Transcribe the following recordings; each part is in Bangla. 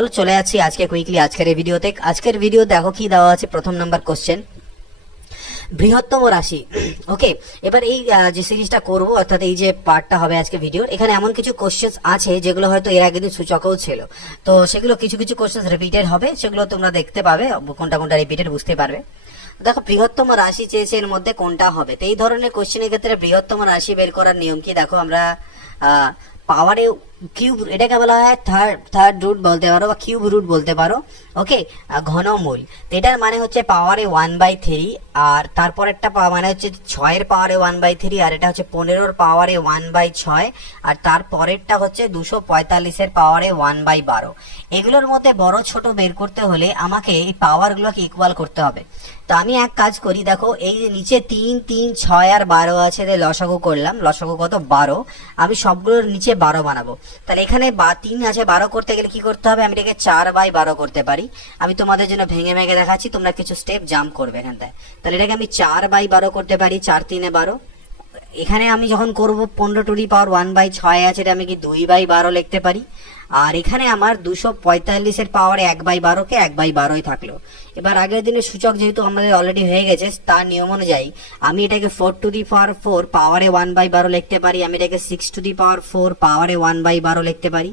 চলো চলে যাচ্ছি আজকে কুইকলি আজকের এই ভিডিওতে। আজকের ভিডিও দেখো কি দেওয়া আছে। প্রথম নাম্বার কোশ্চেন, বৃহত্তম রাশি। ওকে, এবার এই যে সিরিজটা করব অর্থাৎ এই যে পার্টটা হবে আজকে ভিডিওর, এখানে এমন কিছু কোশ্চেন আছে যেগুলো হয়তো এর আগে দিন সূচকও ছিল, তো সেগুলো কিছু কিছু কোশ্চেন রিপিটেড হবে, সেগুলো তোমরা দেখতে পাবে কোনটা কোনটা রিপিটেড বুঝতে পারবে। দেখো বৃহত্তম রাশি চেয়েছে, এর মধ্যে কোনটা হবে। তো এই ধরনের কোশ্চেনের ক্ষেত্রে বৃহত্তম রাশি বের করার নিয়ম কি দেখো, আমরা পাওয়ারে কিউব, এটাকে বলা হয় থার্ড রুট বলতে পারো বা কিউব রুট বলতে পারো। ওকে, ঘনমূল, তো এটার মানে হচ্ছে পাওয়ারে 1/3, আর তারপরেরটা মানে হচ্ছে 6-এর পাওয়ারে 1/3, আর এটা হচ্ছে 15-এর পাওয়ারে 1/6, আর তারপরেরটা হচ্ছে 245-এর পাওয়ারে 1/12। এগুলোর মধ্যে বড় ছোট বের করতে হলে আমাকে এই পাওয়ারগুলোকে ইকুয়াল করতে হবে। তো আমি এক কাজ করি, দেখো এই যে নিচে 3, 3, 6 আর 12 আছে, লসাগু করলাম, লসাগু কত 12, আমি সবগুলোর নিচে 12 বানাবো। তাহলে এখানে 3 আছে, 12 করতে গেলে কি করতে হবে, আমি এটাকে 4/12 করতে পারি। আমি তোমাদের জন্য ভেঙে ভেঙে দেখাচ্ছি, তোমরা কিছু স্টেপ জাম্প করবে এখানটায়। তাহলে এটাকে আমি 4/12 করতে পারি, 4 3 12। এখানে আমি যখন করব 15⁻1/6 আছে, এটা আমি কি 2/12 লিখতে পারি। আর এখানে আমার 245-এর পাওয়ারে 1/12কে 1/12ই থাকলো। এবার আগের দিনের সূচক যেহেতু আমাদের অলরেডি হয়ে গেছে, তার নিয়ম অনুযায়ী আমি এটাকে 4⁴ পাওয়ারে 1/12 লিখতে পারি, আমি এটাকে 6⁴ পাওয়ারে 1/12 লিখতে পারি,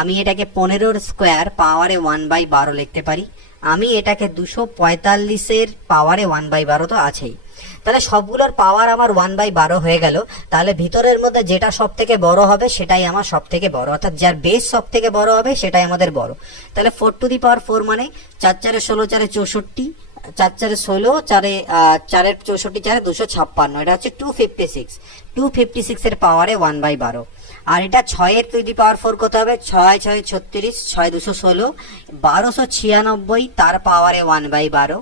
আমি এটাকে 15-এর স্কোয়ার পাওয়ারে 1/12 লিখতে পারি, আমি এটাকে 245-এর পাওয়ারে 1/12 তো আছেই। তাহলে সবগুলোর পাওয়ার আমার 1/12 হয়ে গেল। তাহলে ভিতরের মধ্যে যেটা সব থেকে বড় হবে সেটাই আমার সব থেকে বড়, অর্থাৎ যার বেস সব থেকে বড় হবে সেটাই আমাদের বড়। তাহলে 4⁴ মানে 4 4 16 4 64, 4 4 16 4 4 64 4 256, এটা হচ্ছে 256। 256-এর পাওয়ারে 1/12। আর এটা 6⁴ কত হবে, 6 6 36, 6 216, 1296 তার পাওয়ারে 1/12।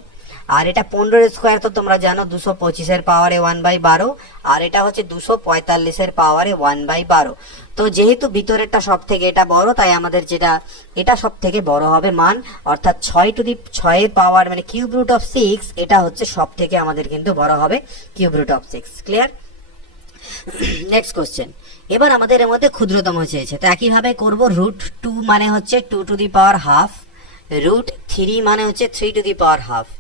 আর এটা 15-এর স্কোয়ার তো তোমরা জানো 225-এর পাওয়ারে 1/12, আর এটা হচ্ছে 245-এর পাওয়ারে 1/12। তো যেহেতু ভিতরেরটা সব থেকে এটা বড়, তাই আমাদের যেটা এটা সব থেকে বড় হবে মান, অর্থাৎ 6⁴ পাওয়ার মানে কিউব রুট অফ 6, এটা হচ্ছে সব থেকে আমাদের কিন্তু বড় হবে cube root of 6। Clear? Next question, এবার আমাদের এর মধ্যে ক্ষুদ্রতম চেয়েছে, তো একইভাবে করব। √2 মানে হচ্ছে 2⁻½ √3 মানে হচ্ছে 3⁻½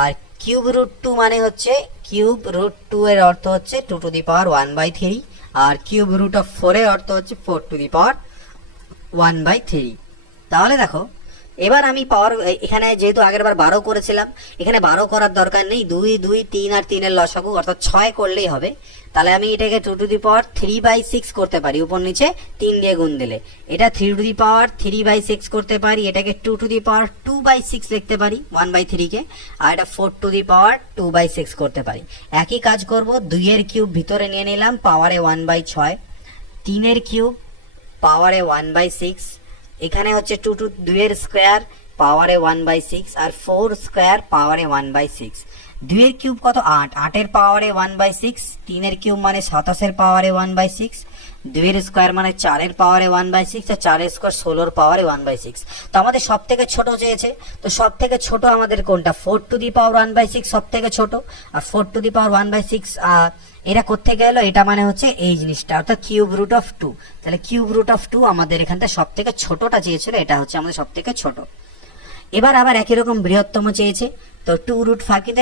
আর কিউব √2 মানে হচ্ছে কিউব √2 এর অর্থ হচ্ছে 2⁻1/3, আর কিউব √4 এর অর্থ হচ্ছে 4⁻1/3। তাহলে দেখো এবার আমি পাওয়ার, এখানে যেহেতু আগের বার 12 করেছিলাম, এখানে 12 করার দরকার নেই, 2 2 3 আর 3 এর লসাগু অর্থাৎ 6 করলেই হবে। তাহলে আমি এটাকে 2⁻3/6 করতে পারি, উপর নিচে 3 দিয়ে গুণ দিলে এটা 3⁻3/6 করতে পারি, এটাকে 2⁻2/6 লিখতে পারি 1/3 কে, আর এটা 4⁻2/6 করতে পারি। একই কাজ করব, 2 এর কিউব ভিতরে নিয়ে নিলাম পাওয়ারে 1/6, 3 এর কিউব পাওয়ারে 1/6, এখানে হচ্ছে 2 এর স্কোয়ার পাওয়ারে 1/6, আর 4 স্কোয়ার পাওয়ারে 1/6। 2 এর কিউব কত 8, 8-এর পাওয়ারে 1/6, 3 এর কিউব মানে 27-এর পাওয়ারে 1/6, 2 এর স্কোয়ার মানে 4-এর পাওয়ারে 1/6, আর 4 এর স্কোয়ার 16-এর পাওয়ারে 1/6। তো আমাদের সব থেকে ছোট চেয়েছে, তো সব থেকে ছোট আমাদের কোনটা, 4⁻1/6 সব থেকে ছোট, আর 4⁻1/6 এটা কোত্থেকে গেল, এটা মানে হচ্ছে এই জিনিসটা, অর্থাৎ কিউব রুট অফ 2। তাহলে কিউব রুট অফ 2 আমাদের এখানটা সব থেকে ছোটটা চেয়েছিল, এটা হচ্ছে আমাদের সব থেকে ছোট। এবার আবার একই রকম বৃহত্তম চেয়েছে, তো 2√5, কিন্তু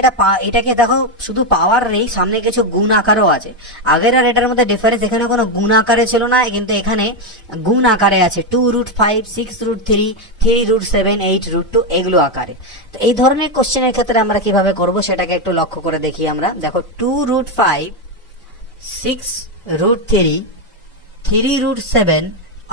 এটাকে দেখো শুধু পাওয়ার নেই, সামনে কিছু গুণ আকারও আছে। আগের আর এটার মধ্যে ডিফারেন্স, এখানে কোনো গুণ আকারে ছিল না, কিন্তু এখানে গুণ আকারে আছে, 2√5, 6√3, 3√7, 8√2 এগুলো আকারে। তো এই ধরনের কোশ্চেনের ক্ষেত্রে আমরা কিভাবে করব সেটাকে একটু লক্ষ্য করে দেখি আমরা। দেখো 2√5, 6√3, 3√7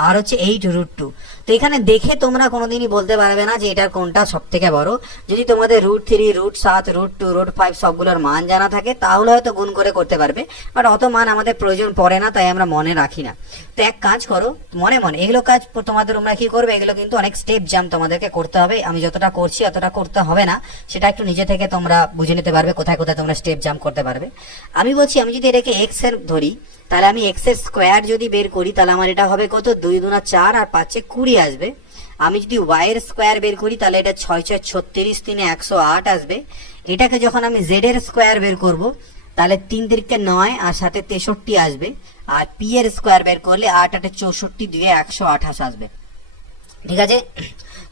আর হচ্ছে 8√2। তো এখানে দেখে তোমরা কোনোদিনই বলতে পারবে না যে এটার কোনটা সব থেকে বড়। যদি তোমাদের √3, √7, √2, √5 সবগুলোর মান জানা থাকে তাহলে হয়তো গুণ করে করতে পারবে, বাট অত মান আমাদের প্রয়োজন পড়ে না, তাই আমরা মনে রাখি না। তো এক কাজ করো, মনে মনে এগুলো কাজ তোমরা কি করবে, এগুলো কিন্তু অনেক স্টেপ জাম্প তোমাদেরকে করতে হবে। আমি যতটা করছি অতটা করতে হবে না, সেটা একটু নিজে থেকে তোমরা বুঝে নিতে পারবে কোথায় কোথায় তোমরা স্টেপ জাম্প করতে পারবে। আমি বলছি, আমি যদি এটাকে এক্স এর ধরি, তাহলে আমি এক্স এর স্কোয়ার যদি বের করি, তাহলে আমার এটা হবে কত, 2 2 4 আর 5 20 আসবে। আমি যদি ওয়াই এর স্কোয়ার বের করি, তাহলে এটা 6 6 36, 3 108 আসবে। এটাকে যখন আমি জেড এর স্কোয়ার বের করব, তাহলে 3 3 9 আর 7 63 আসবে। আর পি এর স্কোয়ার বের করলে 8 8 64, 2 128 আসবে। ঠিক আছে?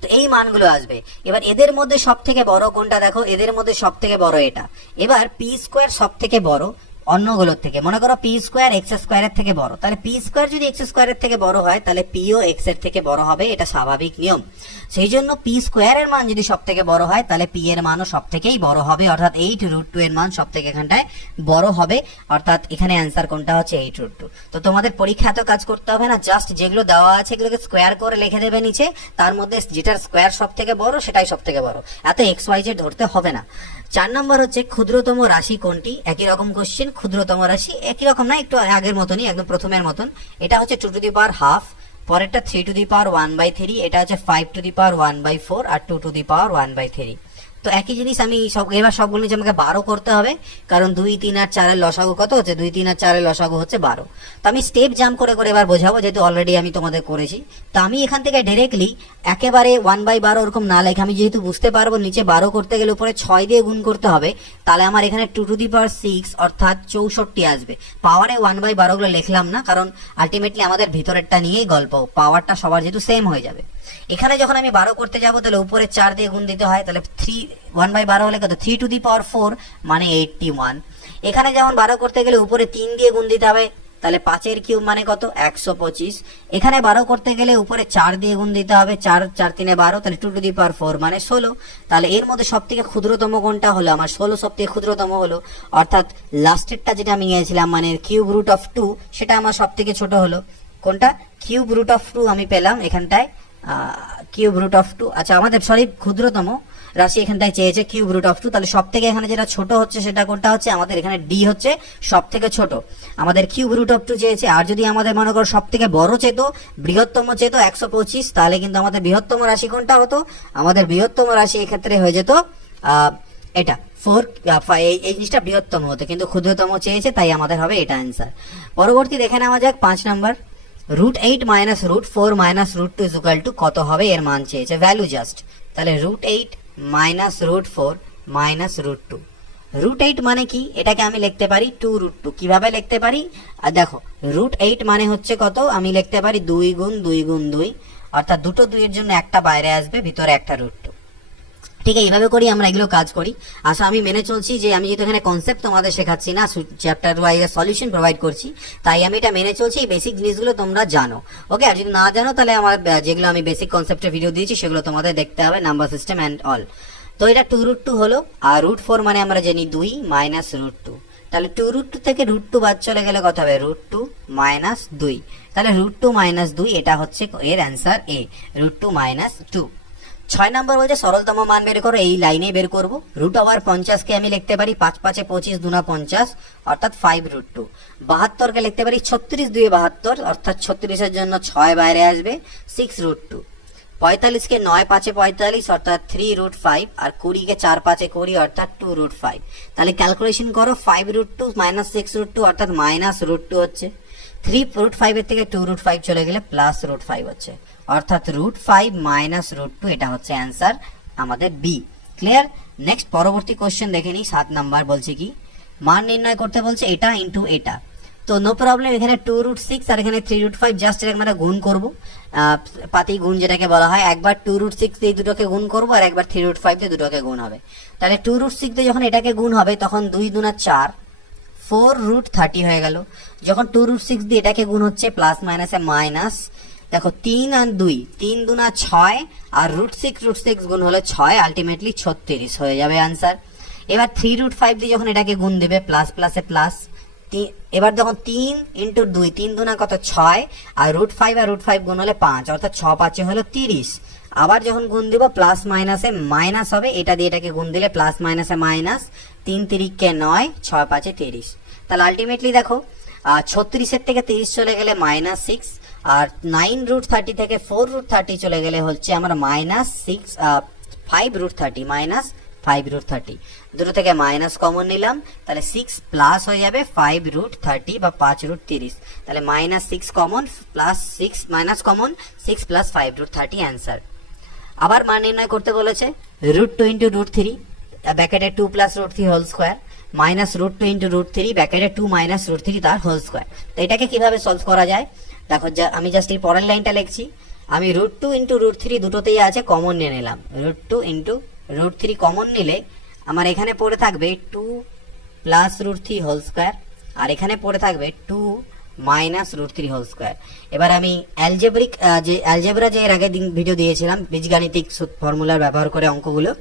তো এই মানগুলো আসবে। এবার এদের মধ্যে সব থেকে বড় কোনটা দেখো, এদের মধ্যে সব থেকে বড় এটা। এবার পি স্কোয়ার সব থেকে বড় অন্যগুলোর থেকে, মনে করো পি স্কোয়ার এক্স স্কোয়ারের থেকে বড়, তাহলে পি স্কোয়ার যদি এক্স স্কোয়ারের থেকে বড় হয় তাহলে পিও এক্স এর থেকে বড় হবে, এটা স্বাভাবিক নিয়ম। সেই জন্য পি স্কোয়ারের মান যদি সব থেকে বড় হয় তাহলে পি এর মানও সব থেকেই বড় হবে, অর্থাৎ 8√2 এর মান সব থেকে এখানটায় বড় হবে, অর্থাৎ এখানে অ্যান্সার কোনটা হচ্ছে 8√2। তো তোমাদের পরীক্ষা এত কাজ করতে হবে না, জাস্ট যেগুলো দেওয়া আছে এগুলোকে স্কোয়ার করে লিখে দেবে নিচে, তার মধ্যে যেটার স্কোয়ার সব থেকে বড় সেটাই সব থেকে বড়, এত এক্স ওয়াই জেড ধরতে হবে না। 4 নম্বর হচ্ছে ক্ষুদ্রতম রাশি কোনটি, একই রকম কোশ্চেন, ক্ষুদ্রতম রাশি একই রকম না, একটু আগের মতনই, একদম প্রথমের মতন। এটা হচ্ছে 2^12, পরেরটা 3^1/3, এটা হচ্ছে 5^1/4 আর 2^1/3। তো একই জিনিস আমি এবার সবগুলো নিচে আমাকে 12 করতে হবে, কারণ 2, 3 আর 4 এর লসাগু কত হচ্ছে, 2, 3 আর 4 এর লসাগু হচ্ছে 12। তো আমি স্টেপ জাম্প করে করে এবার বোঝাবো, যেহেতু অলরেডি আমি তোমাদের করেছি। তো আমি এখান থেকে ডাইরেক্টলি একেবারে 1/12 ওরকম না লেখে, আমি যেহেতু বুঝতে পারবো নিচে 12 করতে গেলে উপরে 6 দিয়ে গুণ করতে হবে, তাহলে আমার এখানে 2^6 অর্থাৎ 64 আসবে। পাওয়ারে 1/12 গুলো লিখলাম না, কারণ আলটিমেটলি আমাদের ভিতরেরটা নিয়েই গল্প, পাওয়ারটা সবার যেহেতু সেম হয়ে যাবে। এখানে যখন আমি 12 করতে যাবো তাহলে উপরে 4 দিয়ে গুণ দিতে হয়, তাহলে 1/12 হলে কত, 3^4 মানে 81। এখানে যেমন 12 করতে গেলে উপরে 3 দিয়ে গুণ দিতে হবে, তাহলে 5 কিউব মানে কত, 125। এখানে 12 করতে গেলে উপরে 4 দিয়ে গুণ দিতে হবে, 4 4 3 12, তাহলে 2^4 মানে 16। তাহলে এর মধ্যে সব থেকে ক্ষুদ্রতম কোনটা হলো, আমার 16 সব থেকে ক্ষুদ্রতম হলো, অর্থাৎ লাস্টেরটা যেটা আমি নিয়েছিলাম মানে কিউব√2, সেটা আমার সব থেকে ছোট হলো। কোনটা, কিউব√2 আমি পেলাম এখানটায়, কিউব√2। আচ্ছা আমাদের সরি ক্ষুদ্রতম রাশি এখানটায় চেয়েছে কিউব√2, তাহলে সব থেকে এখানে যেটা ছোট হচ্ছে সেটা কোনটা হচ্ছে, আমাদের এখানে ডি হচ্ছে সব থেকে ছোট, আমাদের কিউব√2 চেয়েছে। আর যদি আমাদের মনে করো সব থেকে বড় চেত, বৃহত্তম চেত 125, তাহলে কিন্তু আমাদের বৃহত্তম রাশি কোনটা হতো, আমাদের বৃহত্তম রাশি এক্ষেত্রে হয়ে যেত এটা 4, এই জিনিসটা বৃহত্তম হতো, কিন্তু ক্ষুদ্রতম চেয়েছে, তাই আমাদের হবে এটা অ্যান্সার। পরবর্তী দেখে নেওয়া যাক 5 নম্বর, √8 - √4 - √2 কত হবে, এর মান চেয়েছে, ভ্যালু জাস্ট। তাহলে √8 - √4 - √2, √8 মানে কি, এটাকে আমি লিখতে পারি 2√2। কিভাবে লিখতে পারি, দেখো √8 মানে হচ্ছে কত, আমি লিখতে পারি 2 গুণ 2 গুণ 2, অর্থাৎ দুটো 2 এর জন্য একটা বাইরে আসবে, ভিতরে একটা √2। ঠিক এইভাবে করি আমরা এগুলো কাজ করি। আশা আমি মেনে চলছি যে আমি যেহেতু এখানে কনসেপ্ট তোমাদের শেখাচ্ছি না, চ্যাপ্টার ওয়াইজ সলিউশন প্রোভাইড করছি, তাই আমি এটা মেনে চলছি, এই বেসিক জিনিসগুলো তোমরা জানো। ওকে, আর যদি না জানো তাহলে আমার যেগুলো আমি বেসিক কনসেপ্টের ভিডিও দিয়েছি সেগুলো তোমাদের দেখতে হবে, নাম্বার সিস্টেম অ্যান্ড অল। তো এটা 2√2 হলো, আর √4 মানে আমরা জানি 2 মাইনাস √2, তাহলে 2√2 থেকে √2 বাদ চলে গেলে কত হবে, √2 মাইনাস 2, তাহলে √2 মাইনাস 2 এটা হচ্ছে এর অ্যান্সার এ, √2 মাইনাস 2। 6 নম্বর বলছে সরলতম মান বের করো, এই লাইনে বের করব। √50 কে আমি লিখতে পারি 5 5 25 2 50, অর্থাৎ 5√2। 72 কে লিখতে পারি 36 2 72, অর্থাৎ 36 এর জন্য 6 বাইরে আসবে, 6√2। 45 কে 9 5 45, অর্থাৎ 3√5, আর 20 কে 4 5 20, অর্থাৎ 2√5। তাহলে ক্যালকুলেশন করো, 5√2 মাইনাস 6√2 অর্থাৎ -√2 হচ্ছে, 3√5 এর থেকে 2√5 চলে গেলে +√5 হচ্ছে, অর্থাৎ √5 মাইনাস √2, এটা হচ্ছে অ্যান্সার আমাদের বি। ক্লিয়ার? নেক্সট পরবর্তী কোশ্চেন দেখে নিই, 7 নাম্বার বলছে কি, মান নির্ণয় করতে বলছে এটা ইন্টু এটা। তো নো প্রবলেম, এখানে 2√6 আর এখানে 3√5 জাস্ট একবার গুণ করব, পাতি গুণ যেটাকে বলা হয়, একবার 2√6 দিয়ে দুটোকে গুণ করব আর একবার 3√5 দিয়ে দুটোকে গুণ হবে। তাহলে 2√6 দিয়ে যখন এটাকে গুণ হবে তখন 2 দুনা 4, 4√30 হয়ে গেল। যখন 2√6 দিয়ে এটাকে গুণ হচ্ছে প্লাস মাইনাসে মাইনাস, দেখো 3 আর 2, 3 দুনা 6, আর √6 গুণ হলে 6, আলটিমেটলি 36 হয়ে যাবে আনসার। এবার 3√5 দিয়ে যখন এটাকে গুণ দেবে প্লাস প্লাসে প্লাস, এবার যখন 3 ইন্টু 2, 3 দুনা কত 6, আর √5 আর √5 গুণ হলে 5, অর্থাৎ 6 5 হলো 30। আবার যখন গুণ দিব প্লাস মাইনাসে মাইনাস হবে, এটা দিয়ে এটাকে গুণ দিলে প্লাস মাইনাসে মাইনাস, 3 3 কে 9, 6 5 30। তাহলে আলটিমেটলি দেখো 36 থেকে 30 চলে গেলে -6, আর 9√30 থেকে 4√30 চলে গেলে হচ্ছে আমার -5√30, -5√30। দুটো থেকে মাইনাস কমন নিলাম, তাহলে 6 প্লাস হয়ে যাবে 5√30 বা 5√30, তাহলে -6 common plus 6 minus common, 6 plus 5√30 answer. আবার মান নির্ণয় করতে বলেছে, √2 ইন্টু √3 ব্র্যাকেটে 2 plus √3 whole square, minus √2 into √3 ব্র্যাকেটে 2 মাইনাস √3 তার হোল স্কোয়ার। তো এটাকে কিভাবে সলভ করা যায়, দেখো আমি জাস্ট এই পরের লাইনটা লিখছি, আমি √2 ইন্টু √3 দুটোতেই আছে, কমন নিয়ে নিলাম। √2 ইন্টু √3 কমন নিলে আমার এখানে পড়ে থাকবে 2 প্লাস √3 হোল স্কোয়ার, আর এখানে পড়ে থাকবে 2 মাইনাস √3 হোল স্কোয়ার। এবার আমি অ্যালজেব্রা যে এর আগের দিন ভিডিও দিয়েছিলাম বীজগাণিতিক ফর্মুলার ব্যবহার করে অঙ্কগুলো,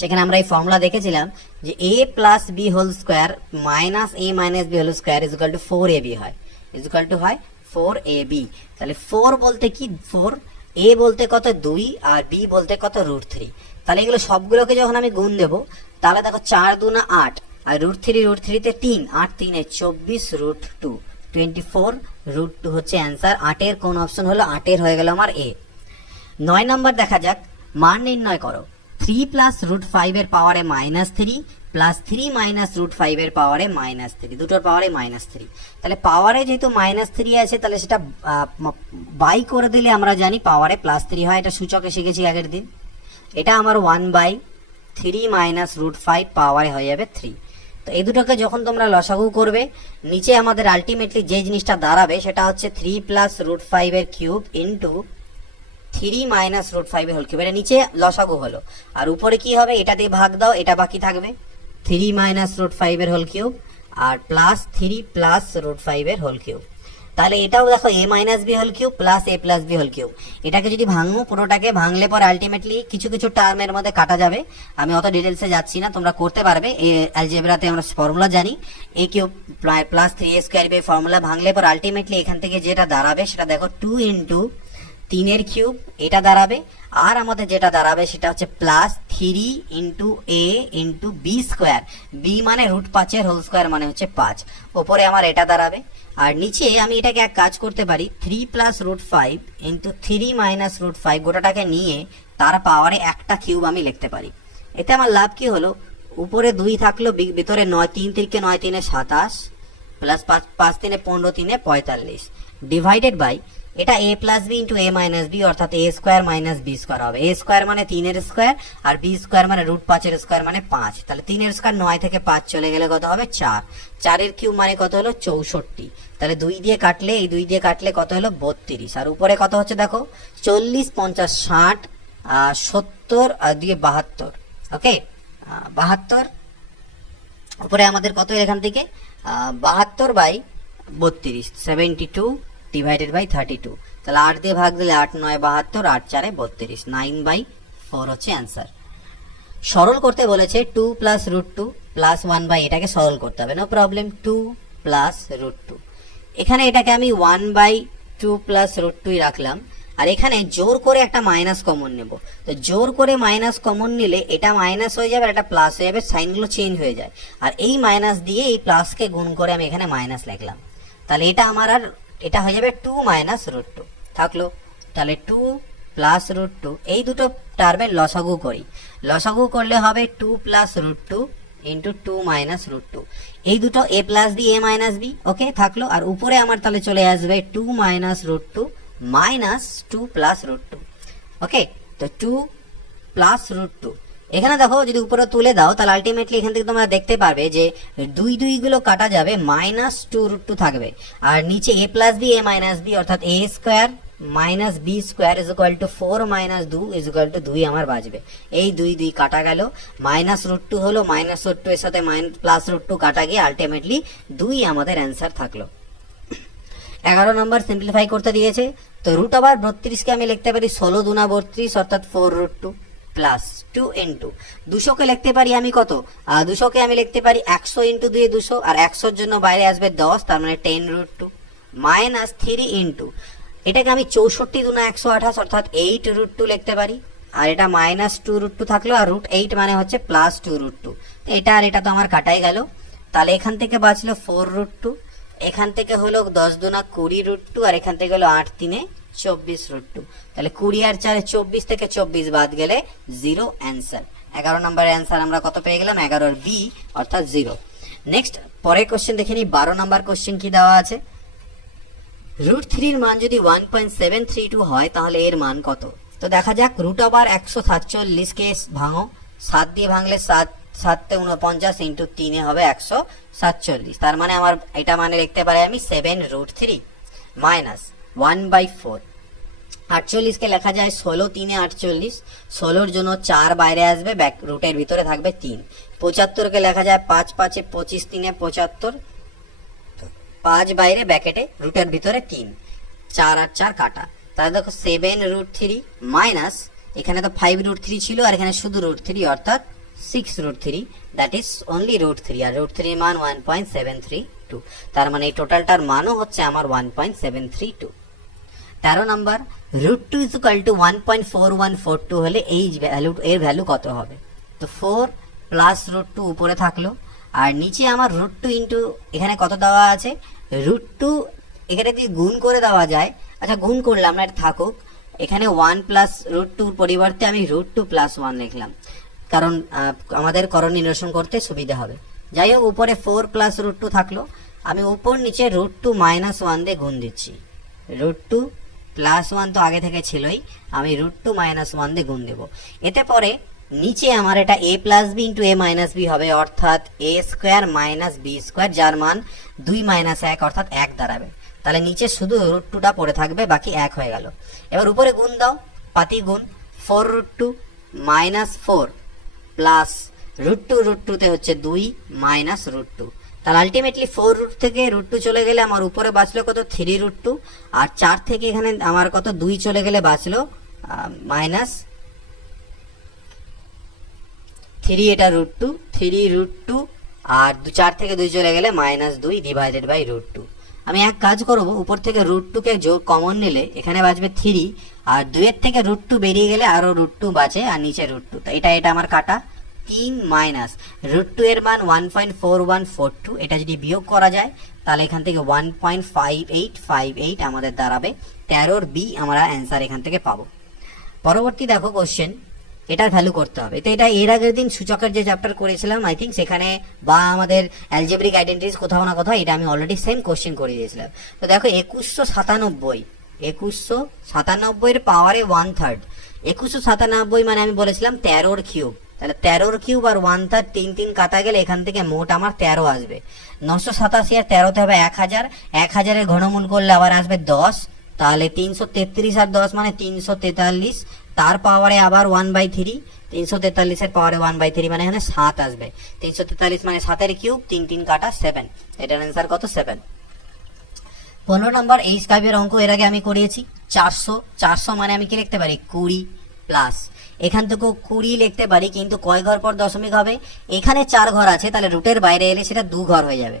সেখানে আমরা এই ফর্মুলা দেখেছিলাম যে a plus B whole square minus a minus B whole square is equal to 4ab হয়, ইজ ইকুয়াল টু হয় 4ab। তাহলে 4 বলতে কি 4, a বলতে কত 2, আর b বলতে কত √3। তাহলে এগুলো সবগুলোকে যখন আমি গুণ দেবো, তাহলে দেখো 4 2 8, আর √3 তে 3, 8 3 24 √2 24 √2 হচ্ছে অ্যান্সার। 8 এর কোন অপশন হলো? 8 এর হয়ে গেল আমার এ। 9 নাম্বার দেখা যাক, মান নির্ণয় করো 3 প্লাস √5 এর পাওয়ারে -3 প্লাস 3 মাইনাস √5 এর পাওয়ারে -3, দুটোর পাওয়ারে -3। তাহলে পাওয়ারে যেহেতু -3 আছে, তাহলে সেটা বাই করে দিলে আমরা জানি পাওয়ারে +3 হয়, এটা সূচকে শিখেছি আগের দিন। এটা আমার 1/3 মাইনাস √5 পাওয়ারে হয়ে যাবে 3। তো এই দুটোকে যখন তোমরা লসাগু করবে, নিচে আমাদের আলটিমেটলি যে জিনিসটা দাঁড়াবে সেটা হচ্ছে 3 প্লাস √5 এর কিউব ইন্টু 3 মাইনাস √5 এর হোল কিউব। এটা নিচে লসাগু হলো, আর উপরে কি হবে? এটা দিয়ে ভাগ দাও, এটা বাকি থাকবে 3 মাইনাস √5 এর হোল কিউব আর প্লাস 3 প্লাস √5 এর হোল কিউব। তাহলে এটাও দেখো a minus B whole cube plus a plus B whole cube. এটাকে যদি ভাঙবো, পুরোটাকে ভাঙলে পর আলটিমেটলি কিছু কিছু টার্মের মধ্যে কাটা যাবে। আমি অত ডিটেলসে যাচ্ছি না, তোমরা করতে পারবে। অ্যালজেব্রাতে আমরা ফর্মুলা জানি, a cube plus 3a² B formula ভাঙলে পর আলটিমেটলি এখান থেকে যেটা দাঁড়াবে সেটা দেখো 2 ইন্টু 3 এর কিউব এটা দাঁড়াবে, আর আমাদের যেটা দাঁড়াবে সেটা হচ্ছে plus 3 into a into B square. B মানে √5 এর হোল স্কোয়ার মানে হচ্ছে 5। ওপরে আমার এটা দাঁড়াবে, আর নিচে আমি এটাকে এক কাজ করতে পারি, 3 প্লাস √5 ইন্টু 3 মাইনাস √5 গোটাটাকে নিয়ে তার পাওয়ারে একটা কিউব আমি লিখতে পারি। এতে আমার লাভ কি হলো? উপরে 2 থাকলো, ভিতরে 9, 3 3 9 3 27 প্লাস 5 3 15 3 45 ডিভাইডেড বাই এটা a plus B into a minus B, অর্থাৎ a square minus B square হবে। a স্কোয়ার মানে 3 এর স্কোয়ার, আর বি স্কোয়ার মানে √5 এর স্কোয়ার মানে 5। তাহলে 3 এর স্কোয়ার 9 থেকে 5 চলে গেলে কত হবে? 4। 4 এর কিউব মানে কত হলো? 64। তাহলে 2 দিয়ে কাটলে, এই 2 দিয়ে কাটলে কত হলো? 32। আর উপরে কত হচ্ছে দেখো, 40 50 60 70 আর 2 72। ওকে, 72 উপরে আমাদের কত এখান থেকে 72/32 72 ডিভাইডেড বাই 32। তাহলে 8 দিয়ে ভাগ দিলে 8 9 72, 8 4 32, 9/4 হচ্ছে অ্যান্সার। সরল করতে বলেছে 2 প্লাস √2 প্লাস 1/, এটাকে সরল করতে হবে, নো প্রবলেম। 2 প্লাস √2, এখানে এটাকে আমি 1/2 প্লাস √2 রাখলাম, আর এখানে জোর করে একটা মাইনাস কমন নেব। তো জোর করে মাইনাস কমন নিলে এটা মাইনাস হয়ে যাবে, এটা প্লাস হয়ে যাবে, সাইনগুলো চেঞ্জ হয়ে যায়। আর এই মাইনাস দিয়ে এই প্লাসকে গুণ করে আমি এখানে মাইনাস লিখলাম। তাহলে এটা আমার আর এটা হয়ে যাবে 2 মাইনাস √2 থাকলো। তাহলে 2 প্লাস √2, এই দুটো টার্মের লসাগু করি। লসাগু করলে হবে 2 প্লাস √2 ইন্টু 2 মাইনাস √2। এই দুটো a plus B a minus B, okay থাকলো। আর উপরে আমার তাহলে চলে আসবে 2 মাইনাস √2 মাইনাস 2 প্লাস √2। ওকে, তো 2 প্লাস √2, এখানে দেখো যদি উপরে তুলে দাও তাহলে আলটিমেটলি এখান থেকে তোমরা দেখতে পারবে যে 2 2 গুলো কাটা যাবে, -2 √2 থাকবে। আর নিচে a plus B a minus B, অর্থাৎ a square minus B square is equal to 4 minus 2 is equal to 2 আমার বাঁচবে। এই 2 2 কাটা গেল, -√2 হলো, -√2 এর সাথে প্লাস √2 কাটা গিয়ে আলটিমেটলি 2 আমাদের অ্যান্সার থাকলো। 11 নম্বর সিম্পলিফাই করতে দিয়েছে, তো √32 কে আমি লিখতে পারি 16 2 32, অর্থাৎ 4√2 প্লাস 2 ইন্টু 200 কে লিখতে পারি আমি কত? 200 কে আমি লিখতে পারি 100 ইন্টু 2 200, আর 100 এর জন্য বাইরে আসবে 10, তার মানে 10√2 মাইনাস 3 ইন্টু এটাকে আমি 64 2 128, অর্থাৎ 8√2 লিখতে পারি। আর এটা -2√2 থাকলো, আর √8 মানে হচ্ছে প্লাস 2√2। তো এটা আর এটা তো আমার কাটাই গেল। তাহলে এখান থেকে বাঁচলো 4√2, এখান থেকে হলো 10 2 20√2, আর এখান থেকে হলো 8 3 24√2। তাহলে 20 আর 4 24 থেকে 24 বাদ গেলে 0 অ্যান্সার। 11 নম্বরের অ্যান্সার আমরা কত পেয়ে গেলাম? 11 এর বি, অর্থাৎ 0। নেক্সট পরের কোশ্চেন দেখে নিই। 12 নম্বর কোশ্চেন কি দেওয়া আছে? √3 এর মান যদি 1.732 হয় তাহলে এর মান কত? তো দেখা যাক, √147 কে ভাঙো, 7 দিয়ে ভাঙলে 7 7 তে 49 ইন্টু 3 হবে 147। তার মানে আমার এটা মানে লিখতে পারি আমি 7√3 মাইনাস 1/4 48 কে লেখা যায় 16 3 48, 16-র জন্য 4 বাইরে আসবে, ব্যাক রুটের ভিতরে থাকবে 3। 75 কে লেখা যায় 5 5 25, 3 75, 5 বাইরে ব্যাকেটে রুটের ভিতরে 3, 4 আর 4 কাটা। তাহলে দেখো 7√3 মাইনাস, এখানে তো 5√3 ছিল আর এখানে শুধু √3 অর্থাৎ 6√3, দ্যাট ইজ অনলি √3, আর √3 এর মান 1.732। তার মানে এই টোটালটার মানও হচ্ছে আমার 1.732। 13 নাম্বার, √2 ইজ ইকুয়াল টু 1.4142 হলে এই ভ্যালু, এর ভ্যালু কত হবে? তো 4 প্লাস √2 উপরে থাকলো, আর নিচে আমার √2 ইন্টু এখানে কত দেওয়া আছে √2, এখানে যদি গুণ করে দেওয়া যায়, আচ্ছা গুণ করলাম না, এটা থাকুক। এখানে 1 প্লাস √2 পরিবর্তে আমি √2 প্লাস 1 লিখলাম, কারণ আমাদের করণ নিরসন করতে সুবিধা হবে। যাই হোক, উপরে 4 প্লাস √2 থাকলো, আমি উপর নিচে √2 মাইনাস 1 দিয়ে গুণ দিচ্ছি। √2 প্লাস 1 তো আগে থেকে ছিলই, আমি √2 মাইনাস 1 দিয়ে গুণ দেব। এতে পরে নিচে আমার এটা a plus B into a minus B হবে, অর্থাৎ a square minus B square, যার মান 2 মাইনাস 1 অর্থাৎ 1 দাঁড়াবে। তাহলে নিচে শুধু √2টা পড়ে থাকবে, বাকি 1 হয়ে গেল। এবার উপরে গুণ দাও, পাতি গুণ, 4√2 মাইনাস 4 প্লাস √2 হচ্ছে 2 মাইনাস √2। তাহলে আলটিমেটলি 4 থেকে √2 চলে গেলে আমার উপরে বাঁচলো কত 3√2, আর 4 থেকে এখানে আমার কত 2 চলে গেলে বাঁচলো মাইনাস 3, এটা √2, 3√2, আর 4 থেকে 2 চলে গেলে মাইনাস 2 ডিভাইডেড বাই √2। আমি এক কাজ করব, উপর থেকে √2 কে যোগ কমন নিলে এখানে বাঁচবে 3, আর 2 এর থেকে √2 বেরিয়ে গেলে আরো √2 বাঁচে, আর নিচে √2, তো এটা আমার কাটা 3 মাইনাস √2 এর মান 1.4142, এটা যদি বিয়োগ করা যায় তাহলে এখান থেকে 1.5858 আমাদের দাঁড়াবে। 13-র বি আমরা অ্যান্সার এখান থেকে পাবো। পরবর্তী দেখো কোশ্চেন, এটার ভ্যালু করতে হবে। তো এটা এর আগের দিন সূচকের যে চ্যাপ্টার করেছিলাম আই থিঙ্ক, সেখানে বা আমাদের অ্যালজেব্রিক আইডেন্টিটিস কোথাও না কোথাও এটা আমি অলরেডি সেম কোশ্চেন করে দিয়েছিলাম। তো দেখো 2197 এর পাওয়ারে 1/3, 2197 মানে আমি বলেছিলাম 13-র কিউব, তাহলে 13-র কিউব আর 1/3 3 কাটা গেলে এখান থেকে মোট আমার 13 আসবে। 987 আর 13তে হবে 1000, 1000-এর ঘনমূল করলে আবার আসবে 10, তাহলে 333 আর 10 মানে 343, তার পাওয়ারে আবার 1/3, 343-এর পাওয়ারে 1/3 মানে এখানে 7 আসবে। 343 মানে 7-এর কিউব, 3 কাটা 7, এটার অ্যান্সার কত 7। 15 নম্বর, এই স্কাইপের অঙ্ক এর আগে আমি করিয়েছি। 400 মানে আমি কি লিখতে পারি 20 প্লাস, এখান থেকেও 20 লিখতে পারি, কিন্তু কয় ঘর পর দশমিক হবে? এখানে 4 ঘর আছে, তাহলে রুটের বাইরে এলে সেটা 2 ঘর হয়ে যাবে।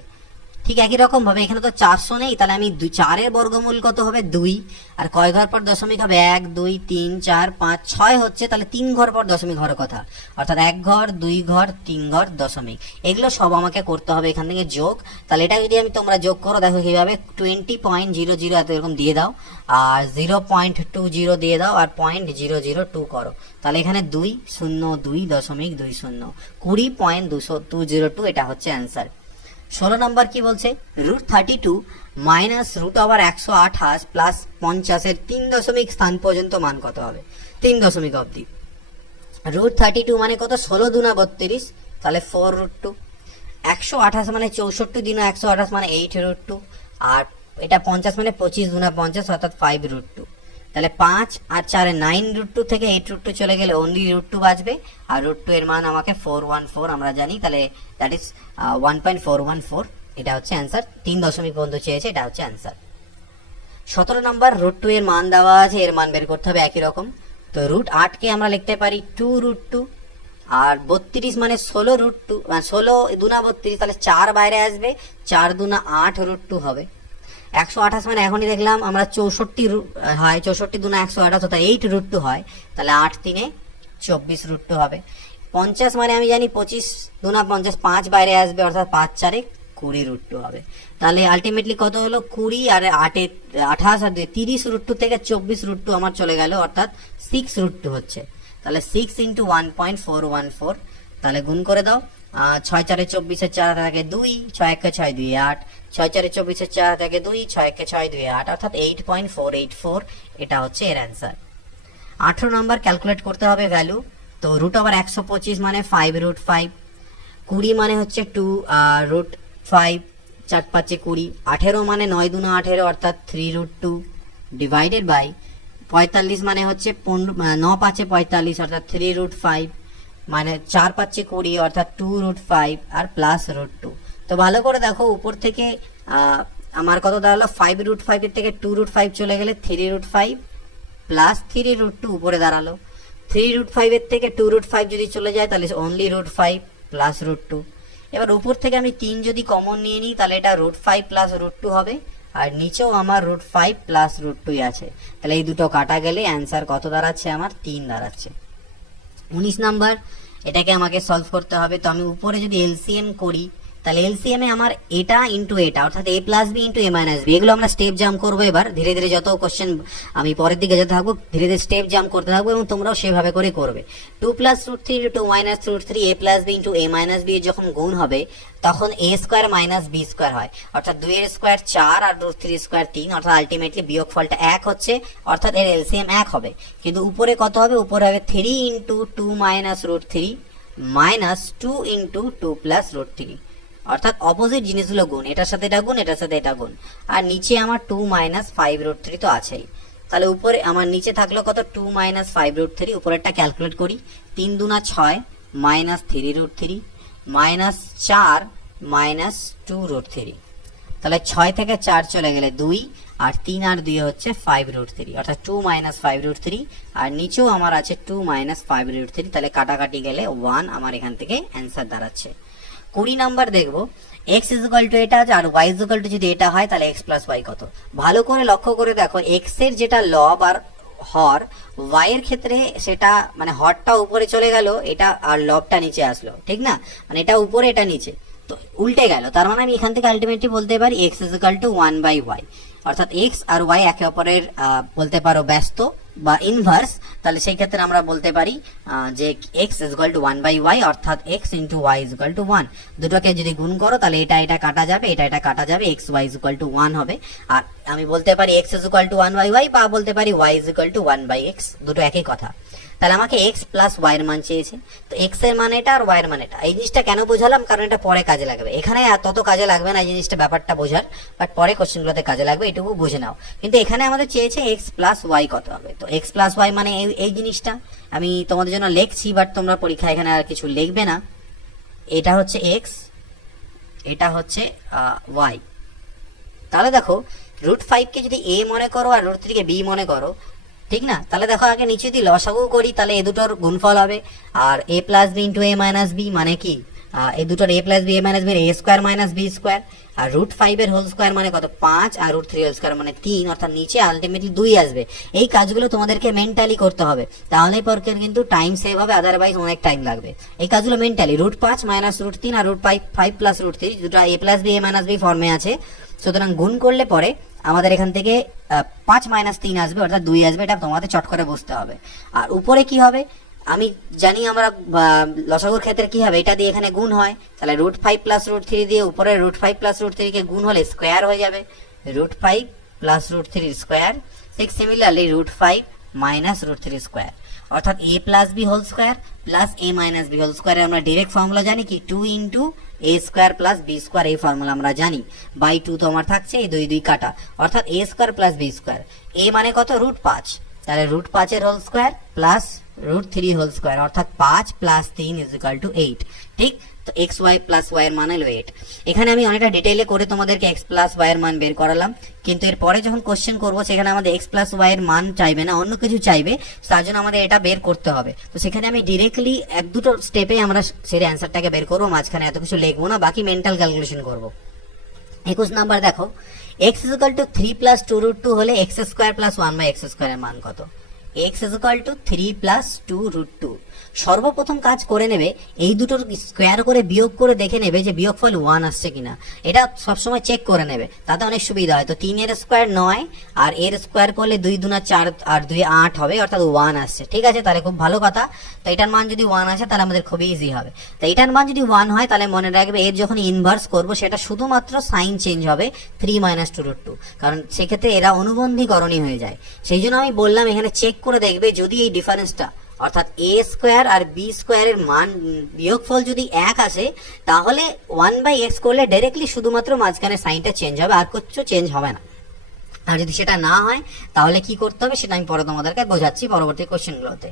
ঠিক একই রকম ভাবে এখানে তো 400 নেই, তাহলে আমি 4-এর বর্গমূল কত হবে 2, আর কয় ঘর পর দশমিক হবে 1 2 3 4 5 6 হচ্ছে, তাহলে 3 ঘর পর দশমিক হওয়ার কথা, অর্থাৎ 1 ঘর 2 ঘর 3 ঘর দশমিক। এগুলো সব আমাকে করতে হবে এখান থেকে যোগ। তাহলে এটা যদি আমি তোমরা যোগ করো, দেখো কিভাবে 20.00 এত এরকম দিয়ে দাও, আর 0.20 দিয়ে দাও, আর 0.002 করো, তাহলে এখানে 202.20 20.202, এটা হচ্ছে অ্যান্সার। 16 নম্বর কি বলছে, √32 মাইনাস √128 প্লাস 50-এর 3 দশমিক স্থান পর্যন্ত মান কত হবে? 3 দশমিক অবধি। √32 মানে কত? 16 দুনা 32, তাহলে 4√2। 128 মানে 64 দিনা 128 মানে 8√2, আর এটা 50 মানে 25 দুনা 50 অর্থাৎ 5√2। তাহলে 5 আর 4 9√2 থেকে 8√2 চলে গেলে অনলি √2 বাঁচবে, আর √2 এর মান আমাকে 414 আমরা জানি, তাহলে দ্যাট ইজ 1.414, এটা হচ্ছে অ্যান্সার। 3 দশমিক পর্যন্ত চেয়েছে, এটা হচ্ছে অ্যান্সার। 17 নম্বর, √2 এর মান দেওয়া আছে, এর মান বের করতে হবে একই রকম। তো √8 কে আমরা লিখতে পারি 2√2, আর 32 মানে 16√2, 16 দুনা 32, তাহলে 4 বাইরে আসবে, 4 দুনা 8√2 হবে। 128 মানে এখনই দেখলাম আমরা 64 হয়, 64 দুনা 128 অর্থাৎ 8√2 হয়, তাহলে 8 3 24√2 হবে। 50 মানে আমি জানি 25 দুনা 50, 5 বাইরে আসবে, অর্থাৎ 5 4 20√2 হবে। তাহলে আলটিমেটলি কত হলো 20 আর 8 28 আর 2 30√2 থেকে 24√2 আমার চলে গেল, অর্থাৎ 6√2 হচ্ছে। তাহলে 6 × 1.414, তাহলে গুণ করে দাও। 6 4 24 4 থাকে 2, 6 1 6 2 8, 6 4 24 4 থাকে 2, 6 1 6 2 8, অর্থাৎ 8.484, এটা হচ্ছে এর অ্যান্সার। 18 নম্বর, ক্যালকুলেট করতে হবে ভ্যালু। তো √125 মানে 5√5, 20 মানে হচ্ছে 2 √5, 4 5 20, 18 মানে 9 দুনা 18 অর্থাৎ 3√2 ডিভাইডেড বাই 45 মানে হচ্ছে 9 5 45 অর্থাৎ 3√5, মানে 4 5 20 অর্থাৎ 2√5 আর +√2। তো ভালো করে দেখো উপর থেকে আমার কত দাঁড়ালো, 5√5 এর থেকে 2√5 চলে গেলে 3√5 প্লাস 3√2 উপরে দাঁড়ালো। 3√5 এর থেকে 2√5 যদি চলে যায় তাহলে অনলি √5 প্লাস √2। এবার উপর থেকে আমি 3 যদি কমন নিয়ে নিই তাহলে এটা √5 প্লাস √2 হবে, আর নিচেও আমার √5 প্লাস √2 আছে। তাহলে এই দুটো কাটা গেলে অ্যান্সার কত দাঁড়াচ্ছে, আমার 3 দাঁড়াচ্ছে। 19 নাম্বার, এটাকে আমাকে সলভ করতে হবে। তো আমি উপরে যদি এলসিএম করি তাহলে এলসিএম এ আমার এটা ইন্টু এটা অর্থাৎ a plus B into a minus B, এগুলো আমরা স্টেপ জাম্প করবো। এবার ধীরে ধীরে যত কোশ্চেন আমি পরের দিকে যেতে থাকবো ধীরে ধীরে স্টেপ জাম্প করতে থাকবো এবং তোমরাও সেভাবে করে করবে। 2 plus √3 into 2 minus √3 a plus B into a minus B যখন গুণ হবে তখন a square minus B square হয়, অর্থাৎ 2 এর স্কোয়ার 4 আর √3 স্কোয়ার 3, অর্থাৎ আলটিমেটলি বিয়োগফলটা 1 হচ্ছে, অর্থাৎ এর এলসিএম 1 হবে। কিন্তু উপরে কত হবে, উপরে হবে 3 into 2 minus √3 minus 2 into 2 plus √3, অর্থাৎ অপোজিট জিনিসগুলো গুণ, এটার সাথে এটা গুণ, এটার সাথে এটা গুণ। আর নিচে আমার 2 মাইনাস 5√3 তো আছেই। তাহলে উপরে আমার নিচে থাকলো কত, 2 মাইনাস 5√3, উপরেরটা ক্যালকুলেট করি। 3 দুনা 6 মাইনাস 3√3 মাইনাস 4 মাইনাস 2√3, তাহলে 6 থেকে 4 চলে গেলে 2, আর 3 আর 2 হচ্ছে 5√3, অর্থাৎ 2 মাইনাস 5√3, আর নিচেও আমার আছে 2 মাইনাস 5√3, তাহলে কাটাকাটি গেলে 1 আমার এখান থেকে অ্যান্সার দাঁড়াচ্ছে। 20 নাম্বার দেখবো, x ইকুয়াল টু এটা আর y ইকুয়াল টু যদি এটা হয় তাহলে x প্লাস y কত। ভালো করে লক্ষ্য করে দেখো, x এর যেটা লব আর হর, y এর ক্ষেত্রে সেটা মানে হরটা উপরে চলে গেল এটা আর লবটা নিচে আসলো, ঠিক না, মানে এটা উপরে এটা নিচে, তো উল্টে গেল। তার মানে আমি এখান থেকে আলটিমেটলি বলতে পারি x ইকুয়াল টু 1/y, অর্থাৎ x আর y একে অপরের বলতে পারো ব্যস্ত বা ইনভার্স। তাহলে সেই ক্ষেত্রে আমরা বলতে পারি যে x ইকুয়াল টু 1/y, অর্থাৎ x into y equal to 1। দুটোকে যদি গুণ করো তাহলে এটা এটা কাটা যাবে, এটা এটা কাটা যাবে, x y ইকুয়াল টু 1 হবে। আর আমি বলতে পারি x ইকুয়াল টু 1/y বা বলতে পারি y ইকুয়াল টু 1/x, দুটো একই কথা। তাহলে আমাকে x প্লাস y এর মান চেয়েছে, তো x এর মান এটা আর y এর মান এটা। এই জিনিসটা কেন বোঝালাম, কারণ এটা পরে কাজে লাগবে, এখানে তত কাজে লাগবে না এই জিনিসটা, ব্যাপারটা বোঝার, বাট পরে কোশ্চেনগুলোতে কাজে লাগবে, এটুকু বুঝে নাও। কিন্তু এখানে আমাদের চেয়েছে x প্লাস y কত হবে, তো x প্লাস y মানে এই জিনিসটা আমি তোমাদের জন্য লিখছি, বাট তোমরা পরীক্ষা এখানে আর কিছু লিখবে না। এটা হচ্ছে x, এটা হচ্ছে y। তাহলে দেখো √5 কে যদি a মনে করো আর √3 কে b মনে করো, ঠিক না, তাহলে দেখো আগে নিচে যদি লসাগু করি তাহলে এ দুটোর গুণফল হবে, আর a plus B into a minus B মানে কি, এই দুটোর a plus B a minus B a square minus B square, আর √5 এর হোল স্কোয়ার মানে কত 5, আর √3 হোল স্কোয়ার মানে 3, অর্থাৎ নিচে আলটিমেটলি 2 আসবে। এই কাজগুলো তোমাদেরকে মেন্টালি করতে হবে, তাহলে পরে কিন্তু টাইম সেভ হবে, আদারওয়াইজ অনেক টাইম লাগবে। এই কাজগুলো মেন্টালি, √5 মাইনাস √3 আর √5 প্লাস √3 দুটো a plus B a minus B ফর্মে আছে, সুতরাং গুণ করলে পরে আমাদের এখান থেকে 5 মাইনাস 3 আসবে, অর্থাৎ 2 আসবে, এটা তোমাদের চট করে বুঝতে হবে। আর উপরে কি হবে আমি জানি, আমরা লসাগুর ক্ষেত্রে কি হবে, এটা দিয়ে এখানে গুণ হয়, তাহলে √5 প্লাস √3 দিয়ে উপরে √5 প্লাস √3 কে গুণ হলে স্কোয়ার হয়ে যাবে, √5 প্লাস √3 স্কোয়ার। ঠিক সিমিলারলি √5 মাইনাস √3 স্কোয়ার, অর্থাৎ a plus B whole square plus a minus B whole square. আমরা ডিরেক্ট ফর্মুলা জানি কি, 2 into a square plus B square, এই ফর্মুলা আমরা জানি। বাই 2 তো আমার থাকছে, এই 2 2 কাটা, অর্থাৎ a square plus B square. a মানে কত, √5, তাহলে √5 এর whole square plus √3 whole square, অর্থাৎ 5 প্লাস 3 ইজ ইকুয়াল টু 8। ঠিক, তো এক্স ওয়াই প্লাস ওয়াই এর মান হলো 8। এখানে আমি অনেকটা ডিটেইলে করে তোমাদেরকে এক্স প্লাস ওয়াই এর মান বের করালাম, কিন্তু এর পরে যখন কোশ্চেন করবো সেখানে আমাদের এক্স প্লাস ওয়াই এর মান চাইবে না, অন্য কিছু চাইবে, তার জন্য আমাদের এটা বের করতে হবে। তো সেখানে আমি ডিরেক্টলি এক দুটো স্টেপে আমরা সেটা অ্যান্সারটাকে বের করবো, মাঝখানে এত কিছু লিখবো না, বাকি মেন্টাল ক্যালকুলেশন করবো। 21 নাম্বার দেখো, x is equal to 3 plus 2√2 হলে x square plus 1/x square এর মান কত? x is equal to 3 plus 2√2। সর্বপ্রথম কাজ করে নেবে এই দুটোর স্কোয়ার করে বিয়োগ করে দেখে নেবে যে বিয়োগফল 1 আসছে কিনা, এটা সবসময় চেক করে নেবে, তাতে অনেক সুবিধা হয়। তো 3 এর স্কোয়ার 9, আর এর স্কোয়ার করলে 2 দুনা 4 আর 2 8 হবে, অর্থাৎ 1 আসছে। ঠিক আছে, তাহলে খুব ভালো কথা। তো এটার মান যদি 1 আসে তাহলে আমাদের খুবই ইজি হবে। তো এটার মান যদি 1 হয় তাহলে মনে রাখবে এর যখন ইনভার্স করব সেটা শুধুমাত্র সাইন চেঞ্জ হবে 3 - 2√2, কারণ সেক্ষেত্রে এরা অনুবন্ধীকরণই হয়ে যায়। সেই জন্য আমি বললাম এখানে চেক করে দেখবে যদি এই ডিফারেন্সটা অর্থাৎ a স্কোয়ার আর b স্কোয়ারের মান বিয়োগফল যদি 1 আসে তাহলে 1/x করলে ডাইরেক্টলি শুধুমাত্র মাঝখানে সাইনটা চেঞ্জ হবে, আর কিছু চেঞ্জ হবে না। আর যদি সেটা না হয় তাহলে কি করতে হবে সেটা আমি পরে তোমাদেরকে বোঝাচ্ছি পরবর্তী কোশ্চেনগুলোতে।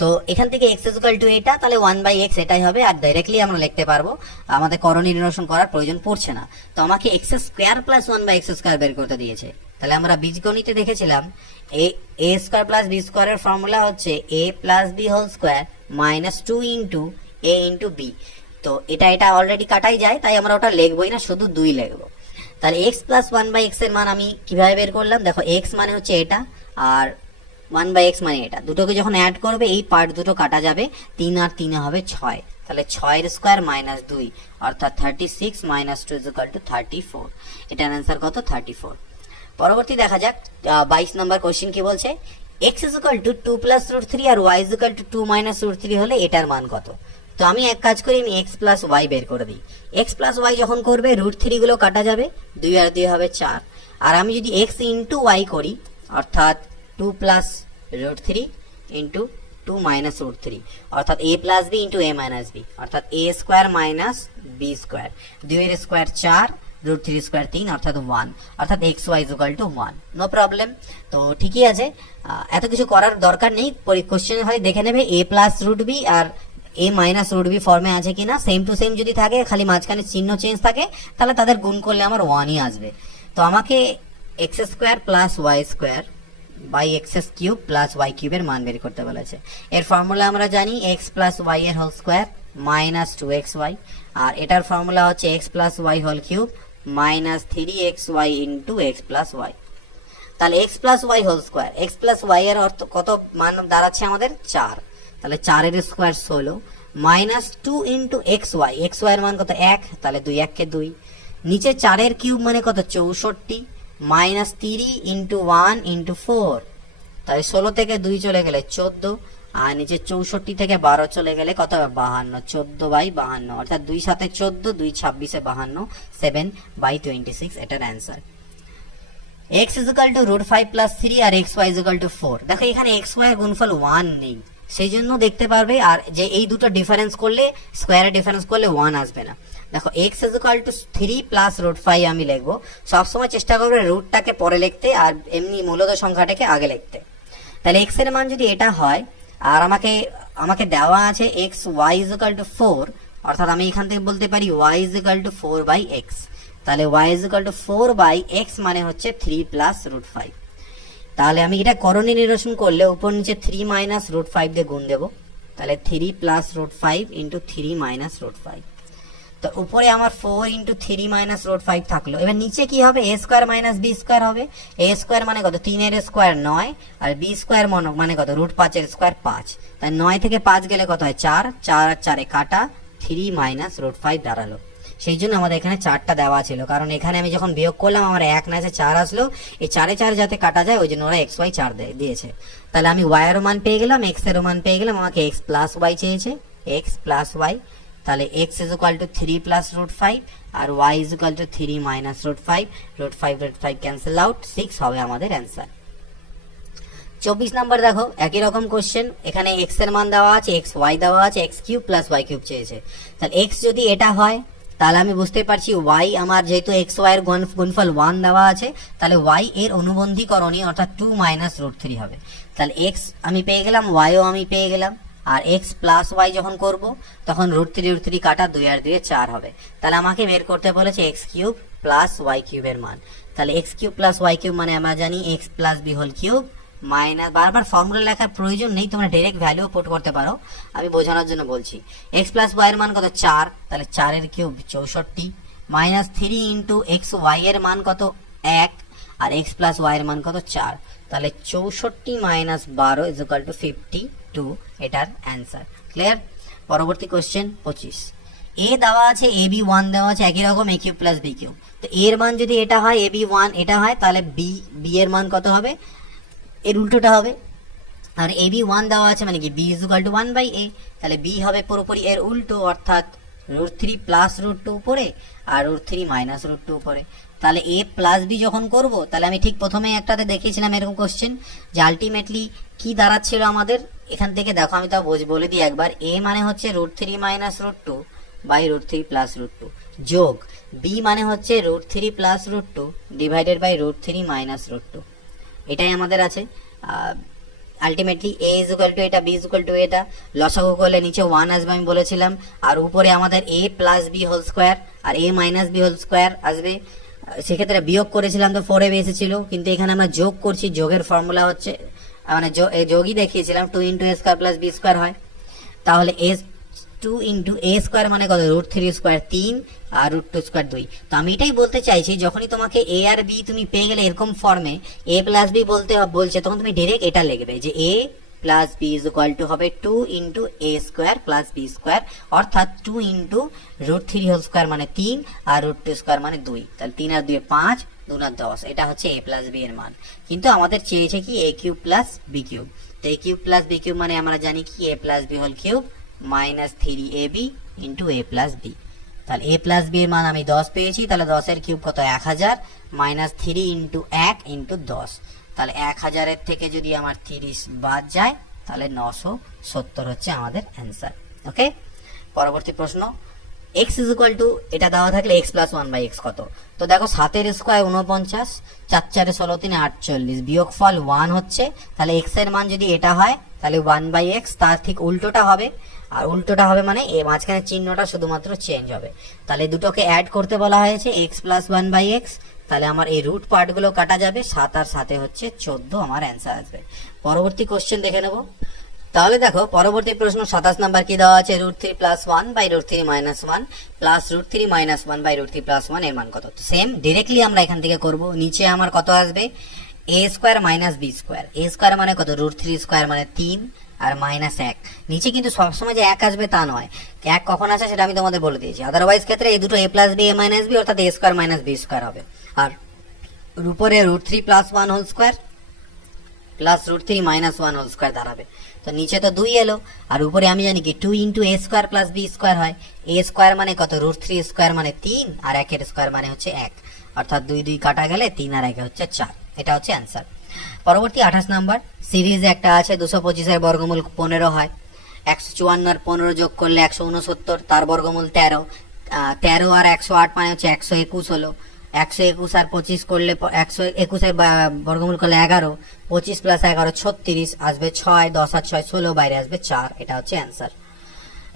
তো এখান থেকে এক্স ইকুয়াল টু এটা, তাহলে 1/x এটাই হবে, আর ডাইরেক্টলি আমরা লিখতে পারবো, আমাদের করণীয় নিরসন করার প্রয়োজন পড়ছে না। তো আমাকে এক্স স্কোয়ার প্লাস 1/x² বের করতে দিয়েছে। তাহলে আমরা বীজগণিতে দেখেছিলাম এ স্কোয়ার প্লাস বি স্কোয়ারের ফর্মুলা হচ্ছে a plus B whole square minus 2 into a into B. তো এটা অলরেডি কাটাই যায়, তাই আমরা ওটা লিখবোই না, শুধু 2 লিখবো। তাহলে x প্লাস 1/x এর মান আমি কিভাবে বের করলাম, দেখো x মানে হচ্ছে এটা আর 1/x মানে এটা, দুটোকে যখন অ্যাড করবে এই পার্ট দুটো কাটা যাবে, 3 আর 3 হবে 6, তাহলে 6 এর স্কোয়ার মাইনাস 2 অর্থাৎ 36 মাইনাস 2 ইকুয়াল টু 34। এটার অ্যান্সার কত? 34। পরবর্তী দেখা যাক 22 নম্বর কোশ্চেন কি বলছে, x equal to 2 plus root 3 আর y equal to 2 minus root 3 হলে এটার মান কত? তো আমি এক কাজ করি, আমি x প্লাস ওয়াই বের করে দিই। x প্লাস ওয়াই যখন করবে রুট 3 গুলো কাটা যাবে, 2 আর 2 হবে 4, আর আমি যদি x ইন্টু ওয়াই করি অর্থাৎ 2 plus root 3 into 2 minus root 3 অর্থাৎ a plus B into a minus B অর্থাৎ a square minus B square, 2 এর স্কোয়ার 4 রুট 3 স্কোয়ার 3 অর্থাৎ 1, অর্থাৎ X Y equal to 1। No problem. তো ঠিকই আছে, এত কিছু করার দরকার নেই, কোশ্চেন হয় দেখে নেবে a প্লাস রুট বি আর a মাইনাস রুট বি ফর্মে আছে কিনা, সেম টু সেম যদি থাকে, খালি মাঝখানে চিহ্ন চেঞ্জ থাকে, তাহলে তাদের গুণ করলে আমার 1ই আসবে। তো আমাকে X square plus Y square by X cube plus Y কিউবের মান বের করতে বলেছে। এর ফর্মুলা আমরা জানি এক্স প্লাস ওয়াই এর হোল স্কোয়ার মাইনাস 2xy, আর এটার ফর্মুলা হচ্ছে X plus Y whole cube minus 3xy into X plus Y. তাহলে X plus Y whole square, X plus Y এর অর্থ কত মান দাঁড়াচ্ছে আমাদের? 4, তাহলে 4 এর square 16 minus 2 into X Y এর মান কত? 1, তাহলে 2 1 কে 2, নিচে 4 এর কিউব মানে কত? 64 মাইনাস 3 ইন্টু 1 ইন্টু 4, তাহলে 16 থেকে 2 চলে গেলে 14, আর নিচে 64 থেকে 12 চলে গেলে কত হবে? 52, 14/52 অর্থাৎ 2 সাথে 14, 2 26 52, 7/26 এটার answer. x equal to root 5 plus 3 আর xy ইকুয়াল টু 4। দেখো এখানে xy এর গুণফল 1 নেই, সেই জন্য দেখতে পারবে, আর যে এই দুটো ডিফারেন্স করলে, স্কোয়ারের ডিফারেন্স করলে 1 আসবে না। দেখো x equal to 3 plus root 5 আমি লিখবো, সবসময় চেষ্টা করবে রুটটাকে পরে লিখতে আর এমনি মূলত সংখ্যাটাকে আগে লিখতে। তাহলে x এর মান যদি এটা হয়, আর আমাকে দেওয়া আছে x y ইকুয়াল টু 4, অর্থাৎ আমি এখান থেকে বলতে পারি y ইকুয়াল টু 4/x, তাহলে y ইকুয়াল টু 4/x মানে হচ্ছে 3 প্লাস রুট 5। তাহলে আমি এটা করণীয় নিরসন করলে উপর নিচে 3 মাইনাস রুট 5 দিয়ে গুণ দেবো, তাহলে 3 plus root 5 into 3 minus root 5। তো উপরে আমার 4 ইন্টু 3 মাইনাস রুট 5 থাকলো, এবার নিচে কি হবে? a square minus B square হবে। a স্কোয়ার মানে কত? 3 এর স্কোয়ার 9, আর বি স্কোয়ার মানে কত? রুট 5 এর স্কোয়ার 5, তাই 9 থেকে 5 গেলে কত হয়? 4, 4 আর 4 কাটা, 3 মাইনাস রুট 5 দাঁড়ালো। সেই জন্য আমাদের এখানে 4টা দেওয়া ছিল, কারণ এখানে আমি যখন বিয়োগ করলাম আমার 1 না এসে 4 আসলো, এই 4 4 যাতে কাটা যায় ওই জন্য ওরা xy 4 দিয়েছে। তাহলে আমি y এর মান পেয়ে গেলাম, x এর মান পেয়ে গেলাম, আমাকে x প্লাস y চেয়েছে, x প্লাস y, তাহলে x equal to 3 plus root 5 আর y equal to 3 minus root 5, root 5 cancel out, 6 হবে আমাদের অ্যান্সার। 24 নাম্বার দেখো একই রকম কোশ্চেন, এখানে x এর মান দেওয়া আছে, x y দেওয়া আছে, x cube plus y cube চেয়েছে। তাহলে x যদি এটা হয় তাহলে আমি বুঝতে পারছি y আমার যেহেতু x y এর গুণফল 1 দেওয়া আছে, তাহলে y এর অনুবন্ধী করণীয় অর্থাৎ 2 মাইনাস রুট 3 হবে। তাহলে x আমি পেয়ে গেলাম, y ও আমি পেয়ে গেলাম, আর x প্লাস y যখন করব তখন রুট 3 কাটা, 2 আর 2 4 হবে। তাহলে আমাকে বের করতে বলেছে x কিউব প্লাস y কিউবের মান। তাহলে x cube plus y cube মানে আমরা জানি x plus b whole cube minus, বারবার ফর্মুলা লেখার প্রয়োজন নেই, তোমরা ডাইরেক্ট ভ্যালু পুট করতে পারো, আমি বোঝানোর জন্য বলছি। x প্লাস y এর মান কত? 4, তাহলে 4 এর cube 64 minus 3 into x y এর মান কত? 1, আর x প্লাস y এর মান কত? 4, তাহলে 64 মাইনাস 12 ইজ ইকুয়াল টু 52, এটার অ্যান্সার। ক্লিয়ার? পরবর্তী কোশ্চেন 25। a দেওয়া আছে, ab 1 দেওয়া আছে, একই রকম a cube plus b cube. তো a এর মান যদি এটা হয়, ab 1 এটা হয়, তাহলে b এর মান কত হবে? এর উল্টোটা হবে। আর ab 1 দেওয়া আছে মানে কি b is equal two 1/a, তাহলে b হবে পুরোপুরি এর উল্টো, অর্থাৎ রুট 3 প্লাস রুট 2 উপরে আর রুট 3 মাইনাস রুট 2 উপরে। তাহলে a প্লাস b যখন করব, তাহলে আমি ঠিক প্রথমে একটাতে দেখিয়েছিলাম এরকম কোশ্চেন যে আলটিমেটলি কি দাঁড়াচ্ছিল আমাদের। এখান থেকে দেখো আমি তাও বলে দিই একবার, a মানে হচ্ছে root 3 minus root 2 by root three plus root two যোগ বি মানে হচ্ছে root three plus root two divided by root three minus root two, এটাই আমাদের আছে। Ultimately A is equal to এটা, বি ইজ ইকুয়াল টু এটা, লসাগু করলে নিচে 1 আসবে আমি বলেছিলাম, আর উপরে আমাদের এ প্লাস বি হোল স্কোয়ার আর এ মাইনাস বি হোল স্কোয়ার আসবে। সেক্ষেত্রে বিয়োগ করেছিলাম তো 4ab এসেছিল, কিন্তু এখানে আমরা যোগ করছি, যোগের ফর্মুলা হচ্ছে মানে যোগই দেখিয়েছিলাম 2 into a square plus B square হয়। তাহলে এ 2 ইন্টু এ স্কোয়ার মানে কত, রুট থ্রি স্কোয়ার 3 আর রুট টু স্কোয়ার 2। তো আমি এটাই বলতে চাইছি, যখনই তোমাকে এ আর বি তুমি পেয়ে গেলে এরকম ফর্মে এ প্লাস বি বলছে, তখন তুমি ডিরেক্ট এটা লিখবে যে a plus b is equal to হবে 2 into a square plus B square, অর্থাৎ 2 into root three whole square মানে 3 আর রুট টু স্কোয়ার মানে 2, তাহলে 3 আর 2 5, 2 আর 10, এটা হচ্ছে এ প্লাস বি এর মান। কিন্তু আমাদের চেয়েছে কি a cube plus b cube, তো a cube plus b cube মানে আমরা জানি কি a plus B whole cube minus 3ab into a plus b. তাহলে এ প্লাস বি এর মান আমি 10 পেয়েছি, তাহলে 10 এর কিউব কত 1000 মাইনাস 3 ইন্টু 1 ইন্টু 10, তাহলে 1000 এর থেকে যদি আমার 30 বাদ যায় তাহলে 970 হচ্ছে আমাদের অ্যান্সার। ওকে, পরবর্তী প্রশ্ন, x ইজ ইকুয়াল টু এটা দেওয়া থাকলে x প্লাস 1 বাই x কত। তো দেখো 7 এর স্কোয়ার 49, 4 4 16 3 48, বিয়োগফল 1 হচ্ছে, তাহলে x এর মান যদি এটা হয় তাহলে 1 বাই x, তার ঠিক উল্টোটা হবে, আর উল্টোটা হবে মানে এ মাঝখানে চিহ্নটা শুধুমাত্র চেঞ্জ হবে। তাহলে দুটোকে অ্যাড করতে বলা হয়েছে x প্লাস 1 বাই x, তাহলে আমার এই রুট পার্টগুলো কাটা যাবে, 7 আর 7 হচ্ছে 14 আমার অ্যান্সার আসবে। পরবর্তী কোশ্চেন দেখে নেব। তাহলে দেখো পরবর্তী প্রশ্ন 27 নাম্বার কি দেওয়া আছে, root three plus 1 by root three minus 1 plus root three minus 1 by root three plus 1 এর মান কত। তো সেম ডিরেক্টলি আমরা এখান থেকে করব, নিচে আমার কত আসবে এ স্কোয়ার মাইনাস বি স্কোয়ার, এ স্কোয়ার মানে কত রুট থ্রি স্কোয়ার মানে 3 আর মাইনাস 1, নিচে কিন্তু সবসময় যে 1 আসবে তা নয়, 1 কখন আসে সেটা আমি তোমাদের বলে দিয়েছি, আদারওয়াইজ ক্ষেত্রে এই দুটো A plus B A minus B অর্থাৎ A square minus B square হবে, আর উপরে root three plus 1 whole square plus root three minus 1 whole square দাঁড়াবে। তো নিচে তো 2 এলো, আর উপরে আমি জানি কি 2 into a square plus B square হয়, এ স্কোয়ার মানে কত রুট থ্রি স্কোয়ার মানে 3 আর 1 এর স্কোয়ার মানে হচ্ছে 1, অর্থাৎ 2 2 কাটা গেলে 3 আর 1 হচ্ছে 4, এটা হচ্ছে অ্যান্সার। পরবর্তী 28 নাম্বার, সিরিজ একটা আছে 225 এর বর্গমূল 15 হয়, 154 আর 15 যোগ করলে 169, তার বর্গমূল 13, 13 আর 108 মানে হচ্ছে 121 হলো, 121 আর 25 করলে 121 এর বর্গমূল করলে 11, 25 প্লাস 11 36 আসবে 6, 10 আর 6 16, বাইরে আসবে 4, এটা হচ্ছে অ্যান্সার।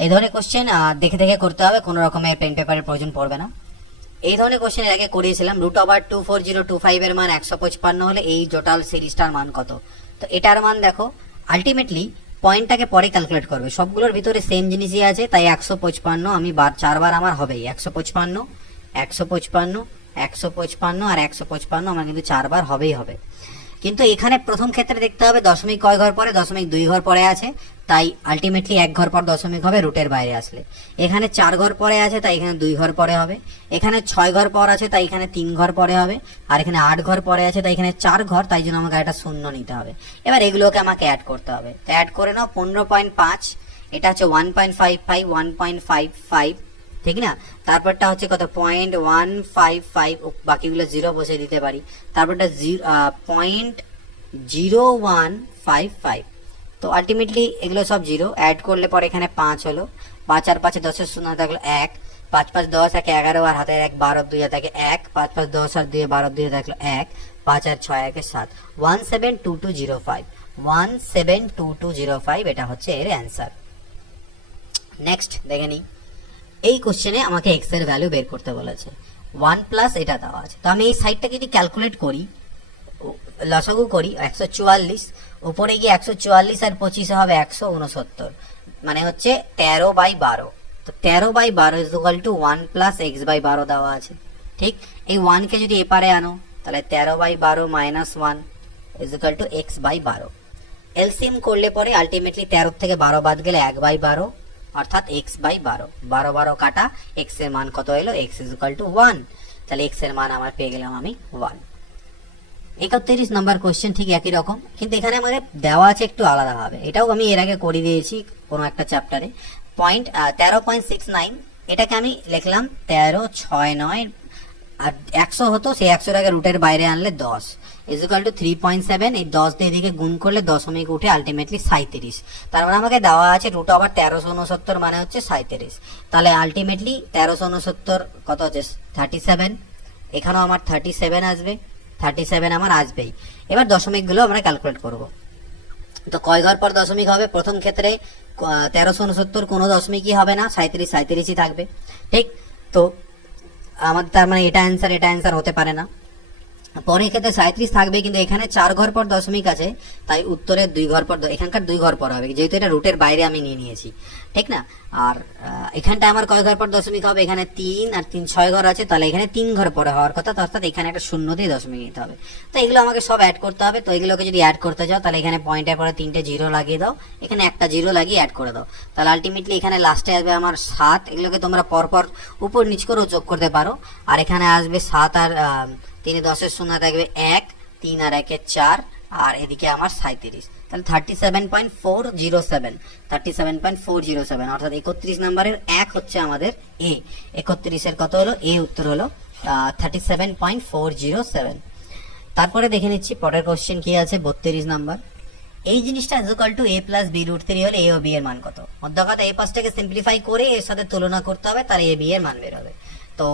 এই ধরনের কোশ্চেন দেখে দেখে করতে হবে, কোনো রকমের পেন পেপারের প্রয়োজন পড়বে না। এই ধরনের কোশ্চেন এর আগে করিয়েছিলাম, রুট ওভার 24025 এর মান 155 হলে এই টোটাল সিরিজটার মান কত। তো এটার মান দেখো আলটিমেটলি পয়েন্টটাকে পরে ক্যালকুলেট করবে, সবগুলোর ভিতরে সেম জিনিসই আছে, তাই 155 আমি 4বার আমার হবেই, 155 155 155 আর 155 আমার কিন্তু 4বার হবেই হবে। কিন্তু এখানে প্রথম ক্ষেত্রে দেখতে হবে দশমিক কয় ঘর পরে, দশমিক 2 ঘর পরে আছে, তাই আলটিমেটলি 1 ঘর পর দশমিক হবে রুটের বাইরে আসলে। এখানে 4 ঘর পরে আছে তাই এখানে 2 ঘর পরে হবে, এখানে 6 ঘর পর আছে তাই এখানে 3 ঘর পরে হবে, আর এখানে 8 ঘর পরে আছে তাই এখানে 4 ঘর, তাই জন্য আমাকে একটা শূন্য নিতে হবে। এবার এগুলোকে আমাকে অ্যাড করতে হবে, তো অ্যাড করে নাও 15.5, এটা হচ্ছে 1.55 1.55, ঠিক না, তারপরটা হচ্ছে কত 0.155, বাকিগুলো 0 বসে দিতে পারি, তারপরটা 0.0155, তো আলটিমেটলি এগুলো সব 0, অ্যাড করলে পরে এখানে 5 হলো, 5 আর 5 10 শূন্য থাকলো 1, 5 5 10 1 11 আর হাতের 1 12 2 থাকে 1, 5 5 10 আর 2 12 2 থাকলো 1, 5 আর 6 1 7, 172205, 172205, এটা হচ্ছে এর অ্যান্সার। নেক্সট দেখে নিই, এই কোশ্চেনে আমাকে x এর ভ্যালু বের করতে বলেছে, 1 প্লাস এটা দেওয়া আছে, তো আমি এই সাইডটাকে যদি ক্যালকুলেট করি, লসাগু করি 144, উপরে গিয়ে 144 আর 25 হবে 169, মানে হচ্ছে 13/12, তো 13/12 is equal to 1 plus x by 12 দেওয়া আছে, ঠিক, এই 1 কে যদি এপারে আনো তাহলে 13/12 minus 1 is equal to x by 12, LCM করলে পরে আলটিমেটলি 13 থেকে 12 বাদ গেলে 1/12, অর্থাৎ x বাই 12, 12 12 কাটা, x এর মান কত এলো, x ইজ ইকুয়াল টু 1, তাহলে x এর মান আমার পেয়ে গেলাম আমি 1। 31 নম্বর কোশ্চেন ঠিক একই রকম, কিন্তু এখানে আমাদের দেওয়া আছে একটু আলাদা ভাবে, এটাও আমি এর আগে করে দিয়েছি কোনো একটা চ্যাপ্টারে, 13.69, এটাকে আমি লিখলাম 13 6 9 আর 100 হতো, সেই 100টাকে রুটের বাইরে আনলে 10 ইকুয়াল টু 3.7, এই 10 দিয়ে এদিকে গুণ করলে দশমিক উঠে আলটিমেটলি 37। তার মানে আমাকে দেওয়া আছে রুট ওভার 1369 মানে হচ্ছে 37। তাহলে আলটিমেটলি 1369 কত হচ্ছে 37, এখানেও আমার 37 আসবে, 37 আমার আসবেই। এবার দশমিকগুলো আমরা ক্যালকুলেট করব। তো কয় ঘর পর দশমিক হবে? প্রথম ক্ষেত্রে 1369 কোনো দশমিকই হবে না, 37 থাকবে, ঠিক? তো আমাদের তার মানে এটা অ্যান্সার হতে পারে না। পরের ক্ষেত্রে 37 থাকবে, কিন্তু এখানে 4 ঘর পর দশমিক আছে, তাই উত্তরের 2 ঘর পর, এখানকার 2 ঘর পর হবে, যেহেতু এটা রুটের বাইরে আমি নিয়ে নিয়েছি, ঠিক না? আর এখানটা আমার কয় ঘর পর দশমিক হবে? এখানে 3 আর 3 6 ঘর আছে, তাহলে এখানে 3 ঘর পরে হওয়ার কথা, অর্থাৎ এখানে একটা শূন্য দিয়ে দশমিক নিতে হবে। তো এগুলো আমাকে সব অ্যাড করতে হবে। তো এগুলোকে যদি অ্যাড করতে যাও, তাহলে এখানে পয়েন্টের পরে 3টে জিরো লাগিয়ে দাও, এখানে একটা জিরো লাগিয়ে অ্যাড করে দাও, তাহলে আলটিমেটলি এখানে লাস্টে আসবে আমার 7। এগুলোকে তোমরা পরপর উপর নিচ করেও যোগ করতে পারো। আর এখানে আসবে 7 আর 3 10 শূন্য থাকবে 1, 3 আর 1 4, আর এদিকে আমার 37, তাহলে 37.407, অর্থাৎ 31 নম্বরের 1 হচ্ছে আমাদের এ। 31-এর কত হলো? এ উত্তর হলো 37.407। তারপরে দেখে নিচ্ছি পরের কোশ্চেন কি আছে, 32 নাম্বার। এই জিনিসটা equal to a plus B root 3 হলে a ও b এর মান কত? মধ্যে কথা এই পাশটাকে সিম্পলিফাই করে এর সাথে তুলনা করতে হবে, তার a b এর মান বের হবে। তো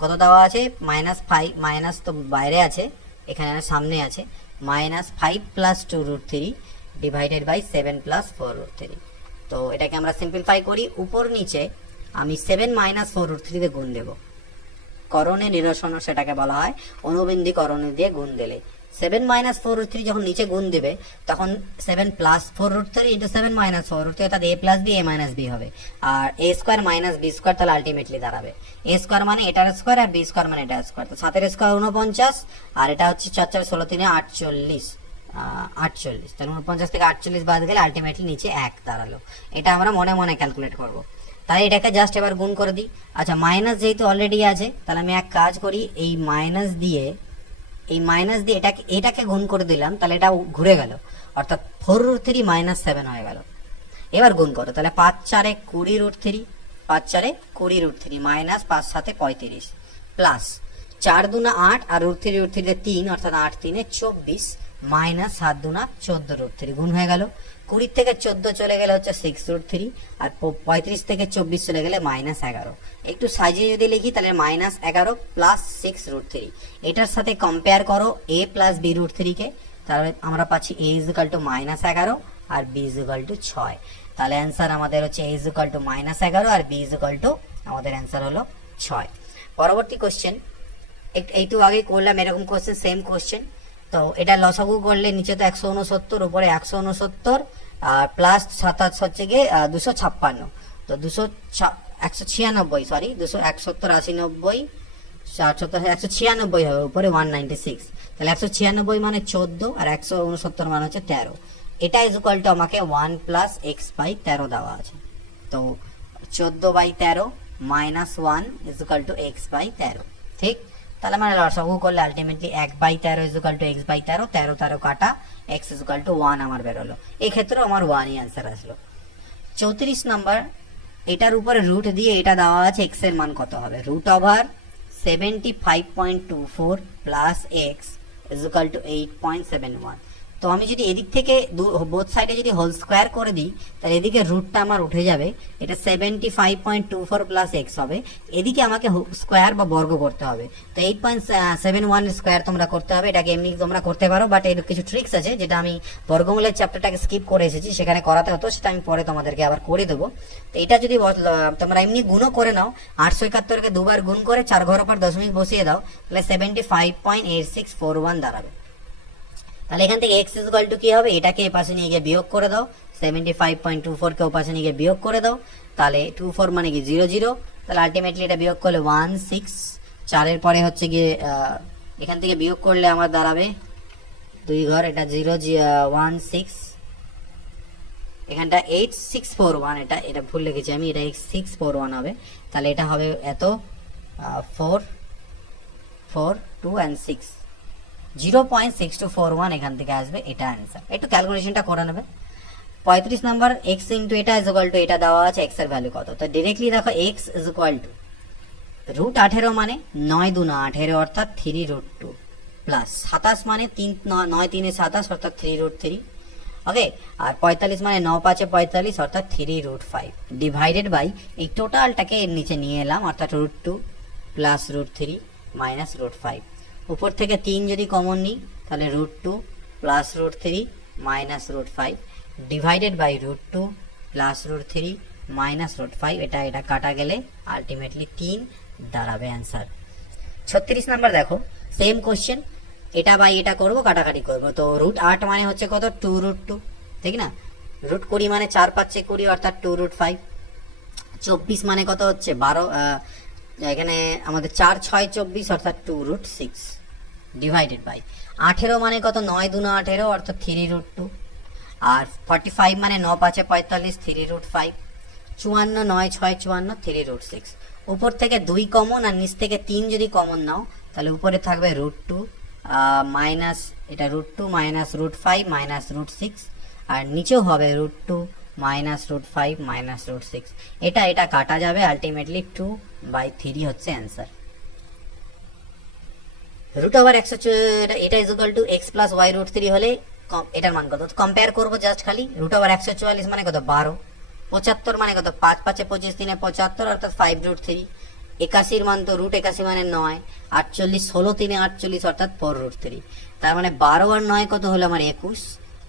কত দেওয়া আছে? -5, মাইনাস তো বাইরে আছে, এখানে সামনে আছে, -5 plus 2 root 3 divided by 7 plus 4 root 3। তো এটাকে আমরা সিম্পলিফাই করি, উপর নিচে আমি 7 মাইনাস 4 রুট 3 দিয়ে গুণ দেবো। করণে নিরসন সেটাকে বলা হয়, অনুবিন্দী করণে দিয়ে গুণ দিলে 7 মাইনাস 4 রুট 3 যখন নিচে গুণ দিবে, তখন 7 plus 4 root 3 into 7 minus 4 root 3, অর্থাৎ a plus B, a minus B হবে। আর a square minus B square, তাহলে আলটিমেটলি দাঁড়াবে a স্কোয়ার মানে এটার স্কোয়ার, আর বি স্কোয়ার মানে এটার স্কোয়ার। তো 7 এর স্কোয়ার 49, আর এটা হচ্ছে 4 4 16 3 48, 48, তাহলে 49 থেকে 48 বাদ গেলে আলটিমেটলি নিচে 1 দাঁড়ালো। এটা আমরা মনে মনে ক্যালকুলেট করবো। তাহলে এটাকে জাস্ট এবার গুণ করে দিই। আচ্ছা, মাইনাস যেহেতু অলরেডি আছে, তাহলে আমি এক কাজ করি, এই মাইনাস দিয়ে এটাকে গুণ করে দিলাম, তাহলে এটা ঘুরে গেল, অর্থাৎ 4 রুট 3 মাইনাস 7 হয়ে গেল। এবার গুণ করো, তাহলে 5 4 20 রুট 3, 5 4 20 রুট 3 মাইনাস 5 7 35 প্লাস 4 2 8, আর রুট 3 3, অর্থাৎ 8 3 24 মাইনাস 7 2 14 রুট 3, গুণ হয়ে গেল। 20 থেকে 14 চলে গেলে হচ্ছে 6 রুট 3, আর 35 থেকে 24 চলে গেলে -11। একটু সাজিয়ে যদি লিখি, তাহলে -11 প্লাস 6 রুট 3। এটার সাথে কম্পেয়ার করো a প্লাস বি রুট 3 কে, তাহলে আমরা পাচ্ছি a ইকুয়াল টু -11 আর b ইকুয়াল টু 6। তাহলে অ্যান্সার আমাদের হচ্ছে a ইকুয়াল টু -11 আর b ইকুয়াল টু, আমাদের অ্যান্সার হলো 6। পরবর্তী কোশ্চেন, একটু আগে করলাম এরকম কোশ্চেন, সেম কোশ্চেন। তো এটা লসাগু করলে নিচে তো 169, উপরে 169, আর প্লাস 27 হচ্ছে গিয়ে 256। তো 196, সরি 271 80 90 70 196 হবে, উপরে 196, তাহলে 196 মানে 14, আর 169 মানে হচ্ছে 13। এটা ইজ ইকুয়াল টু আমাকে 1 প্লাস x বাই 13 দেওয়া আছে। তো 14/13 minus 1 is equal to x by 13, ঠিক? তাহলে মানে লসাগু করলে ultimately 1/13 is equal to x by 13, 13 13 কাটা, x ইজ ইকুয়াল টু 1 আমার বেরোলো। এই ক্ষেত্রে আমার 1ই অ্যান্সার আসলো। 34 নাম্বার, এটার উপরে রুট দিয়ে এটা দেওয়া আছে, x এর মান কত হবে? Root over 75.24 plus x is equal to 8.71। তো আমি যদি এদিক থেকে বোথ সাইডে যদি হোল স্কোয়ার করে দিই, তাহলে এদিকে রুটটা আমার উঠে যাবে, এটা 75.24 প্লাস এক্স হবে। এদিকে আমাকে স্কোয়ার বা বর্গ করতে হবে, তো 8.71 স্কোয়ার তোমরা করতে হবে। এটাকে এমনি তোমরা করতে পারো, বাট এর কিছু ট্রিক্স আছে, যেটা আমি বর্গমূলের চ্যাপ্টারটাকে স্কিপ করে এসেছি, সেখানে করাতে হতো, সেটা আমি পরে তোমাদেরকে আবার করে দেবো। তো এটা যদি তোমরা এমনি গুণও করে নাও, 871কে দুবার গুণ করে 4 ঘর পর দশমিক বসিয়ে দাও, তাহলে 75.8641 দাঁড়াবে। তাহলে এখান থেকে x ইকুয়াল টু কি হবে? এটাকে এ পাশে নিয়ে গিয়ে বিয়োগ করে দাও, 75.24 কে ও পাশে নিয়ে গিয়ে বিয়োগ করে দাও, তাহলে 24 মানে কি 0 0, তাহলে আলটিমেটলি এটা বিয়োগ করলে 1 6, 4 এর পরে হচ্ছে গিয়ে এখান থেকে বিয়োগ করলে আমার দাঁড়াবে 2 ঘর, এটা 0 1 6, এখানটা 8641, এটা ভুল লিখেছি আমি, এটা 8641 হবে। তাহলে এটা হবে এত 4 4 2 and 6, 0.6241 এখান থেকে আসবে, এটা অ্যান্সার। একটু ক্যালকুলেশনটা করে নেবে। 35 নাম্বার, x ইন্টু এটা ইজ ইকুয়াল টু, এটা দেওয়া আছে x এর ভ্যালু কত, তো ডাইরেক্টলি দেখো x is equal to root 18 মানে 9 2 18 অর্থাৎ 3√2 প্লাস 27 মানে 9 3 27 অর্থাৎ 3√3। ওকে, আর 45 মানে 9 5 45 অর্থাৎ 3√5 ডিভাইডেড বাই এই টোটালটাকে এর নিচে নিয়ে এলাম অর্থাৎ √2 প্লাস √3 মাইনাস √5। উপর থেকে 3 যদি কমন নিই তাহলে √2 plus √3 minus √5 divided by √2 plus √3 minus √5। এটা কাটা গেলে আলটিমেটলি 3 দাঁড়াবে অ্যান্সার। 36 নাম্বার দেখো, সেম কোশ্চেন, এটা বাই এটা করব, কাটাকাটি করব। তো √8 মানে হচ্ছে কত 2√2, ঠিক না? √20 মানে 4 5 20 অর্থাৎ 2√5। 24 মানে কত হচ্ছে 12, এখানে আমাদের 4 6 24 অর্থাৎ 2√6 ডিভাইডেড বাই 18 মানে কত 9 2 18 অর্থাৎ 3√2। আর 45 মানে 9 5 45 3√5। 54 9 6 54 3√6। উপর থেকে 2 কমন আর নিচ থেকে 3 যদি কমন নাও তাহলে উপরে থাকবে √2 মাইনাস এটা √2 মাইনাস √5 মাইনাস √6, আর নিচেও হবে √2 মাইনাস √5 মাইনাস √6। এটা কাটা যাবে, আলটিমেটলি 2/3 হচ্ছে অ্যান্সার। √x, এটা is equal to x plus y √3 হলে এটার মান কত কম্পেয়ার করবো জাস্ট খালি। √144 মানে কত 12, 75 মানে কত 5 5 25 3 75 অর্থাৎ 5√3। 81 মান তো √81 মানে 9, 48 16 3 48 অর্থাৎ 4√3। তার মানে 12 আর 9 কত হলো আমার 21,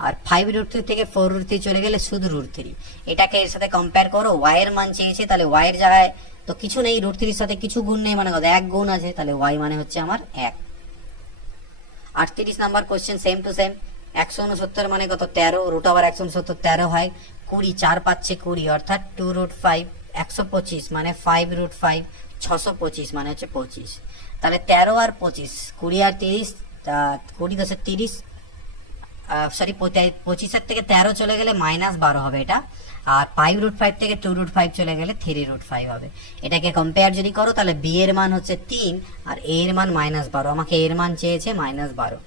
আর 5√3 থেকে 4√3 চলে গেলে শুধু √3। এটাকে এর সাথে কম্পেয়ার করো, y এর মান চেয়েছে, তাহলে y এর জায়গায় তো কিছু নেই, √3 এর সাথে কিছু গুণ নেই মানে কত 1 গুণ আছে, তাহলে y মানে হচ্ছে আমার 1। 38 number question, same to same. 169 মানে কত 13, √169 13 হয় 20, 4 5 20 অর্থাৎ 2√5। 125 মানে 5√5, 625 মানে হচ্ছে 25। তাহলে 13 আর 25, 20 আর 30, 20 10 30, সরি 25 থেকে 13 চলে গেলে -12 হবে এটা, আর 5√5 থেকে 2√5 চলে গেলে 3√5 হবে। এটাকে কম্পেয়ার যদি করো তাহলে b এর মান হচ্ছে 3 আর a এর মান -12, আমাকে এর মান চেয়েছে -12।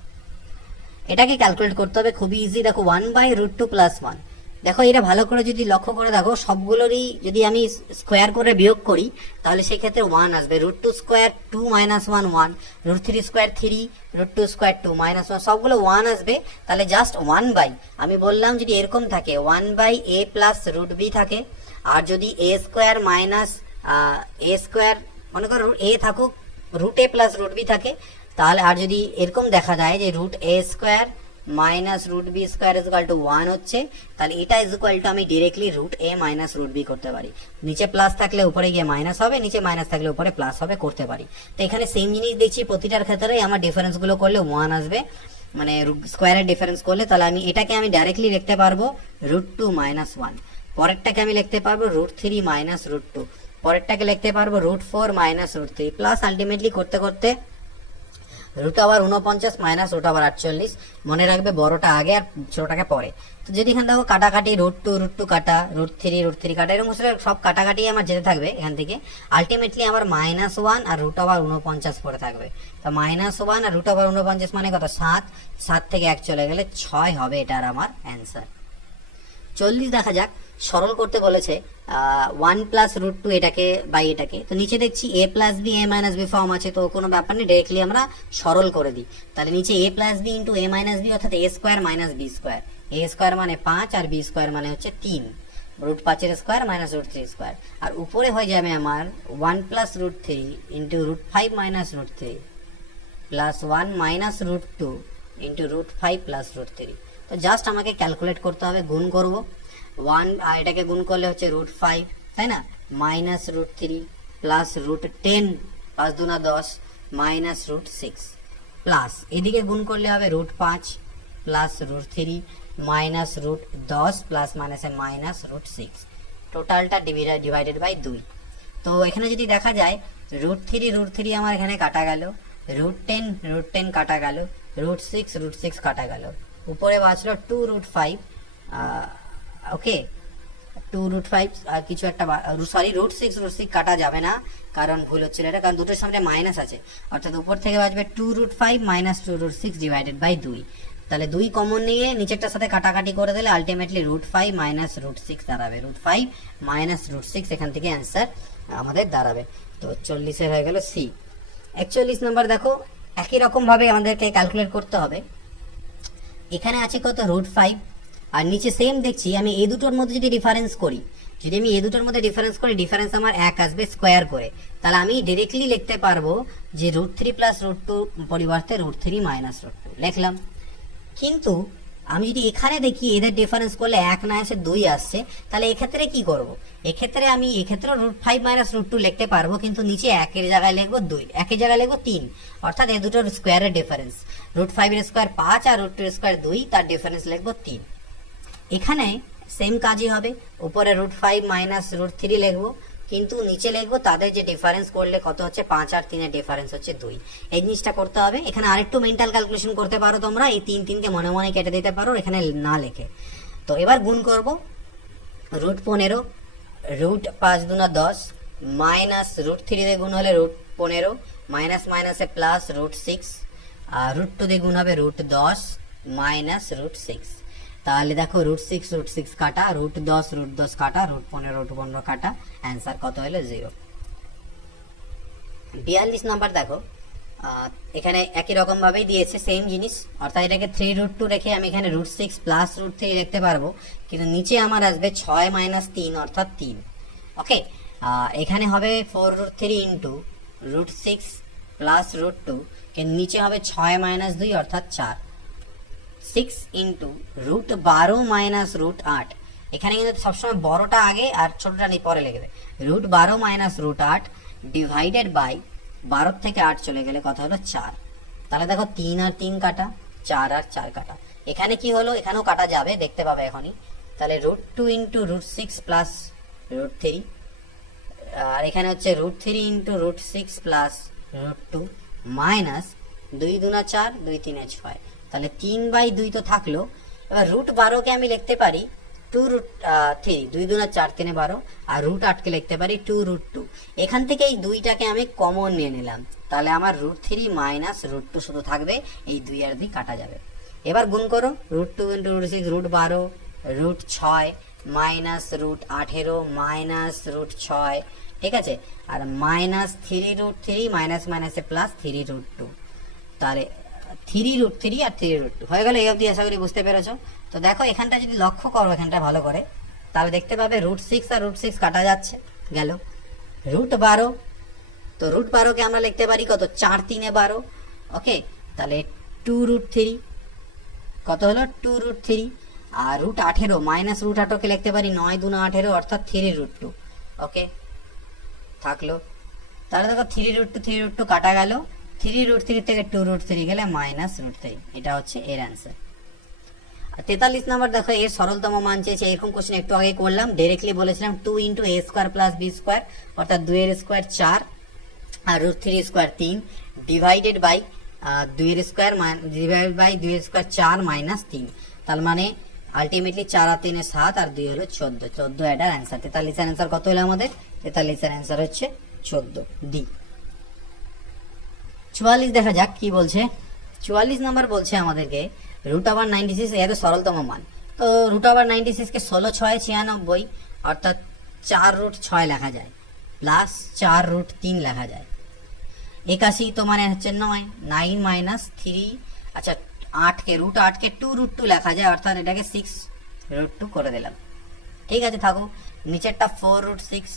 এটাকে ক্যালকুলেট করতে হবে, খুবই ইজি। দেখো 1/√2 প্লাস 1, দেখো এটা ভালো করে যদি লক্ষ্য করে দেখো, সবগুলোরই যদি আমি স্কোয়ার করে বিয়োগ করি তাহলে সেক্ষেত্রে 1 আসবে। √2 স্কোয়ার 2 -1 1, √3 স্কোয়ার 3, √2 স্কোয়ার 2 -1, সবগুলো 1 আসবে। তাহলে জাস্ট 1/, আমি বললাম যদি এরকম থাকে 1/a প্লাস √b থাকে, আর যদি a square minus a square, মনে করো a থাকুক √a প্লাস √b থাকে, তাহলে আর যদি এরকম দেখা যায় যে √a square minus √b square is equal to 1 হচ্ছে, তাহলে এটা ইজ ইকুয়াল টু আমি ডিরেক্টলি √a মাইনাস √b করতে পারি। নিচে প্লাস থাকলে উপরে গিয়ে মাইনাস হবে, নিচে মাইনাস থাকলে উপরে প্লাস হবে, করতে পারি। তো এখানে সেম জিনিস দেখছি, প্রতিটার ক্ষেত্রে আমার ডিফারেন্স গুলো করলে 1 আসবে, মানে স্কোয়ারের ডিফারেন্স করলে। তাহলে আমি এটাকে আমি ডাইরেক্টলি লিখতে পারবো √2 মাইনাস 1, পরেরটাকে আমি লিখতে পারবো √3 মাইনাস √2, পরেরটাকে লিখতে পারবো √4 মাইনাস √3, প্লাস আলটিমেটলি করতে করতে √49 মাইনাস √48। মনে রাখবে বড়টা আগে আর ছোটটাকে পরে। তো যদি এখান থেকে কাটাকাটি √2 কাটা, √3 কাটা, এরকম সব কাটাকাটি আমার যেতে থাকবে এখান থেকে, আলটিমেটলি আমার -1 আর √49 পড়ে থাকবে। তো -1 আর √49 মানে কত 7, 7 থেকে 1 চলে গেলে 6 হবে এটার আমার অ্যান্সার। 40 দেখা যাক, সরল করতে বলেছে 1 প্লাস √2 এটাকে বাই এটাকে। তো নিচে দেখছি a plus b a minus b form আছে, তো কোনো ব্যাপার নেই, ডাইরেক্টলি আমরা সরল করে দিই। তাহলে নিচে a plus b into a minus b অর্থাৎ a square minus b square, a square মানে 5 আর b স্কোয়ার মানে হচ্ছে 3, √5 এর স্কোয়ার মাইনাস √3 স্কোয়ার, আর উপরে হয়ে যাবে আমার 1 plus √3 into √5 minus √3 plus 1 minus √2 into √5 plus √3। তো জাস্ট আমাকে ক্যালকুলেট করতে হবে, গুণ করব। 1 আর এটাকে গুণ করলে হচ্ছে √5, তাই না, মাইনাস √3 প্লাস √10, 5 2 10 মাইনাস √6, প্লাস এদিকে গুণ করলে হবে √5 প্লাস √3 মাইনাস √10 প্লাস মাইনাসে মাইনাস √6, টোটালটা ডিভাইডেড বাই 2। তো এখানে যদি দেখা যায় √3 আমার এখানে কাটা গেল, √10 কাটা গেল, √6 কাটা গেল, উপরে বাঁচলো 2√5। ওকে, 2√5 আর কিছু একটা, সরি √6 কাটা যাবে না, কারণ ভুল হচ্ছিল এটা, কারণ দুটোর সামনে মাইনাস আছে, অর্থাৎ উপর থেকে বাঁচবে 2√5 মাইনাস 2√6 ডিভাইডেড বাই 2। তাহলে 2 কমন নিয়ে নিচেরটার সাথে কাটাকাটি করে দিলে আলটিমেটলি √5 মাইনাস √6 দাঁড়াবে, √5 মাইনাস √6 এখান থেকে অ্যান্সার আমাদের দাঁড়াবে। তো 40 হয়ে গেল সি। 41 নাম্বার দেখো একই রকম ভাবে আমাদেরকে ক্যালকুলেট করতে হবে। এখানে আছে কত √5, আর নিচে সেম দেখছি আমি এই দুটোর মধ্যে যদি ডিফারেন্স করি, যদি আমি এই দুটোর মধ্যে ডিফারেন্স করি, ডিফারেন্স আমার 1 আসবে স্কোয়ার করে, তাহলে আমি ডিরেক্টলি লিখতে পারবো যে √3 + √2 পরিবর্তে √3 - √2 লিখলাম। কিন্তু আমি যদি এখানে দেখি এদের ডিফারেন্স করলে 1 না এসে 2 আসছে, তাহলে এক্ষেত্রে কি করব? এক্ষেত্রে আমি এক্ষেত্রে √5 - √2 লিখতে পারবো, কিন্তু নিচে 1 এর জায়গায় লিখবো 2, 1 এর জায়গায় লিখবো 3, অর্থাৎ এই দুটোর স্কোয়ারের ডিফারেন্স। √5 এর স্কোয়ার 5 আর √2 এর স্কোয়ার 2, তার ডিফারেন্স লিখবো 3। এখানে সেম কাজই হবে, উপরে √5 - √3 লিখবো, কিন্তু নিচে লিখবো তাদের যে ডিফারেন্স করলে কত হচ্ছে 5 আর 3 এর ডিফারেন্স হচ্ছে 2। এই জিনিসটা করতে হবে। এখানে আরেকটু মেন্টাল ক্যালকুলেশন করতে পারো তোমরা, এই 3 কে মনে মনে কেটে দিতে পারো এখানে না লিখে। তো এবার গুণ করব, √15 √5 × 10 মাইনাস √3 দিয়ে গুণ হলে √15 মাইনাস মাইনাসে প্লাস √6 আর √2 দিয়ে গুণ হবে √10 মাইনাস √6। তাহলে দেখো √6 √6 কাটা, √10 √10 কাটা, √15 √15 কাটা, অ্যান্সার কত হলো 0। 42 নাম্বার দেখো এখানে একই রকম ভাবেই দিয়েছে, সেম জিনিস, অর্থাৎ এটাকে 3√2 রেখে আমি এখানে √6 প্লাস √3 লিখতে পারবো, কিন্তু নিচে আমার আসবে 6 - 3 অর্থাৎ 3। ওকে, এখানে হবে 4√3 ইন্টু √6 প্লাস √2, কিন্তু নিচে হবে 6 - 2 অর্থাৎ 4। 6 ইন্টু √12 মাইনাস √8, এখানে কিন্তু সবসময় বড়টা আগে আর ছোটটা পরে লিখবে। √12 মাইনাস √8 ডিভাইডেড বাই 12 থেকে 8 চলে গেলে কত হলো 4। তাহলে দেখো 3 আর 3 কাটা, 4 আর 4 কাটা। এখানে কি হলো, এখানেও কাটা যাবে, দেখতে পাবে এখনই। তাহলে √2 ইন্টু √6 প্লাস √3, আর এখানে হচ্ছে √3 ইন্টু √6 প্লাস √2 মাইনাস 2 2 4, 2 3 6, তাহলে 3/2 তো থাকলো। এবার √12 কে আমি লিখতে পারি 2√3, 2 2 4 3 12, আর √8 কে লিখতে পারি 2√2। এখান থেকে এই 2টাকে আমি কমন নিয়ে নিলাম, তাহলে আমার √3 মাইনাস √2 শুধু থাকবে, এই 2 আর 2 কাটা যাবে। এবার গুণ করো, √2 ইন্টু √6 √12 √6 মাইনাস √18 মাইনাস √6, ঠিক আছে, আর মাইনাস 3√3 মাইনাস মাইনাসে প্লাস 3√2, তাহলে 3√3 আর 3√2 হয়ে গেল। এই অবধি আশা করি বুঝতে পেরেছো। তো দেখো এখানটা যদি লক্ষ্য করো এখানটা ভালো করে, তাহলে দেখতে পাবে √6 আর √6 কাটা যাচ্ছে, গেল। √12, তো √12 কে আমরা লিখতে পারি কত, 4 3 12। ওকে, তাহলে 2√3 কত হলো 2√3, আর √18 মাইনাস √18 কে লিখতে পারি 9 2 18 অর্থাৎ 3√2। ওকে, থাকলো। তাহলে দেখো 3√2 কাটা গেল, 3√3 থেকে 2√3 গেলে মাইনাস √3, এটা হচ্ছে এর অ্যান্সার। আর 43 নাম্বার দেখো এর সরলতম মান চেয়েছে, এরকম কোশ্চেন একটু আগে করলাম, ডাইরেক্টলি বলেছিলাম 2 × a² + b² অর্থাৎ 2 এর স্কোয়ার 4 আর √3 স্কোয়ার 3 ডিভাইডেড বাই 2 এর স্কোয়ার ডিভাইডেড বাই 2 এর স্কোয়ার 4 মাইনাস 3, তার মানে আলটিমেটলি 4 আর 3 7 আর 2 হলো 14, 14 এটার অ্যান্সার। 43 এর অ্যান্সার কত হলো আমাদের, 43 এর অ্যান্সার হচ্ছে 14 ডি। 44 দেখা যাক কি বলছে। 44 নাম্বার বলছে আমাদেরকে √96, এত সরলতম মান। তো √96 কে 16 6 96 অর্থাৎ 4√6 লেখা যায়, প্লাস 4√3 লেখা যায়। 81 তো মানে হচ্ছে 9, 9 মাইনাস 3, আচ্ছা 8 কে √8 কে 2√2 লেখা যায়, অর্থাৎ এটাকে 6√2 করে দিলাম। ঠিক আছে, থাকুক। নিচেরটা 4√6,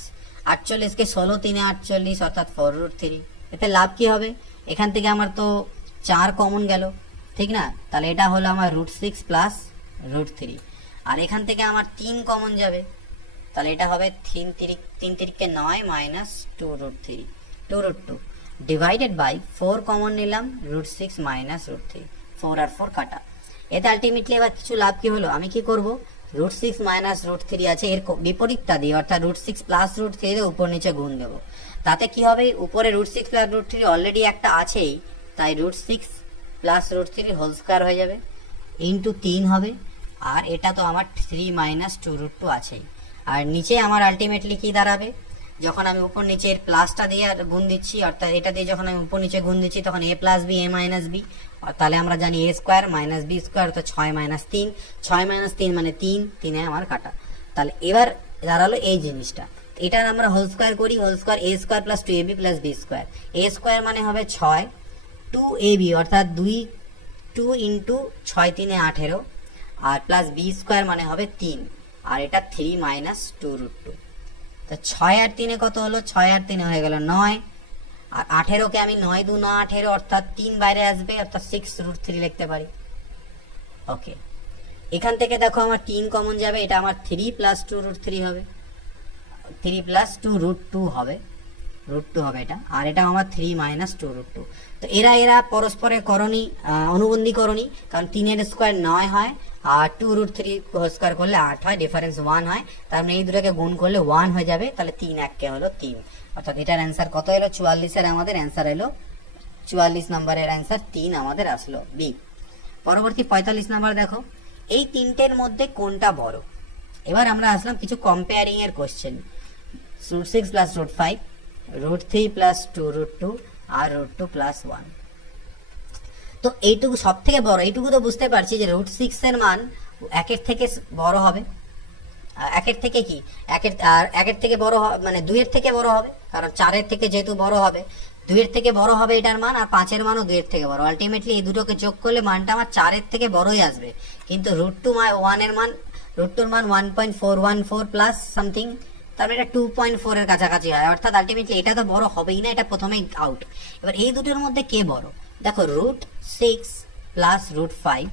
48 কে 16 3 48 অর্থাৎ 4√3। এতে লাভ কি হবে, এখান থেকে আমার তো 4 কমন গেল, ঠিক না, তাহলে এটা হলো আমার √6 প্লাস √3, আর এখান থেকে আমার 3 কমন যাবে, তাহলে এটা হবে 3 3 কে 9 মাইনাস 2√2 ডিভাইডেড বাই 4 কমন নিলাম, √6 মাইনাস √3, 4 আর 4 কাটা। এতে আলটিমেটলি এবার কিছু লাভ কি হলো, আমি কি করব, √6 মাইনাস √3 আছে, এর বিপরীতটা দিয়ে অর্থাৎ √6 প্লাস √3 দিয়ে উপর নিচে গুণ দেবো। তাতে কি হবে, উপরে √6 প্লাস √3 অলরেডি একটা আছেই, তাই √6 প্লাস √3 হোল স্কয়ার হয়ে যাবে, ইন্টু 3 হবে, আর এটা তো আমার 3 মাইনাস 2√2 আছেই। আর নিচে আমার আলটিমেটলি কি দাঁড়াবে, যখন আমি উপর নিচে এর প্লাসটা দিয়ে গুণ দিচ্ছি, অর্থাৎ এটা দিয়ে যখন আমি উপর নিচে গুণ দিচ্ছি তখন a plus B a minus b, তাহলে আমরা জানি a square minus B square, তো 6 মাইনাস 3, 6 মাইনাস 3 মানে 3, 3 আমার কাটা। তাহলে এবার দাঁড়ালো এই জিনিসটা, এটার আমরা হোল স্কোয়ার করি, whole square a square plus 2ab plus b square. a square মানে হবে 6, 2ab অর্থাৎ 2 ইন্টু 6 3 18, আর প্লাস b স্কোয়ার মানে হবে 3, আর এটা 3 মাইনাস 2√2। তো 6 আর 3 কত হলো? 6 আর 3 হয়ে গেল 9, আর 18কে আমি 9 2 9 18 অর্থাৎ 3 বাইরে আসবে, অর্থাৎ 6√3 লিখতে পারি। ওকে, এখান থেকে দেখো আমার 3 কমন যাবে, এটা আমার 3 প্লাস 2√3 হবে, 3 প্লাস 2√2 হবে, √2 হবে এটা, আর এটা আমার 3 মাইনাস 2√2। তো এরা পরস্পরের করণী, অনুবন্ধী করণী, কারণ 3 এর স্কোয়ার 9 হয় আর 2√3 স্কোয়ার করলে 8 হয়, ডিফারেন্স 1 হয়, তার মানে এই দুটোকে গুণ করলে 1 হয়ে যাবে, তাহলে 3 1 হলো 3, অর্থাৎ এটার অ্যান্সার কত এলো? 44 এর আমাদের অ্যান্সার এলো 44 নম্বরের অ্যান্সার 3 আমাদের আসলো বি। পরবর্তী 45 নম্বর দেখো, এই তিনটের মধ্যে কোনটা বড়? এবার আমরা আসলাম কিছু কম্পেয়ারিং এর কোশ্চেন। √6 প্লাস √5, √3 প্লাস 2√2 আর √2 প্লাস 1। তো এইটুকু সব থেকে বড়, এইটুকু তো বুঝতে পারছি যে √6 এর মান 1 থেকে বড় হবে, 1 থেকে কি 1 থেকে বড় মানে 2 থেকে বড় হবে, কারণ 4 থেকে যেহেতু বড় হবে, 2 থেকে বড় হবে এটার মান, আর 5 মানও 2 থেকে বড়। আলটিমেটলি এই দুটোকে যোগ করলে মানটা আমার 4 থেকে বড়ই আসবে, কিন্তু √2 1 এর মান, √2 মান 1.414 প্লাস সামথিং, তারপরে এটা 2.4 এর কাছাকাছি হয়, অর্থাৎ আলটিমেটলি এটা তো বড় হবেই না, এটা প্রথমেই আউট। এবার এই দুটোর মধ্যে কে বড়? দেখো √6 প্লাস √5,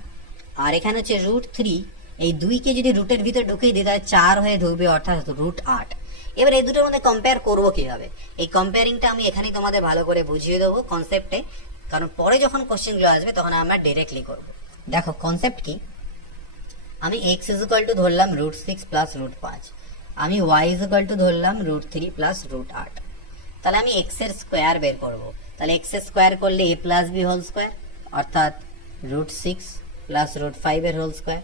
আর এখানে হচ্ছে √3, এই 2কে যদি রুটের ভিতরে ঢুকিয়ে দিই তাহলে 4 হয়ে ঢুকবে, অর্থাৎ √8। এবার এই দুটোর মধ্যে কম্পেয়ার করবো কিভাবে? এই কম্পেয়ারিংটা আমি এখানেই তোমাদের ভালো করে বুঝিয়ে দেবো কনসেপ্টে, কারণ পরে যখন কোশ্চেনগুলো আসবে তখন আমরা ডিরেক্টলি করব। দেখো কনসেপ্ট কি, আমি x ধরলাম √6 প্লাস √5, আমি y ধরলাম √3 প্লাস √8। তাহলে আমি x এর স্কোয়ার বের করব। তাহলে x এর স্কোয়ার করলে a plus b whole square, অর্থাৎ √6 প্লাস √5 এর হোল স্কোয়ার।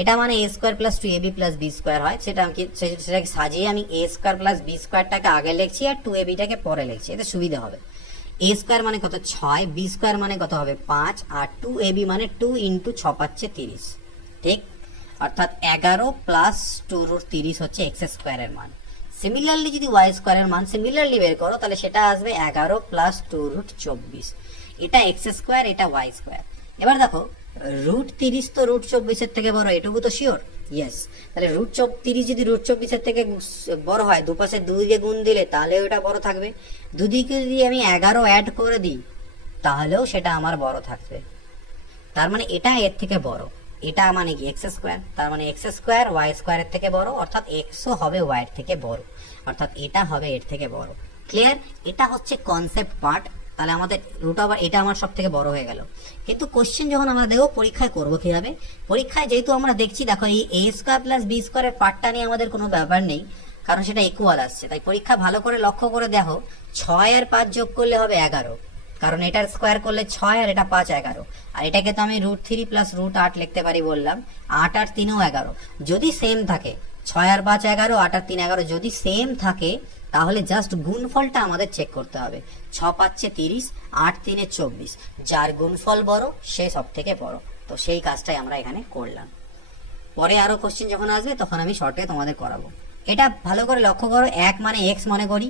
এটা মানে a square plus 2ab plus b square হয়, সেটাকে সাজিয়ে আমি a স্কোয়ার প্লাস b স্কোয়ারটাকে আগে লিখছি আর 2abটাকে পরে লিখছি, এতে সুবিধা হবে। a স্কোয়ার মানে কত? 6, b স্কোয়ার মানে কত হবে? 5, আর 2ab মানে 2 ইন্টু 6 5 30, ঠিক, অর্থাৎ 11 প্লাস 2√30 হচ্ছে x স্কোয়ারের মান। সিমিলারলি যদি y স্কোয়ারের মান সিমিলারলি বের করো তাহলে সেটা আসবে 11 প্লাস 2√24, এটা x স্কোয়ার, এটা y স্কোয়ার। এবার দেখো √30 তো √24 এর থেকে বড়, এটুকু তো শিওর, ইয়েস। তাহলে √30 যদি √24 এর থেকে বড় হয়, দুপাশে 2 দিয়ে গুণ দিলে তাহলে ওটা বড় থাকবে। দুদিকে যদি আমি 11 অ্যাড করে দিই তাহলেও সেটা আমার বড় থাকবে, তার মানে এটা এর থেকে বড়। এটা মানে কি x স্কোয়ার, তার মানে x স্কোয়ার y স্কোয়ারের থেকে বড়, অর্থাৎ x ও হবে y এর থেকে বড়, অর্থাৎ এটা হবে এর থেকে বড়। ক্লিয়ার? এটা হচ্ছে কনসেপ্ট পার্ট। তাহলে আমাদের √, এটা আমার সব থেকে বড় হয়ে গেল। কিন্তু কোশ্চেন যখন আমরা দেখবো পরীক্ষায় করবো কিভাবে, পরীক্ষায় যেহেতু আমরা দেখছি, দেখো এই a স্কোয়ার প্লাস b স্কোয়ারের পার্টটা নিয়ে আমাদের কোনো ব্যাপার নেই, কারণ সেটা ইকুয়াল আসছে। তাই পরীক্ষা ভালো করে লক্ষ্য করে দেখো, 6 আর 5 যোগ করলে হবে 11, কারণ এটার স্কোয়ার করলে 6 আর এটা 5 11, আর এটাকে তো আমি √3 প্লাস √8 লিখতে পারি বললাম। 8 আর 3 11, যদি সেম থাকে 6 আর 5 11, 8 আর 3 11, যদি সেম থাকে তাহলে জাস্ট গুণফলটা আমাদের চেক করতে হবে। 6 5 30, 8 3 24, যার গুণফল বড় সে সব থেকে বড়। তো সেই কাজটাই আমরা এখানে করলাম। পরে আরো কোশ্চেন যখন আসবে তখন আমি শর্টে তোমাদের করাবো। এটা ভালো করে লক্ষ্য করো, 1 মানে x মনে করি,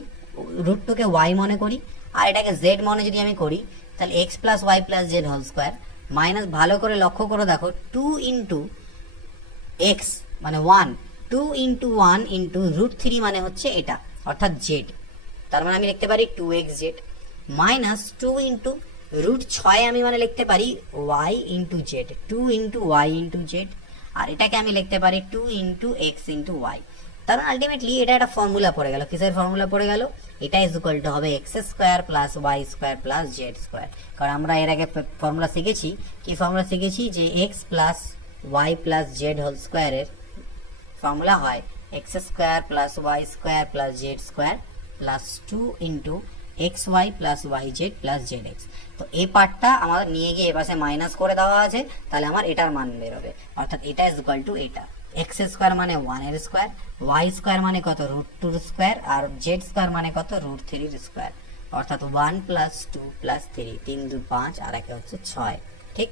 √2কে y মনে করি, আর এটাকে z মনে যদি আমি করি তাহলে x plus y plus z whole square, minus ভালো করে লক্ষ্য করে দেখো 2 ইন্টু x মানে 1, 2 ইন্টু 1 ইন্টু √3 মানে হচ্ছে এটা, অর্থাৎ z, তার মানে আমি লিখতে পারি 2xz, মাইনাস 2 ইন্টু √6 আমি মানে লিখতে পারি y into z, 2 into y into z, আর এটাকে আমি লিখতে পারি 2 ইন্টু x ইন্টু y। তার মানে আলটিমেটলি এটা একটা ফর্মুলা পড়ে গেল। কিসের ফর্মুলা পড়ে গেল? এটা ইজ ইকুয়াল টু হবে x square plus y square plus z square. কারণ আমরা এর আগে ফর্মুলা শিখেছি, কি ফর্মুলা শিখেছি, যে x plus y plus z whole স্কোয়ারের ফর্মুলা হয় x square plus y square plus z square plus 2 into xy plus yz plus zx। তো এই পার্টটা আমাদের নিয়ে গিয়ে এপাশে মাইনাস করে দেওয়া আছে, তাহলে আমার এটার মান বেরোবে, অর্থাৎ এটা ইজ ইকুয়াল টু এটা। x স্কোয়ার মানে 1 এর স্কোয়ার, y স্কোয়ার মানে কত √2 এর স্কোয়ার, আর z স্কোয়ার মানে কত √3 এর স্কোয়ার, অর্থাৎ 1 প্লাস 2 প্লাস 3, 3 2 5, আর একে হচ্ছে 6, ঠিক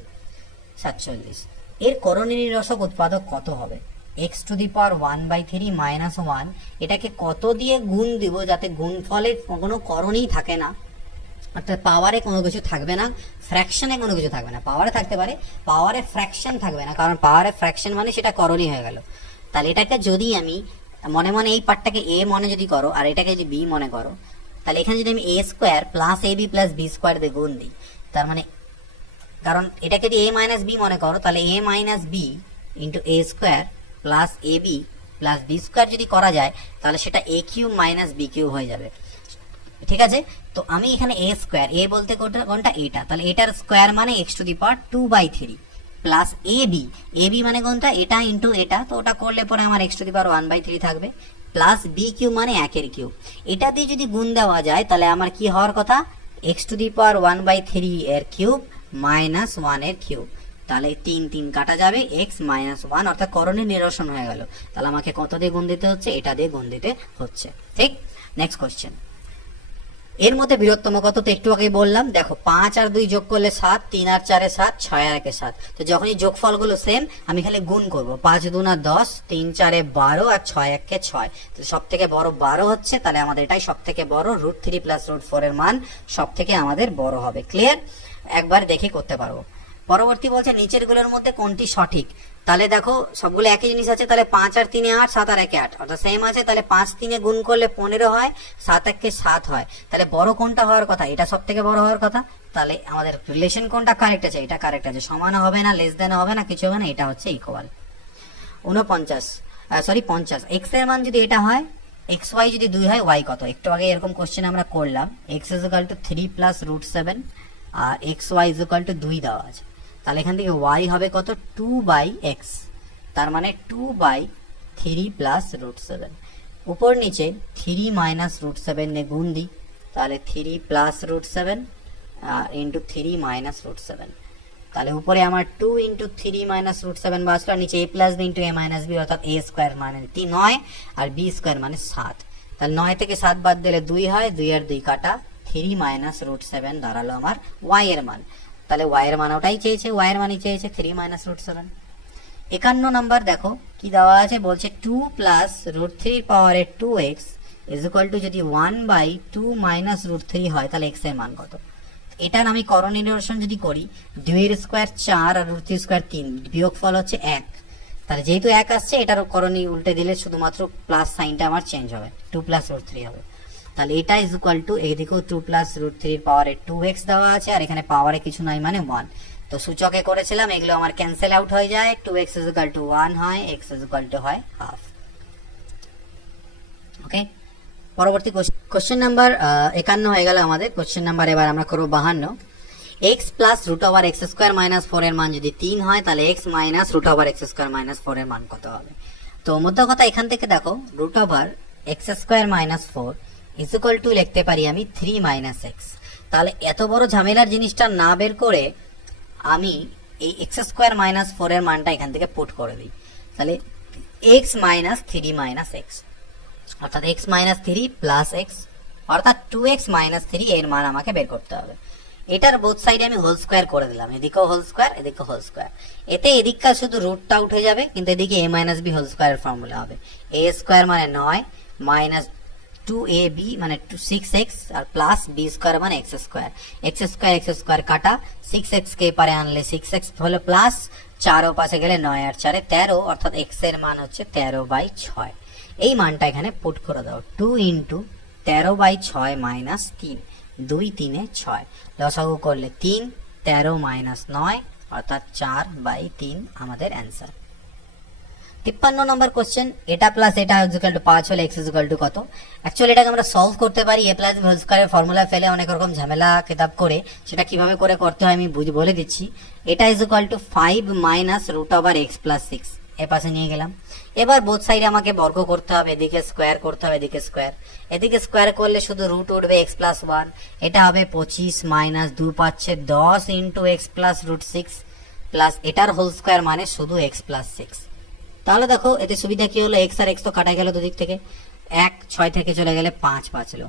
47। এর করণীয় রসক উৎপাদক কত হবে? X to the power 1/3 minus 1, এটাকে কত দিয়ে গুণ দিব যাতে গুণফলের কোনো করণই থাকে না, অর্থাৎ পাওয়ারে কোনো কিছু থাকবে না, ফ্র্যাকশনে কোনো কিছু থাকবে না। পাওয়ারে থাকতে পারে, পাওয়ারে ফ্র্যাকশন থাকবে না, কারণ পাওয়ারে ফ্র্যাকশন মানে সেটা করণই হয়ে গেল। তাহলে এটাকে যদি আমি মনে মনে এই পার্টটাকে এ মনে যদি করো আর এটাকে যদি বি মনে করো, তাহলে এখানে যদি আমি এ square plus a B plus B square দিয়ে গুণ দিই, তার মানে কারণ এটাকে যদি এ মাইনাস বি মনে করো, তাহলে এ minus B into a square plus a B plus B square যদি করা যায়, তাহলে সেটা এ কিউব মাইনাস বি কিউব হয়ে যাবে। ঠিক আছে, তো আমি এখানে এ স্কোয়ার, এ বলতে কোনটা এটা, তাহলে এটার স্কোয়ার মানে x to the power 2/3 plus a b মানে কোনটা এটা ইন্টু এটা, তো ওটা করলে পরে আমার এক্স টু দি পাওয়ার 1/3 থাকবে, প্লাস বি কিউব মানে 1 কিউব। এটা দিয়ে যদি গুণ দেওয়া যায় তাহলে আমার কি হওয়ার কথা, এক্স টু দি পাওয়ার 1/3 এর কিউব মাইনাস 1 এর কিউব। তাহলে 3 কাটা যাবে, এক্স মাইনাস 1 অর্থাৎ করণের নিরসন হয়ে গেল। তাহলে আমাকে কত দিয়ে গুণ দিতে হচ্ছে, এটা দিয়ে গুণ দিতে হচ্ছে। ঠিক, নেক্সট কোশ্চেন। এর মধ্যে বৃহত্তম কত তো একটু আগেই বললাম, দেখো 5 আর 2 যোগ করলে 7, 3 আর 4 7, 6 আর 1 7। তো যখনই যোগফলগুলো সেম আমি খালি গুণ করব, 5 2 10, 3 4 12 আর 6 1 6। তো সব থেকে বড় 12 হচ্ছে, তাহলে আমাদের এটাই সব থেকে বড়, √3 প্লাস √4 এর মান সব থেকে আমাদের বড় হবে। ক্লিয়ার, একবার দেখে করতে পারবো। পরবর্তী বলছে নিচের গুলোর মধ্যে কোনটি সঠিক। তাহলে দেখো সবগুলো একই জিনিস আছে, তাহলে 5 আর 3 8, 7 আর 1 8 অর্থাৎ সেম আছে। তাহলে 5 3 গুণ করলে 15 হয়, 7 1 7 হয়। তাহলে বড় কোনটা হওয়ার কথা, এটা সব থেকে বড় হওয়ার কথা। তাহলে আমাদের রিলেশন কোনটা কারেক্ট আছে, এটা কারেক্ট আছে। সমান হবে না, লেস দেন হবে না, কিছু হবে না, এটা হচ্ছে ইকুয়াল। 50 এক্স এর মান যদি এটা হয়, এক্স ওয়াই যদি 2 হয়, ওয়াই কত। একটু আগে এরকম কোশ্চেন আমরা করলাম, x is equal to 3 plus √7 আর x y is equal to 2 দেওয়া আছে। তাহলে এখান থেকে y হবে কত, 2/x, তার মানে 2/3 প্লাস √7। উপর নিচে 3 মাইনাস √7 নে গুণ দিই, তাহলে 3 প্লাস √7 ইন্টু 3 মাইনাস √7। তাহলে উপরে আমার 2 ইন্টু 3 মাইনাস √7 বাঁচলো, আর নিচে a plus B into a minus B, অর্থাৎ a স্কোয়ার মানে 9 আর b স্কোয়ার মানে 7। তাহলে 9 থেকে 7 বাদ দিলে 2 হয়, 2 আর 2 কাটা, 3 মাইনাস √7 দাঁড়ালো আমার y এর মান। তাহলে y এর মান ওটাই চেয়েছে, y এর মানই চেয়েছে 3 মাইনাস √7। 51 নাম্বার দেখো কি দেওয়া আছে, বলছে 2 প্লাস √3 পাওয়ারে 2x ইজ ইকুয়াল টু যদি 1/2 মাইনাস √3 হয়, তাহলে x এর মান কত। এটার আমি করণ নিরসন যদি করি, 2 এর স্কোয়ার 4 আর √3 স্কোয়ার 3, বিয়োগফল হচ্ছে 1। তাহলে যেহেতু 1 আসছে, এটার করণী উল্টে দিলে শুধুমাত্র প্লাস সাইনটা আমার চেঞ্জ হবে, 2 প্লাস √3 হবে। তাহলে এটা ইজ ইকুয়াল টু, এইদিকেও 2 প্লাস √3 পাওয়ারে 2x দেওয়া আছে, আর এখানে পাওয়ারে কিছু নাই মানে 1। তো সূচকে করেছিলাম, এগুলো আমার ক্যান্সেল আউট হয়ে যায়, 2x ইজ ইকুয়াল টু 1 হয়, x ইজ ইকুয়াল টু হয় হাফ। ওকে, পরবর্তী কোশ্চেন নাম্বার 51 হয়ে গেল আমাদের। কোশ্চেন নাম্বার এবার আমরা করবো 52। x প্লাস √x² মাইনাস 4 এর মান যদি 3 হয়, তাহলে x মাইনাস √x² মাইনাস 4 এর মান কত হবে। তো মধ্য কথা এখান থেকে দেখো, √x² minus 4 is equal two লিখতে পারি আমি 3 মাইনাস x। তাহলে এত বড় ঝামেলার জিনিসটা না বের করে আমি এই x² মাইনাস 4 এর মানটা এখান থেকে পুট করে দিই। তাহলে x মাইনাস 3 মাইনাস x, অর্থাৎ x মাইনাস 3 প্লাস x, অর্থাৎ 2x মাইনাস 3 এর মান আমাকে বের করতে হবে। এটার বোথ সাইডে আমি হোল স্কোয়ার করে দিলাম, এদিকেও হোল স্কোয়ার, এদিকে হোল স্কোয়ার। এতে এদিককার শুধু রুটটা উঠে যাবে, কিন্তু এদিকে a মাইনাস বি হোল স্কোয়ারের ফর্মুলা হবে। a স্কোয়ার মানে 9 মাইনাস 2ab মানে 6x আর প্লাস b স্কোয়ার মানে x স্কোয়ার। x স্কোয়ার কাটা, 6x কে পারে আনলে 6x হলো প্লাস 4 ও পাশে গেলে 9 আর 4 13, অর্থাৎ x এর মান হচ্ছে 13/6। এই মানটা এখানে পুট করে দাও, 2 ইন্টু 13/6 মাইনাস 3, 2 3 6, লসাগু করলে 3, 13 মাইনাস 9 অর্থাৎ 4/3 আমাদের অ্যান্সার। 53 নম্বর কোশ্চেন, এটা প্লাস এটা ইকুয়াল টু 5 হলে x ইকুয়াল টু কত। অ্যাকচুয়ালি এটাকে আমরা সলভ করতে পারি a প্লাস b হোল স্কয়ারের ফর্মুলা ফেলে, অনেক রকম ঝামেলা কিতাব করে। সেটা কিভাবে করে করতে হয় আমি বলে দিচ্ছি। এটা is equal to 5 minus √x plus 6, এ পাশে নিয়ে গেলাম। এবার বোথ সাইডে আমাকে বর্গ করতে হবে, এদিকে স্কোয়ার করতে হবে, এদিকে স্কোয়ার। এদিকে স্কোয়ার করলে শুধু রুট উঠবে x প্লাস 1, এটা হবে 25 মাইনাস 2 পাচ্ছে 10 ইন্টু x প্লাস √6 প্লাস এটার হোল স্কোয়ার মানে শুধু x প্লাস 6। তাহলে দেখো এতে সুবিধা কি হলো, x আর x তো কাটা গেল দুদিক থেকে, 1 6 থেকে চলে গেলে 5 বাঁচলো।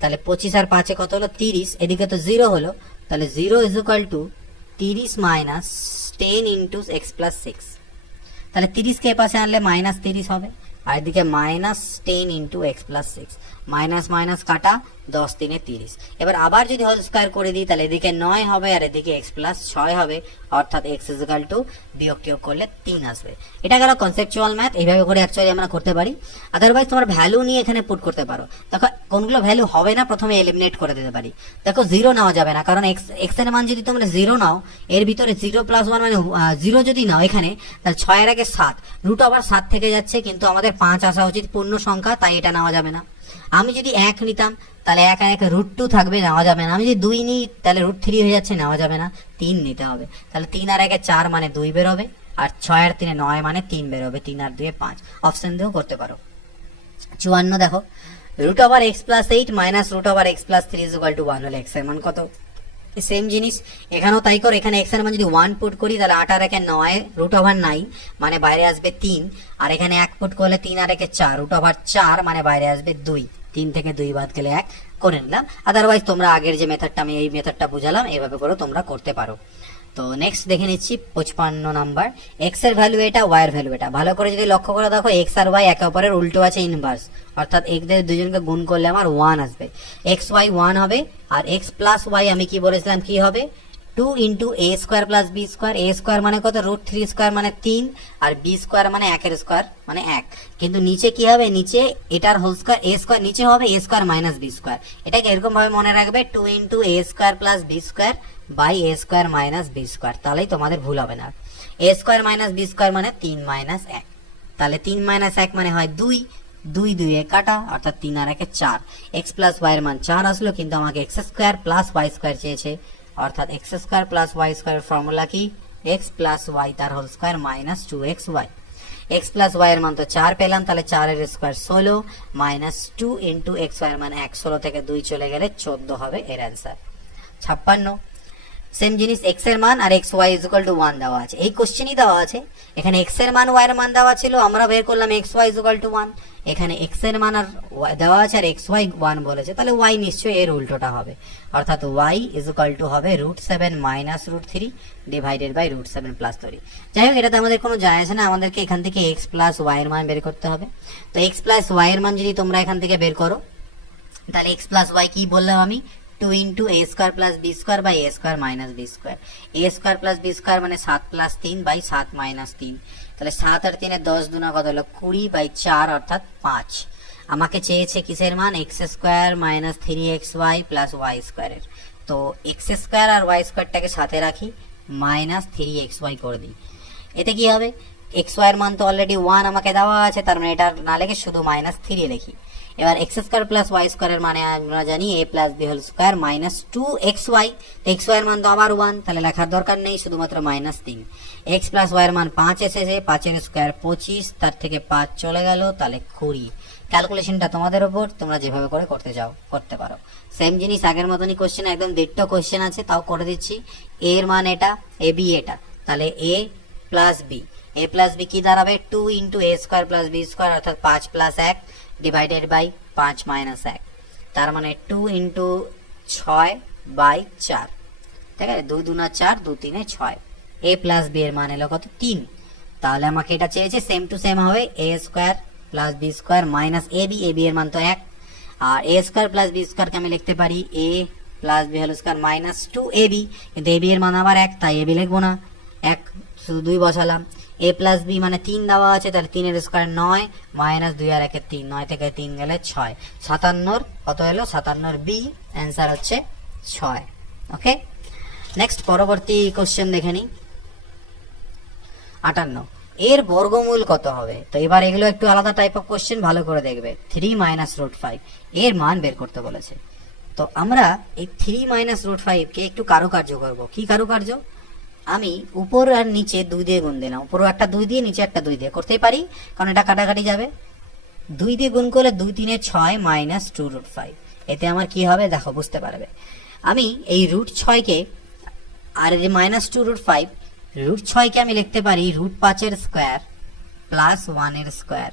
তাহলে 25 আর 5 কত হলো 30, এদিকে তো 0 হলো, তাহলে 0 is equal two 30 minus 10 into x plus 6। তাহলে 30কে পাশে আনলে -30 হবে, আর এদিকে -10 into X plus 6, minus minus কাটা, 10 3 30। এবার আবার যদি হোল স্কয়ার করে দিই তাহলে এদিকে 9 হবে আর এদিকে এক্স প্লাস 6 হবে, অর্থাৎ এক্স ইকুয়াল টু বিয়োগ টিয়োগ করলে 3 আসবে। এটা গেল কনসেপচুয়াল ম্যাথ, এইভাবে করে অ্যাকচুয়ালি আমরা করতে পারি। আদারওয়াইজ তোমার ভ্যালু নিয়ে এখানে পুট করতে পারো। দেখো কোনগুলো ভ্যালু হবে না প্রথমে এলিমিনেট করে দিতে পারি। দেখো 0 নেওয়া যাবে না, কারণ এক্স এর মান যদি তোমরা 0 নাও, এর ভিতরে 0 + 1 মানে 0 যদি নাও এখানে, তাহলে 6 এর আগে 7, রুট আবার 7 থেকে যাচ্ছে, কিন্তু আমাদের 5 আসা উচিত পূর্ণ সংখ্যা, তাই এটা নেওয়া যাবে না। আমি যদি 1 নিতাম তাহলে 1 আর 1 √2 থাকবে, নেওয়া যাবে না। আমি যদি 2 নিই তাহলে √3 হয়ে যাচ্ছে, নেওয়া যাবে না। 3 নিতে হবে, তাহলে 3 আর 1 4 মানে 2 বের হবে, আর 6 আর 3 9 মানে 3 বের হবে, 3 আর 2 5। অপশন দিয়েও করতে পারো। 54 দেখো, √(x + 8 - √(x + 3 = 1) হলে x এর মান কত? সেম জিনিস এখানেও তাই করো। এখানে x এর মান যদি 1 পুট করি তাহলে 8 আর 1 9, √9 মানে বাইরে আসবে 3, আর এখানে 1 পুট করলে 3 আর 1 4, √4 মানে বাইরে আসবে 2, 3 থেকে 2 বাদ গেলে 1 করে নিলাম। আদারওয়াইজ তোমরা আগের যে মেথডটা আমি এই মেথডটা বুঝালাম এভাবে করে তোমরা করতে পারো। তো নেক্সট দেখে নিচ্ছি 55 নাম্বার। x এর ভ্যালু এটা, y এর ভ্যালু এটা। ভালো করে যদি লক্ষ্য করে দেখো x আর y একে অপরের উল্টো আছে, ইনভার্স, অর্থাৎ এদের দুজনকে গুণ করলে আমার 1 আসবে। x y 1 হবে, আর x + y আমি কি বলেছিলাম কি হবে? 2 × a² + b²। a² মানে কত? √3² মানে 3, আর b² মানে 1 এর স্কয়ার মানে 1। কিন্তু নিচে কি হবে? নিচে এটার হোল স্কয়ার a² নিচে হবে a² - b²। এটাকে এরকম ভাবে মনে রাখবে, 2 × a² + b² by a² - b², তাহলেই তোমাদের ভুল হবে না। a² - b² মানে 3 - 1, তাহলে 3 - 1 মানে হয় 2, 2 2 এ কাটা, অর্থাৎ 3 আর 1 4। x + y এর মান 4 আসলো, কিন্তু আমাকে x² + y² চেয়েছে, অর্থাৎ x² + y² এর ফর্মুলা কি? x + y তার whole square - 2xy। x + y এর মান তো 4 পেলাম, তাহলে 4 এর স্কয়ার 16 - 2 × xy এর মান 1, 16 থেকে 2 চলে গেলে 14 হবে এর অ্যান্সার। 56 সেম জিনিস, x এর মান আর xy = 1 দেওয়া আছে। এই কোশ্চেনই দেওয়া আছে, এখানে x এর মান y এর মান দেওয়া ছিল, আমরা বের করলাম xy = 1। এখানে x এর মান আর দেওয়া আছে আর xy 1 বলেছে, তাহলে y নিশ্চয়ই এর উল্টোটা হবে, অর্থাৎ y হবে √7 - √3 ডিভাইডেড বাই √7 + 3। যাই হোক, এটাতে আমাদের কোনো যায় আসে না, আমাদেরকে এখান থেকে x + y এর মান বের করতে হবে। তো x + y এর মান যদি তোমরা এখান থেকে বের করো, তাহলে x + y কি বললাম আমি? 2 × a² + b² by a² - b²। a² + b² মানে 7 + 3 বাই 7 - 3। তাহলে 7 আর 3 এর 10 দুনা কত হলো? 20 বাই 4, অর্থাৎ 5। আমাকে চেয়েছে কিসের মান? x² - 3xy + y² এর। তো x² আর y²টাকে সাথে রাখি, -3xy করে দিই। এতে কি হবে? xy এর মান তো অলরেডি 1 আমাকে দেওয়া আছে, তার মানে এটা না লিখে শুধু -3 লিখি। এবার x² + y² এর মানে আমরা জানি a + b² - 2xy। তো xy এর মান তো আবার 1, তাহলে লেখার দরকার নেই, শুধুমাত্র -3। x + y এর মান 5 এসেছে, 5 এর স্কয়ার 25, তার থেকে 5 চলে গেল, তাহলে 20। ক্যালকুলেশনটা তোমাদের উপর, তোমরা যেভাবে করে করতে যাও করতে পারো। সেম জিনিস আগের মতনই কোশ্চেন, একদম ডিট্টো কোশ্চেন আছে, তাও করে দিচ্ছি। a এর মান এটা, a b এটা, তাহলে a + b। a + b কি দাঁড়াবে? 2 × a² + b², অর্থাৎ 5 + 1 ডিভাইডেড বাই 5 - 1, তার মানে 2 × 6/4। ঠিক আছে, 2 2 4, 2 3 6। a + b এর মান এলো কত? 3। তাহলে আমাকে এটা চেয়েছে, সেম টু সেম হবে a² + b² minus ab। ab এর মান তো 1, আর a² + b² কে আমি লিখতে পারি a + b² -2ab, কিন্তু ab এর মান আবার 1, তাই ab লিখবো না, 1 শুধু 2 বসালাম। a + b মানে 3 দেওয়া আছে, তাহলে 3 এর স্কয়ার 9 - 2 আর 1 3, 9 থেকে 3 গেলে 6। 57 কত হলো? 57 b, অ্যান্সার হচ্ছে 6। ওকে, নেক্সট পরবর্তী কোশ্চেন দেখে নিই। 58 এর বর্গমূল কত হবে? তো এবার এগুলো একটু আলাদা টাইপ অফ কোশ্চেন, ভালো করে দেখবে। 3 - √5 এর মান বের করতে বলেছে। তো আমরা এই 3 - √5 কে একটু কারুকার্য করব। কি কারুকার্য? আমি উপর আর নিচে 2 দিয়ে গুণ দিলাম, উপরে একটা 2 দিয়ে, নিচে একটা 2 দিয়ে করতেই পারি, কারণ এটা কাটাকাটি যাবে। 2 দিয়ে গুণ করলে 2 3 6 - 2√5। এতে আমার কি হবে দেখো, বুঝতে পারবে। আমি এই √6 কে আর এই -2√5, √6 কে আমি লিখতে পারি √5 এর স্কয়ার + 1 এর স্কয়ার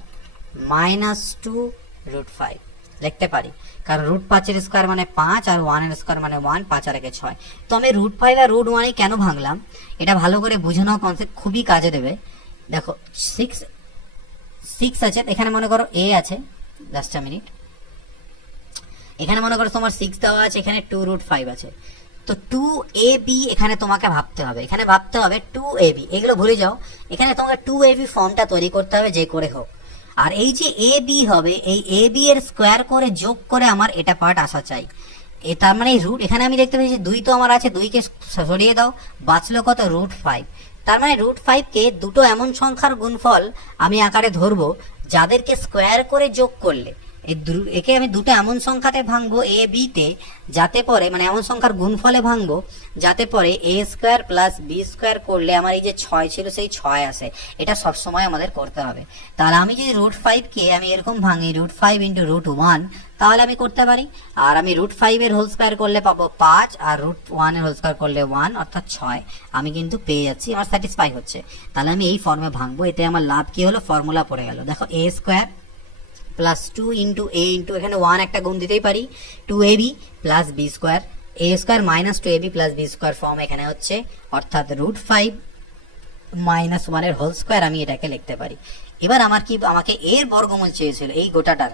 -2√5 লিখতে পারি, কারণ √5 এর স্কয়ার মানে 5 আর 1 এর স্কয়ার মানে 1, 5 আর 1 6। তো আমি √5 আর √1 কেন ভাঙলাম, এটা ভালো করে বুঝে নাও, কনসেপ্ট খুবই কাজে দেবে। দেখো 6 আছে, এখানে মনে করো a আছে, জাস্ট আ মিনিট, এখানে মনে করো তোমার 6 দেওয়া আছে, এখানে 2√5 আছে, তো 2ab এখানে তোমাকে ভাবতে হবে, এখানে ভাবতে হবে 2ab, এগুলো ভুলে যাও, এখানে তোমাকে 2ab ফর্মটা তৈরি করতে হবে যে করে হোক। আর এই যে ab হবে, এই ab এর স্কোয়ার করে যোগ করে আমার এটা পার্ট আসা চাই। তার মানে এই রুট, এখানে আমি দেখতে পাচ্ছি 2 তো আমার আছে, 2কে সরিয়ে দাও, বাঁচলো কত √5। তার মানে √5কে দুটো এমন সংখ্যার গুণফল আমি আকারে ধরবো যাদেরকে স্কোয়ার করে যোগ করলে একে আমি দুটো এমন সংখ্যাতে ভাঙবো এ বি তে, যাতে পরে মানে এমন সংখ্যার গুণফলে ভাঙবো যাতে পরে a square plus B square করলে আমার এই যে 6 ছিল সেই 6 আসে। এটা সবসময় আমাদের করতে হবে। তাহলে আমি যদি √5কে আমি এরকম ভাঙি √5 ইন্টু √1, তাহলে আমি করতে পারি। আর আমি √5 এর হোল স্কোয়ার করলে পাবো 5, আর √1 এর হোল স্কোয়ার করলে 1, অর্থাৎ 6। আমি কিন্তু পেয়ে যাচ্ছি, আমার স্যাটিসফাই হচ্ছে। তাহলে আমি এই ফর্মে ভাঙবো, এতে আমার লাভ কি হলো, ফর্মুলা পড়ে গেল। দেখো a square plus 2 into a into এখানে 1 একটা গুণ দিতেই পারি, 2ab plus B square, a square minus 2ab plus B square form এখানে হচ্ছে, অর্থাৎ √5 মাইনাস 1 এর হোল স্কোয়ার আমি এটাকে লিখতে পারি। এবার আমার কি, আমাকে এর বর্গমূল চেয়েছিল, এই গোটাটার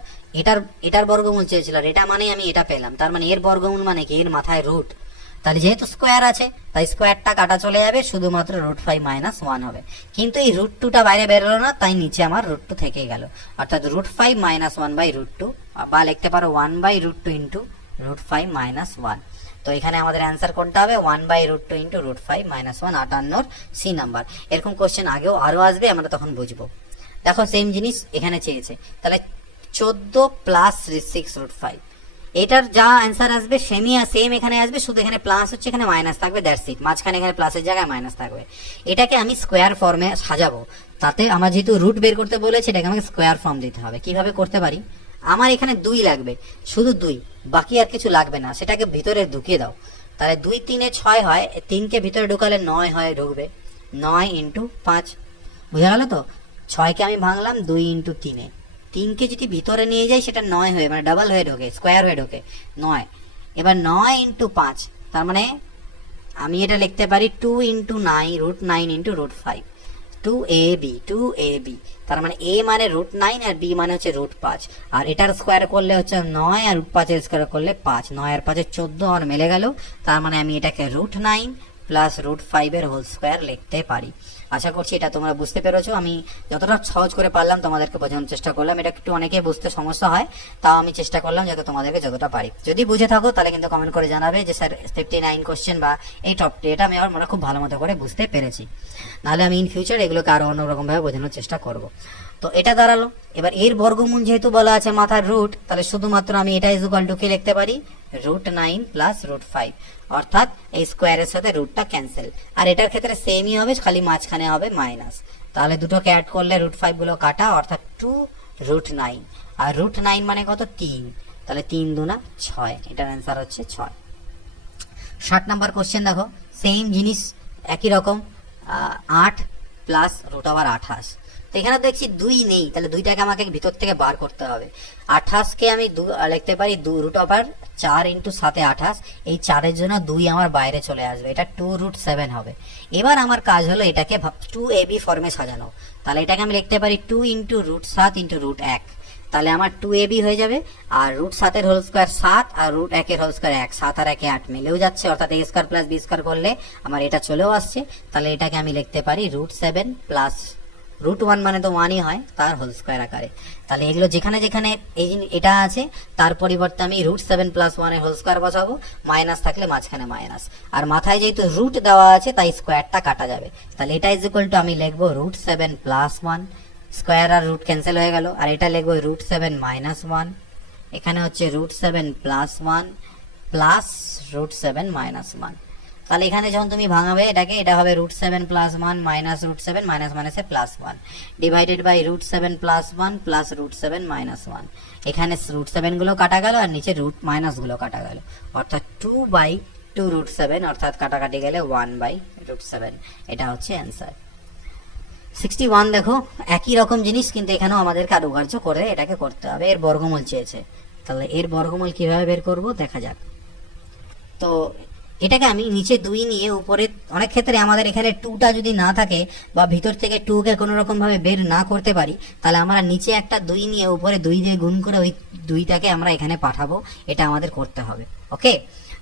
এটার বর্গমূল চেয়েছিল, আর এটা মানে আমি এটা পেলাম। তার মানে এর বর্গমূল মানে কি, এর মাথায় রুট, তাহলে যেহেতু স্কোয়ার আছে তাই স্কোয়ারটা কাটা চলে যাবে, শুধুমাত্র √5 মাইনাস 1 হবে। কিন্তু এই √2টা বাইরে বেরোলো না, তাই নিচে আমার √2 থেকে গেল, অর্থাৎ √5 মাইনাস 1/√2, বা লিখতে পারো 1/√2 ইন্টু √5 মাইনাস 1। তো এখানে আমাদের অ্যান্সার করতে হবে 1/√2 ইন্টু √5 মাইনাস 1, 58 সি নাম্বার। এরকম কোশ্চেন আগেও আরো আসবে, আমরা তখন বুঝবো। দেখো সেম জিনিস এখানে চেয়েছে, তাহলে 14 প্লাস 6√5, এটার যা অ্যান্সার আসবে সেম এখানে আসবে, শুধু এখানে প্লাস হচ্ছে, এখানে মাইনাস থাকবে, দ্যাটস ইট। মাঝখানে এখানে প্লাসের জায়গায় মাইনাস থাকবে। এটাকে আমি স্কোয়ার ফর্মে সাজাবো, তাতে আমার যেহেতু রুট বের করতে বলেছে, এটাকে আমাকে স্কোয়ার ফর্ম দিতে হবে। কিভাবে করতে পারি, আমার এখানে 2 লাগবে, শুধু 2, বাকি আর কিছু লাগবে না, সেটাকে ভিতরে ঢুকিয়ে দাও। তাহলে 2 3 6 হয়, 3কে ভিতরে ঢুকালে 9 হয়, ঢুকবে 9 ইন্টু 5, বুঝা গেল তো। 6কে আমি ভাঙলাম 2 ইন্টু 3-এ, 3কে যদি ভিতরে নিয়ে যাই সেটা 9 হয়ে, মানে ডাবল হয়ে ঢোকে, স্কোয়ার হয়ে ঢোকে 9। এবার 9 ইন্টু 5, তার মানে আমি এটা লিখতে পারি 2 ইন্টু 9, √9 ইন্টু √5, 2ab, তার মানে a মানে √9 আর b মানে হচ্ছে √5, আর এটার স্কোয়ার করলে হচ্ছে 9, আর √5 এর স্কোয়ার করলে 5, 9 আর 5 14, আর মিলে গেল। তার মানে আমি এটাকে √9 প্লাস √5 এর হোল স্কোয়ার লিখতে পারি। আশা করছি এটা তোমরা বুঝতে পেরেছো। আমি যতটা সহজ করে পারলাম তোমাদেরকে বোঝানোর চেষ্টা করলাম। এটা একটু অনেকে বুঝতে সমস্যা হয়, তাও আমি চেষ্টা করলাম যাতে তোমাদেরকে যতটা পারি। যদি বুঝে থাকো তাহলে কিন্তু কমেন্ট করে জানাবে যে স্যার 59 কোশ্চেন বা এই টপটি, এটা আমি আমার খুব ভালো মতো করে বুঝতে পেরেছি। নাহলে আমি ইন ফিউচার এগুলোকে আরো অন্যরকম ভাবে বোঝানোর চেষ্টা করব। তো এটা দাঁড়ালো। এবার এর বর্গমূল যেহেতু বলা আছে মাথার রুট, তাহলে শুধুমাত্র আমি এটা ইজ ইকুয়াল টু কি লিখতে পারি, √9 প্লাস √5, অর্থাৎ এই স্কোয়ারের সাথে রুটটা ক্যান্সেল। আর এটার ক্ষেত্রে সেমই হবে, খালি মাঝখানে হবে মাইনাস। তাহলে দুটোকে অ্যাড করলে √5 গুলো কাটা, অর্থাৎ 2√9, আর √9 মানে কত, 3, তাহলে 3 দুনা 6, এটার অ্যান্সার হচ্ছে 6। 60 নাম্বার কোশ্চেন দেখো, সেম জিনিস একই রকম, 8 প্লাস √28। তো এখানে দেখছি 2 নেই, তাহলে 2টাকে আমাকে ভিতর থেকে বার করতে হবে। 28কে আমি লিখতে পারি √4 ইন্টু 7 28, এই 4-এর জন্য 2 আমার বাইরে চলে আসবে, এটা 2√7 হবে। এবার আমার কাজ হলো এটাকে 2ab ফর্মে সাজানো। তাহলে এটাকে আমি লিখতে পারি 2 ইন্টু √7 ইন্টু √1, তাহলে আমার 2ab হয়ে যাবে। আর √7 এর হোল স্কোয়ার 7, আর √1 এর হোল স্কোয়ার 1, 7 আর 1 8 মিলেও যাচ্ছে, অর্থাৎ a square plus B square করলে আমার এটা চলেও আসছে। তাহলে এটাকে আমি লিখতে পারি √7 প্লাস √1 মানে তো 1ই হয়, তার হোল স্কোয়ার আকারে। তাহলে এগুলো যেখানে যেখানে এটা আছে তার পরিবর্তে আমি √7 প্লাস 1 এর হোল স্কোয়ার বসাবো, মাইনাস থাকলে মাঝখানে মাইনাস, আর মাথায় যেহেতু রুট দেওয়া আছে তাই স্কোয়ারটা কাটা যাবে। তাহলে এটা ইজ ইকুয়াল টু আমি লিখবো √7 প্লাস 1, স্কোয়ার আর রুট ক্যান্সেল হয়ে গেল, আর এটা লিখবো √7 মাইনাস 1, এখানে হচ্ছে √7 প্লাস 1 প্লাস √7 মাইনাস 1। তাহলে এখানে যখন তুমি ভাঙাবে এটাকে, এটা হবে √7 প্লাস 1 মাইনাস √7 মাইনাস মাইনাসে plus 1 divided by √7 plus 1 plus √7 minus 1। এখানে √7 গুলো কাটা গেল, আর নিচে রুট মাইনাস গুলো কাটা গেল, অর্থাৎ 2/2√7, অর্থাৎ কাটাকাটি গেলে 1/√7। এটা হচ্ছে অ্যান্সার। 61 দেখো, একই রকম জিনিস, কিন্তু এখানেও আমাদের কারুকার্য করে এটাকে করতে হবে। এর বর্গমূল চেয়েছে, তাহলে এর বর্গমূল কিভাবে বের করব দেখা যাক। তো এটাকে আমি নিচে 2 নিয়ে উপরে, অনেক ক্ষেত্রে আমাদের এখানে 2টা যদি না থাকে বা ভিতর থেকে 2কে কোনো রকম ভাবে বের না করতে পারি, তাহলে আমরা নিচে একটা 2 নিয়ে উপরে 2 দিয়ে গুণ করে ওই 2টাকে আমরা এখানে পাঠাবো। এটা আমাদের করতে হবে। ওকে,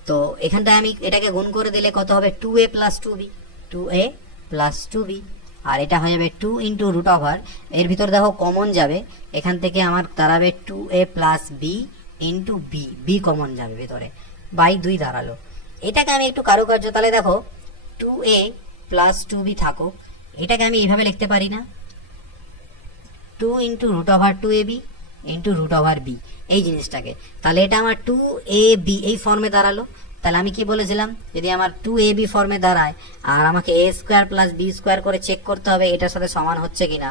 তো এখানটায় আমি এটাকে গুণ করে দিলে কত হবে, 2a plus 2b, 2a plus 2b, আর এটা হয়ে যাবে 2 ইন্টু রুট ওভার, এর ভিতর দেখো কমন যাবে, এখান থেকে আমার দাঁড়াবে 2a plus b into b common যাবে ভিতরে, বাই 2 দাঁড়ালো। এটাকে আমি একটু কারুকার্য, তাহলে দেখো 2a প্লাস 2b থাকো, এটাকে আমি এইভাবে লিখতে পারি না, 2 into root over 2ab into root over b, এই জিনিসটাকে, তাহলে এটা আমার 2ab এই ফর্মে দাঁড়ালো। তাহলে আমি কি বলেছিলাম, যদি আমার 2ab ফর্মে দাঁড়ায় আর আমাকে a square plus b square করে চেক করতে হবে এটার সাথে সমান হচ্ছে কিনা,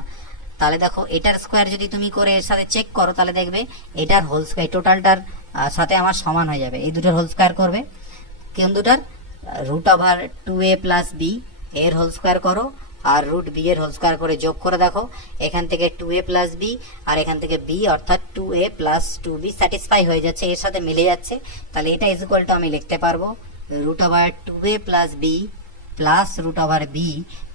তাহলে দেখো এটার স্কোয়ার যদি তুমি করে এর সাথে চেক করো, তাহলে দেখবে এটার হোল স্কোয়ার টোটালটার সাথে আমার সমান হয়ে যাবে। এই দুটোর হোল স্কোয়ার করবে, কোন দুটার, root over 2a plus b এর হোল স্কোয়ার করো আর রুট b এর হোল স্কোয়ার করে যোগ করে দেখো, এখান থেকে 2a প্লাস b আর এখান থেকে b অর্থাৎ 2a প্লাস 2b স্যাটিসফাই হয়ে যাচ্ছে, এর সাথে মিলে যাচ্ছে। তাহলে এটা ইজ ইকুয়াল টু আমি লিখতে পারবো root over 2a plus b plus root over b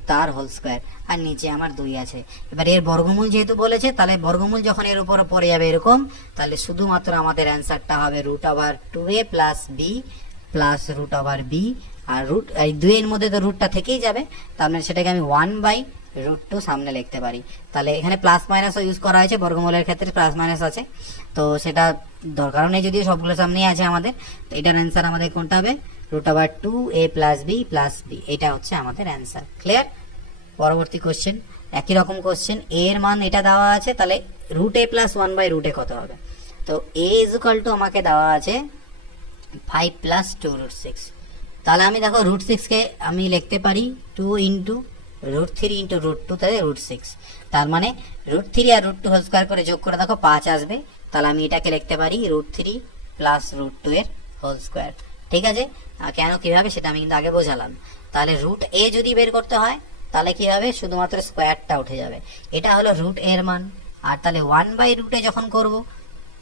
তার হোল স্কোয়ার, আর নিচে আমার 2 আছে। এবার এর বর্গমূল যেহেতু বলেছে, তাহলে বর্গমূল যখন এর উপরে পড়ে যাবে এরকম, তাহলে শুধুমাত্র আমাদের অ্যান্সারটা হবে root over 2a plus b plus root over b, আর রুট এই 2 এর মধ্যে তো রুটটা থেকেই যাবে, তার মানে সেটাকে আমি 1/√2 সামনে লিখতে পারি। তাহলে এখানে প্লাস মাইনাসও ইউজ করা হয়েছে, বর্গমূলের ক্ষেত্রে প্লাস মাইনাস আছে, তো সেটা দরকার নেই যদিও সবগুলো সামনেই আছে আমাদের। তো এটার অ্যান্সার আমাদের কোনটা হবে, root over 2a plus b plus b, এটা হচ্ছে আমাদের অ্যান্সার। ক্লিয়ার? পরবর্তী কোশ্চেন, একই রকম কোশ্চেন, a এর মান এটা দেওয়া আছে, তাহলে রুট a প্লাস 1/√a কত হবে, তো a ইজ ইকুয়াল টু আমাকে দেওয়া আছে 5 প্লাস 2√6, তাহলে আমি দেখো √6কে আমি লিখতে পারি 2 ইন্টু √3 ইন্টু √2, তাহলে √6, তার মানে √3 আর √2 হোল স্কোয়ার করে যোগ করে দেখো 5 আসবে, তাহলে আমি এটাকে লিখতে পারি √3 প্লাস √2 এর হোল স্কোয়ার। ঠিক আছে, কেন কিভাবে সেটা আমি কিন্তু আগে বোঝালাম। তাহলে রুট a যদি বের করতে হয় তাহলে কি হবে, শুধুমাত্র স্কোয়ারটা উঠে যাবে, এটা হলো রুট এর মান। আর তাহলে 1/√a যখন করব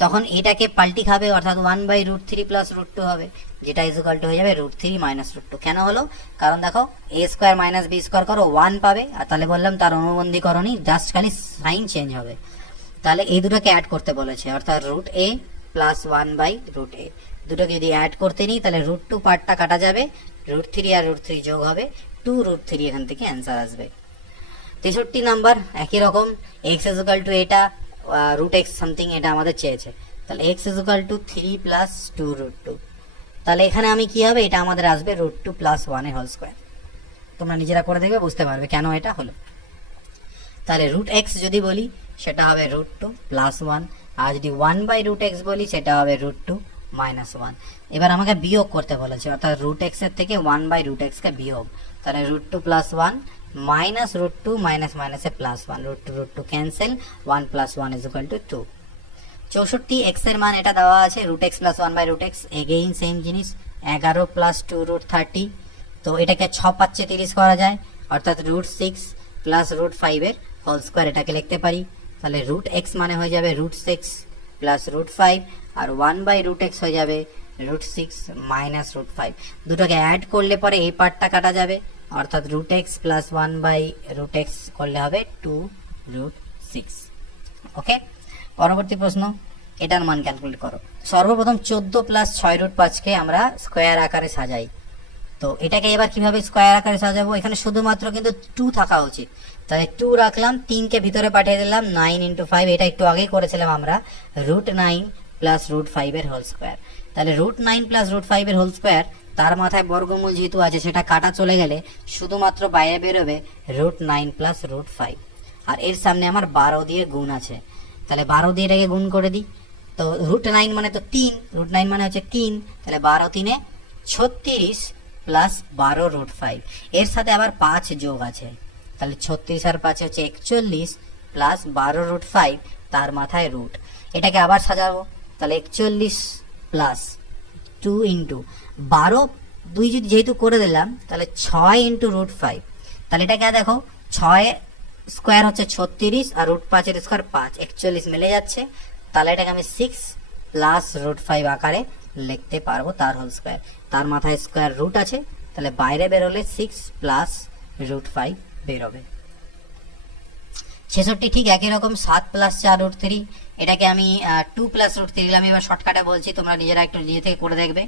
তখন এটাকে পাল্টি খাবে, অর্থাৎ 1/√3 প্লাস √2 হবে, যেটা ইজ ইকুয়াল টু হয়ে যাবে √3 মাইনাস √2। কেন হলো, কারণ দেখো a square minus b square করো 1 পাবে, আর তাহলে বললাম তার অনুবন্ধীকরণই জাস্ট খালি সাইন চেঞ্জ হবে। তাহলে এই দুটোকে অ্যাড করতে বলেছে, অর্থাৎ রুট a প্লাস 1/√a, দুটোকে যদি অ্যাড করতে নিই তাহলে √2 পার্টটা কাটা যাবে, √3 আর √3 যোগ হবে 2√3, এখান থেকে অ্যান্সার আসবে। 63 নাম্বার, একই রকম, x ইজ ইকুয়াল টু এটা √x সামথিং এটা আমাদের চেয়েছে, তাহলে x is equal to 3 plus 2√2, তাহলে এখানে আমি কি হবে, এটা আমাদের আসবে √2 প্লাস 1 এর হোল স্কোয়ার। তোমরা নিজেরা করে দেখবে, বুঝতে পারবে কেন এটা হলো। তাহলে √x যদি বলি সেটা হবে √2 প্লাস 1, আর যদি 1/√x বলি সেটা হবে √2 মাইনাস 1। এবার আমাকে বিয়োগ করতে বলেছে, অর্থাৎ √x এর থেকে 1/√x কে বিয়োগ, তাহলে √2 প্লাস 1 মাইনাস √2 মাইনাস মাইনাসে plus 1, √2 cancel, 1 plus 1 is equal to 2। 64 x এর মান এটা দেওয়া আছে, √x plus 1/√x, again same জিনিস, 11 প্লাস 2√30, তো এটাকে 6 5 30 করা যায়, অর্থাৎ √6 প্লাস √5 এর হোল স্কোয়ার, এটাকে লিখতে পারি। তাহলে √x মানে হয়ে যাবে √6 প্লাস √5, আর 1/√x হয়ে যাবে √6 মাইনাস √5, দুটোকে অ্যাড করলে পরে এই পার্টটা কাটা যাবে, অর্থাৎ √x প্লাস 1/√x করলে হবে 2√6। ওকে, পরবর্তী প্রশ্ন, এটার মান ক্যালকুলেট করো। সর্বপ্রথম 14 প্লাস 6√5কে আমরা স্কোয়ার আকারে সাজাই, তো এটাকে এবার কিভাবে স্কোয়ার আকারে সাজাবো, এখানে শুধুমাত্র কিন্তু 2 থাকা উচিত, তাহলে 2 রাখলাম, 3কে ভিতরে পাঠিয়ে দিলাম, 9 ইন্টু 5, এটা একটু আগেই করেছিলাম আমরা, √9 প্লাস √5 এর হোল স্কোয়ার, তাহলে √9 প্লাস √5 এর হোল স্কোয়ার, তার মাথায় বর্গমূল যেহেতু আছে সেটা কাটা চলে গেলে শুধুমাত্র বাইরে বেরোবে √9 প্লাস √5, আর এর সামনে আমার 12 দিয়ে গুণ আছে, তাহলে 12 দিয়ে এটাকে গুণ করে দিই, তো √9 মানে তো 3, √9 মানে হচ্ছে 3, তাহলে 12 3 36 প্লাস 12√5, এর সাথে আবার 5 যোগ আছে, তাহলে 36 আর 5 হচ্ছে 41 প্লাস 12√5, তার মাথায় রুট, এটাকে আবার সাজাবো, তাহলে 41 প্লাস 2 ইন্টু 12 2 যদি যেহেতু করে দিলাম তাহলে 6 ইন্টু √5, তাহলে এটাকে দেখো 6 স্কোয়ার হচ্ছে 36 আর √5 এর স্কোয়ার 5, 41 মিলে যাচ্ছে, তাহলে এটাকে আমি 6 প্লাস √5 আকারে লিখতে পারবো তার হোল স্কোয়ার। তার মাথায় স্কোয়ার রুট আছে, তাহলে বাইরে বেরোলে 6 প্লাস √5 বেরোবে। 66 ঠিক একই রকম 7 প্লাস 4√3, এটাকে আমি 2 প্লাস √3 নিলাম। এবার শর্টকাটে বলছি, তোমরা নিজেরা একটু নিজে থেকে করে দেখবে।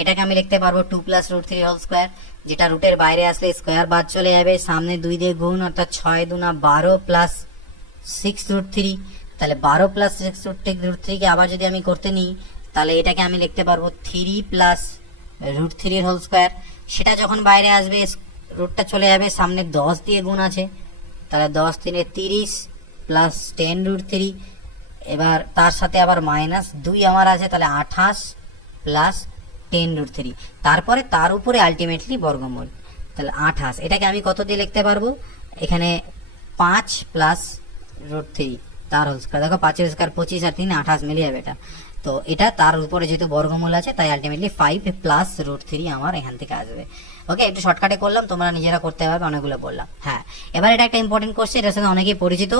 এটাকে আমি লিখতে পারবো 2 প্লাস √3 হোল স্কোয়ার, যেটা রুটের বাইরে আসলে স্কোয়ার বাদ চলে যাবে, সামনে 2 দিয়ে গুণ, অর্থাৎ 6 দুনা 12 প্লাস 6√3। তাহলে 12 প্লাস 6√3 কে আবার যদি আমি করতে নিই, তাহলে এটাকে আমি লিখতে পারবো 3 প্লাস √3 হোল স্কোয়ার। সেটা যখন বাইরে আসবে রুটটা চলে যাবে, সামনে 10 দিয়ে গুণ আছে, তাহলে 10 3 30 প্লাস 10√3। এবার তার সাথে আবার মাইনাস 2 আমার আছে, তাহলে 28 প্লাস 10√3। তারপরে তার উপরে আলটিমেটলি বর্গমূল, তাহলে 28। এটাকে আমি কত দিয়ে লিখতে পারবো, এখানে 5 প্লাস √3 তার হোল স্কোয়ার। দেখো 5 এর স্কোয়ার 25 আর 3 28 মিলে যাবে এটা। তো এটা তার উপরে যেহেতু বর্গমূল আছে, তাই আলটিমেটলি 5 প্লাস √3 আমার এখান থেকে আসবে। ওকে, একটু শর্টকাটে করলাম, তোমরা নিজেরা করতে পারবে, অনেকগুলো বললাম। হ্যাঁ, এবার এটা একটা ইম্পর্টেন্ট কোশ্চেন, এটার সাথে অনেকেই পরিচিত,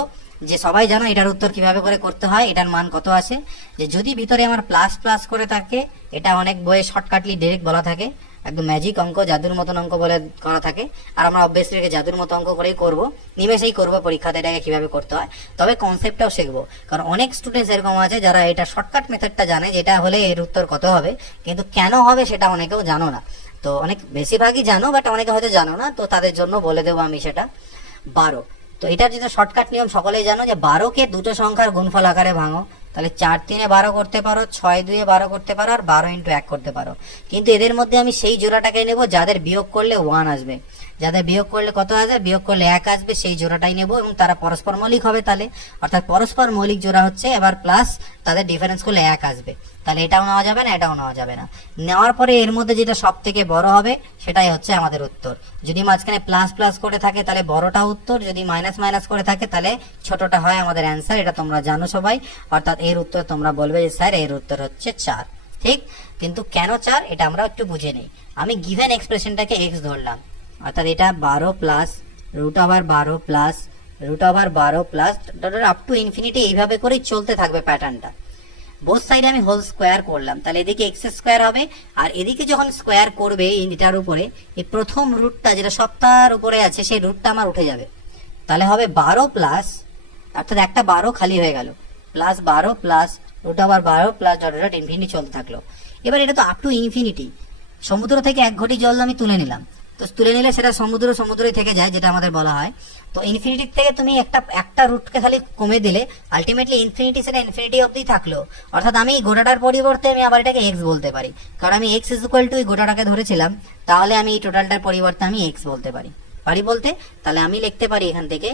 যে সবাই জানো এটার উত্তর কিভাবে করে করতে হয়। এটার মান কত আছে, যে যদি ভিতরে আমার প্লাস প্লাস করে থাকে, এটা অনেক বইয়ে শর্টকাটলি ডাইরেক্ট বলা থাকে, একদম ম্যাজিক অঙ্ক, জাদুর মতন অঙ্ক বলে করা থাকে। আর আমরা অবভিয়াসলি এটাকে জাদুর মতো অঙ্ক করেই করবো, নিমেষেই করবো পরীক্ষাতে এটাকে কিভাবে করতে হয়। তবে কনসেপ্টটাও শিখবো, কারণ অনেক স্টুডেন্টস এরকম আছে যারা এটা শর্টকাট মেথডটা জানে, যেটা হলে এর উত্তর কত হবে, কিন্তু কেন হবে সেটা অনেকেও জানো না। তো অনেক বেশিরভাগই জানো, বাট অনেকে হয়তো জানো না, তো তাদের জন্য বলে দেবো আমি সেটা। 12, তো এটার যেটা শর্টকাট নিয়ম সকলেই জানো, যে 12কে দুটো সংখ্যার গুণফল আকারে ভাঙো, তাহলে 4 3 12 করতে পারো, 6 2 12 করতে পারো, আর 12 × 1 করতে পারো। কিন্তু এদের মধ্যে আমি সেই জোড়াটাকে নেব যাদের বিয়োগ করলে 1 আসবে, যাদের বিয়োগ করলে কত আসবে, বিয়োগ করলে 1 আসবে, সেই জোড়াটাই নেব, এবং তারা পরস্পর মৌলিক হবে। তাহলে অর্থাৎ পরস্পর মৌলিক জোড়া হচ্ছে, এবার প্লাস তাদের ডিফারেন্স করলে 1 আসবে, তাহলে এটাও নেওয়া যাবে না, এটাও নেওয়া যাবে না। নেওয়ার পরে এর মধ্যে যেটা সব থেকে বড় হবে সেটাই হচ্ছে আমাদের উত্তর। যদি মাঝখানে প্লাস প্লাস করে থাকে তাহলে বড়টা উত্তর, যদি মাইনাস মাইনাস করে থাকে তাহলে ছোটটা হয় আমাদের অ্যান্সার। এটা তোমরা জানো সবাই। অর্থাৎ এর উত্তর তোমরা বলবে যে স্যার এর উত্তর হচ্ছে 4, ঠিক। কিন্তু কেন 4 এটা আমরা একটু বুঝে নেই। আমি গিভেন এক্সপ্রেশনটাকে x ধরলাম, অর্থাৎ এটা 12 plus √12 plus √12 plus up to infinity, এইভাবে করেই চলতে থাকবে প্যাটার্নটা। বোথ সাইডে আমি হোল স্কোয়ার করলাম, তাহলে এদিকে x স্কোয়ার হবে, আর এদিকে যখন স্কোয়ার করবে এটার উপরে, এই প্রথম রুটটা যেটা সপ্তাহের উপরে আছে সেই রুটটা আমার উঠে যাবে, তাহলে হবে 12 প্লাস, অর্থাৎ একটা 12 খালি হয়ে গেল, plus 12 plus √12 plus dot infinity চলতে থাকলো। এবার এটা তো আপ টু ইনফিনিটি, সমুদ্র থেকে 1 ঘটি জল আমি তুলে নিলাম, তো তুলে নিলে সেটা সমুদ্রই থেকে যায়, যেটা আমাদের বলা হয়। তো ইনফিনিটি থেকে তুমি একটা রুটকে খালি কমে দিলে আলটিমেটলি ইনফিনিটি, সেটা ইনফিনিটি অবধি থাকলো। অর্থাৎ আমি এই গোটাটার পরিবর্তে আমি আবার এটাকে x বলতে পারি, কারণ আমি x = এই গোটাটাকে ধরেছিলাম, তাহলে আমি এই টোটালটার পরিবর্তে আমি x বলতে পারি বলতে, তাহলে আমি লিখতে পারি এখান থেকে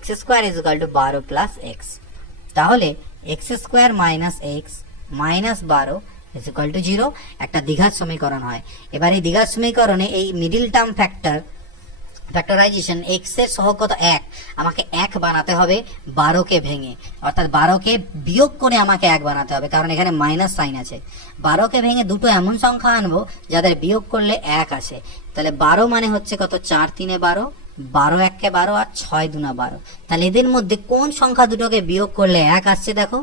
x² = 12 প্লাস x। তাহলে x² মাইনাস x মাইনাস 12 = 0 একটা দ্বিঘাত সমীকরণ হয়। এবার এই দ্বিঘাত সমীকরণে এই মিডিল টার্ম ফ্যাক্টরাইজেশন x এর সহগ 1, আমাকে 1 বানাতে হবে 12কে ভেঙে, অর্থাৎ 12কে বিয়োগ করে আমাকে 1 বানাতে হবে, কারণ এখানে মাইনাস সাইন আছে। 12কে ভেঙে দুটো এমন সংখ্যা আনবো যাদের বিয়োগ করলে 1 আসে। তাহলে 12 মানে হচ্ছে কত, 4 3 12, 12 1 12, আর 6 2 12। তাহলে এদের মধ্যে কোন সংখ্যা দুটোকে বিয়োগ করলে 1 আসছে, দেখো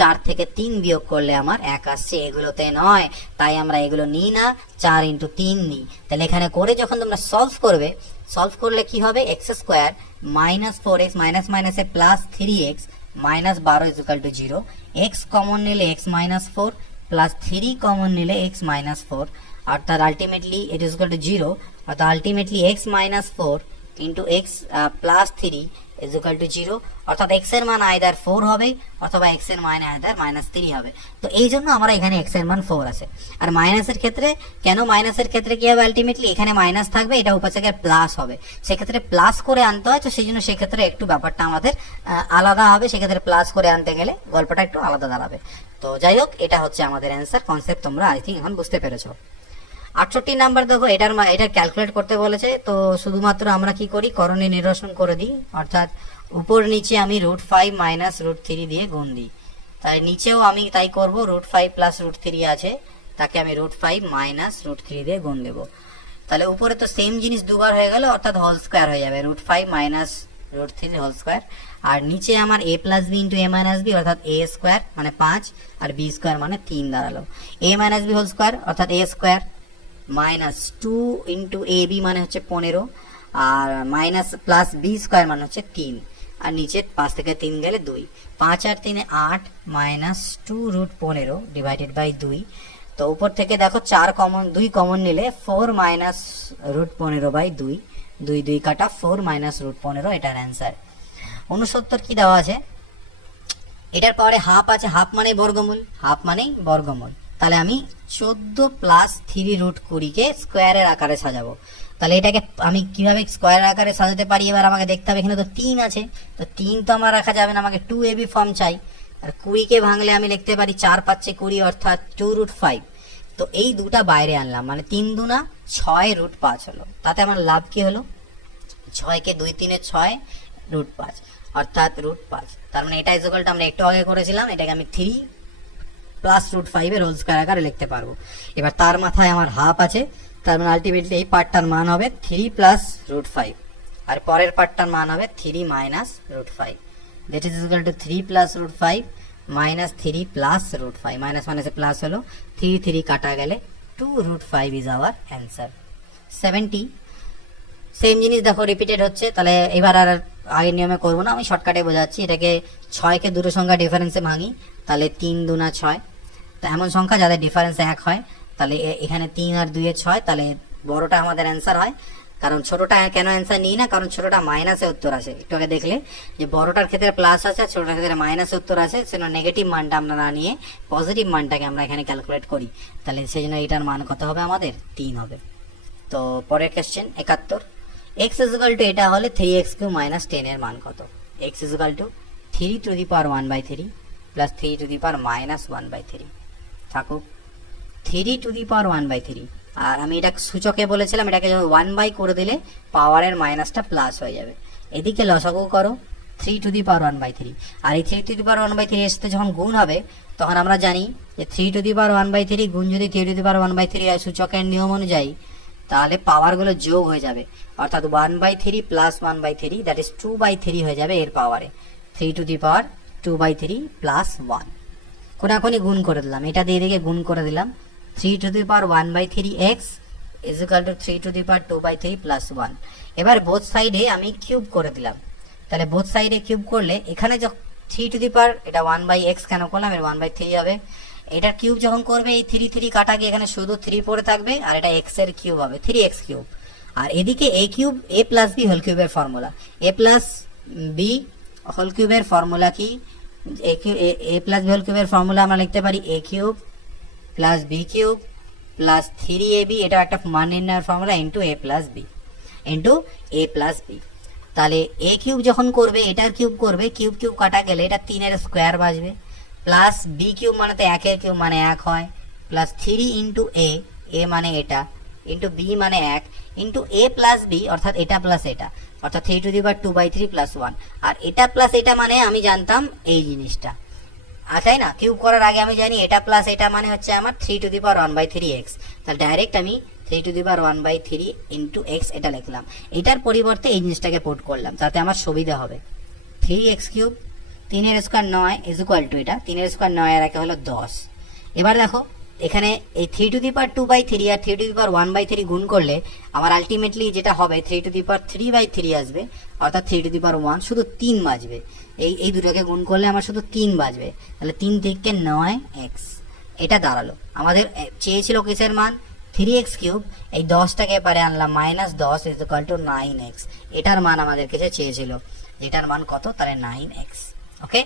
4 থেকে 3 বিয়োগ করলে আমার 1 আসছে, এগুলোতে নয়, তাই আমরা এগুলো নিই না, 4 × 3 নিই। তাহলে এখানে করে যখন তোমরা সলভ করলে কি হবে, x² মাইনাস 4x মাইনাস মাইনাসে plus 3x minus 12 = 0, x common নিলে x মাইনাস 4 প্লাস 3 কমন নিলে x মাইনাস 4, অর্থাৎ ultimately it is equal two 0, অর্থাৎ ultimately x minus 4 into x plus 3 is equal to 0, অর্থাৎ x এর মান আইদার 4 হবে অথবা x এর মান আইদার -3 হবে। তো এই জন্য আমরা এখানে x এর মান 4 আছে। আর মাইনাসের ক্ষেত্রে কেন, মাইনাসের ক্ষেত্রে কি হবে, আলটিমেটলি এখানে মাইনাস থাকবে, এটা উপাচাকে প্লাস হবে, সেক্ষেত্রে প্লাস করে আনতে হয়, তো সেই জন্য সেক্ষেত্রে একটু ব্যাপারটা আমাদের আলাদা হবে, সেক্ষেত্রে প্লাস করে আনতে গেলে গল্পটা একটু আলাদা দাঁড়াবে। তো যাই হোক, এটা হচ্ছে আমাদের অ্যান্সার। কনসেপ্ট তোমরা আই থিঙ্ক এখন বুঝতে পেরেছো। 68 নাম্বার দেখো, এটার ক্যালকুলেট করতে বলেছে, তো শুধুমাত্র আমরা কি করি, করণীয় নিরসন করে দিই, অর্থাৎ উপর নিচে আমি √5 মাইনাস √3 দিয়ে গুণ দিই। তাই নিচেও আমি তাই করব, √5 প্লাস √3 আছে, তাকে আমি √5 মাইনাস √3 দিয়ে গুণ দেব। তাহলে উপরে তো সেম জিনিস দুবার হয়ে গেল, অর্থাৎ হোল স্কোয়ার হয়ে যাবে, √5 মাইনাস রুট 3 হোল স্কোয়ার, আর নিচে আমার a plus B into a minus B অর্থাৎ a স্কোয়ার মানে 5 আর b স্কোয়ার মানে 3 দাঁড়ালো। a minus B whole square অর্থাৎ a square minus 2 into a b মানে হচ্ছে 15 আর মাইনাস প্লাস বি স্কোয়ার মানে হচ্ছে 3 আর নিচে 5 থেকে 3 গেলে 2, 5 আর 3 8 মাইনাস 2 রুট 15 ডিভাইডেড বাই 2। তো উপর থেকে দেখো 4 কমন, 2 কমন নিলে 4 মাইনাস রুট 15 বাই 2, 2 2 কাটা 4 মাইনাস রুট 15 এটার অ্যান্সার। 69 কি দেওয়া আছে, এটার পরে হাফ আছে, হাফ মানে বর্গমূল, হাফ মানেই বর্গমূল। তাহলে আমি 14 প্লাস 3 রুট 20-কে স্কোয়ারের আকারে সাজাবো। তাহলে এটাকে আমি কিভাবে স্কোয়ার আকারে সাজাতে পারি, এবার আমাকে দেখতে হবে। এখানে তো 3 আছে, তো 3 তো আমার রাখা যাবে না, আমাকে 2ab ফর্ম চাই। আর 20-কে ভাঙলে আমি লিখতে পারি 4 5 20 অর্থাৎ 2 রুট 5। তো এই দুটা বাইরে আনলাম, মানে 3 দুনা 6 রুট 5 হলো। তাতে আমার লাভ কি হলো, 6-কে 2 3 6 রুট 5 অর্থাৎ রুট 5। তার মানে এটা ইকুয়ালটা আমরা একটু আগে করেছিলাম, এটাকে আমি 3 প্লাস রুট 5 এর হোল স্কয়ার আকারে লিখতে পারবো। এবার তার মাথায় আমার হাফ আছে, তার মানে আলটিমেটলি এই পার্টটার মান হবে 3 প্লাস রুট 5 আর পরের পার্টটার মান হবে 3 minus root 5। That is equal to 3 plus root 5 minus 3 plus root 5, minus মাইনাসে প্লাস হলো, 3 3 কাটা গেলে 2 root 5 is our answer. 70 same জিনিস দেখো রিপিটেড হচ্ছে। তাহলে এবার আর আগের নিয়মে করবো না, আমি শর্টকাটে বোঝাচ্ছি। এটাকে 6-কে দুটো সংখ্যা ডিফারেন্সে ভাঙি, তাহলে 3 দুনা 6। তো এমন সংখ্যা যাদের ডিফারেন্স 1 হয়, তাহলে এখানে 3 আর 2 এ 6, তাহলে বড়টা আমাদের অ্যান্সার হয়। কারণ ছোটটা কেন অ্যান্সার নিই না, কারণ ছোটটা মাইনাসে উত্তর আসে। একটু আগে দেখলে যে বড়টার ক্ষেত্রে প্লাস আছে আর ছোটটার ক্ষেত্রে মাইনাসে উত্তর আসে, সেজন্য নেগেটিভ মানটা আমরা না নিয়ে পজিটিভ মানটাকে আমরা এখানে ক্যালকুলেট করি। তাহলে সেই জন্য এটার মান কত হবে, আমাদের 3 হবে। তো পরের question 71, x is equal to এটা হলে 3x কিউব মাইনাস 10 এর মান কত। x is equal to 3 two the power 1/3 plus 3 two the power minus 1/3 থাকুক 3 টু দি পাওয়ার 1/3। আর আমি এটা সূচকে বলেছিলাম, এটাকে যখন 1 করে দিলে পাওয়ারের মাইনাসটা প্লাস হয়ে যাবে। এদিকে লসাগু করো 3 টু দি পাওয়ার 1/3, আর এই 3 টু দি পাওয়ার 1/3 এর সাথে যখন গুণ হবে তখন আমরা জানি যে 3 টু দি পাওয়ার 1/3 গুণ যদি 3 টু দি পাওয়ার 1/3 হয় সূচকের নিয়ম অনুযায়ী, তাহলে পাওয়ারগুলো যোগ হয়ে যাবে, অর্থাৎ 1/3 প্লাস 1/3 দ্যাট ইজ 2/3 হয়ে যাবে এর পাওয়ারে। 3 টু দি পাওয়ার 2/3 প্লাস 1 কোনাকুনি গুণ করে দিলাম, এটা দিয়ে দিকে গুণ করে দিলাম। 3 two the power 1/3x is equal to 3 two the power 2/3 plus 1। এবার বোথ সাইডে আমি কিউব করে দিলাম। তাহলে বোথ সাইডে কিউব করলে এখানে যখন 3 টু দি পাওয়ার এটা 1/x কেন করলাম, এর 1/3 হবে। এটা কিউব যখন করবে এই 3 3 কাটা গিয়ে এখানে শুধু 3 পড়ে থাকবে, আর এটা x এর কিউব হবে 3x কিউব। আর এদিকে a cube a plus b whole কিউবের formula, a plus b whole কিউবের ফর্মুলা কি, a প্লাস b হোল কিউবের ফর্মুলা আমরা লিখতে পারি a cube plus b cube plus 3ab, এটা একটা মান নির্ণয়ের formula, into a plus b into a plus b। তাহলে a কিউব যখন করবে এটার কিউব করবে, কিউব কিউব কাটা গেলে এটা 3 এর স্কোয়ার বাজবে, প্লাস বি কিউব মানে তো 1 এর কিউব মানে 1 হয়, প্লাস 3 ইন্টু এ, এ মানে এটা, ইন্টু বি মানে 1, ইন্টু এ প্লাস বি অর্থাৎ এটা প্লাস এটা, অর্থাৎ 3 টু দি পাওয়ার 2/3 প্লাস 1। আর এটা প্লাস এটা মানে আমি জানতাম এই জিনিসটা, তাই না? কিউব করার আগে আমি জানি এটা প্লাস এটা মানে হচ্ছে আমার 3 টু দি পাওয়ার 1/3x। তাহলে ডাইরেক্ট আমি 3 two the power 1/3 into x এটা লিখলাম। এটার পরিবর্তে এই জিনিসটাকে পুট করলাম, তাতে আমার সুবিধা হবে। 3x কিউব 3 এর স্কোয়ার 9 ইজ ইকুয়াল টু এটা 3 এর স্কোয়ার 9 এর একে হলো 10। এবার দেখো এখানে এই 3 two the power 2/3 R 3 two the power 1/3 গুণ করলে আমার আলটিমেটলি যেটা হবে 3 টু দি পাওয়ার 3/3 আসবে, অর্থাৎ 3 টু দি পাওয়ার 1 শুধু 3 বাজবে। এই দুটোকে গুণ করলে আমার শুধু 3 বাজবে। তাহলে 3 থেকে 9x এটা দাঁড়ালো। আমাদের চেয়েছিল কিসের মান, 3x কিউব, এই 10টাকে এবারে আনলাম minus 10 is equal two 9x। এটার মান আমাদের কাছে চেয়েছিল, যেটার মান কত, তাহলে 9x। ওকে,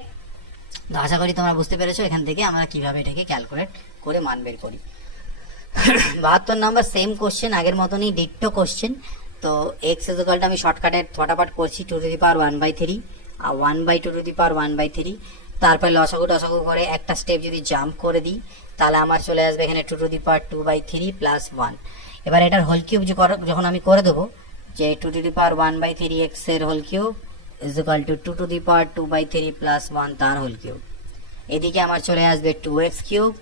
তো আশা করি তোমরা বুঝতে পেরেছো এখান থেকে আমরা কিভাবে এটাকে ক্যালকুলেট করে মান বের করি। 72 নাম্বার সেম কোশ্চেন, আগের মতনই ডিট্টো কোশ্চেন। তো x ইজ ইকুয়াল টু আমি শর্টকাটে ফটাফট করছি 2 to the power 1/3 R 1/2 two the power 1/3। তারপর লসাগু টসাগু করে একটা স্টেপ যদি জাম্প করে দিই তাহলে আমার চলে আসবে এখানে 2 টু দি পাওয়ার 2/3 প্লাস 1। এবার এটার হোল কিউব যখন আমি করে দেবো, যে 2 টু দি পাওয়ার 1/3 x এর whole cube is equal to 2 to the power 2/3 plus 1 তার হোল কিউব। এদিকে আমার চলে আসবে 2x কিউব,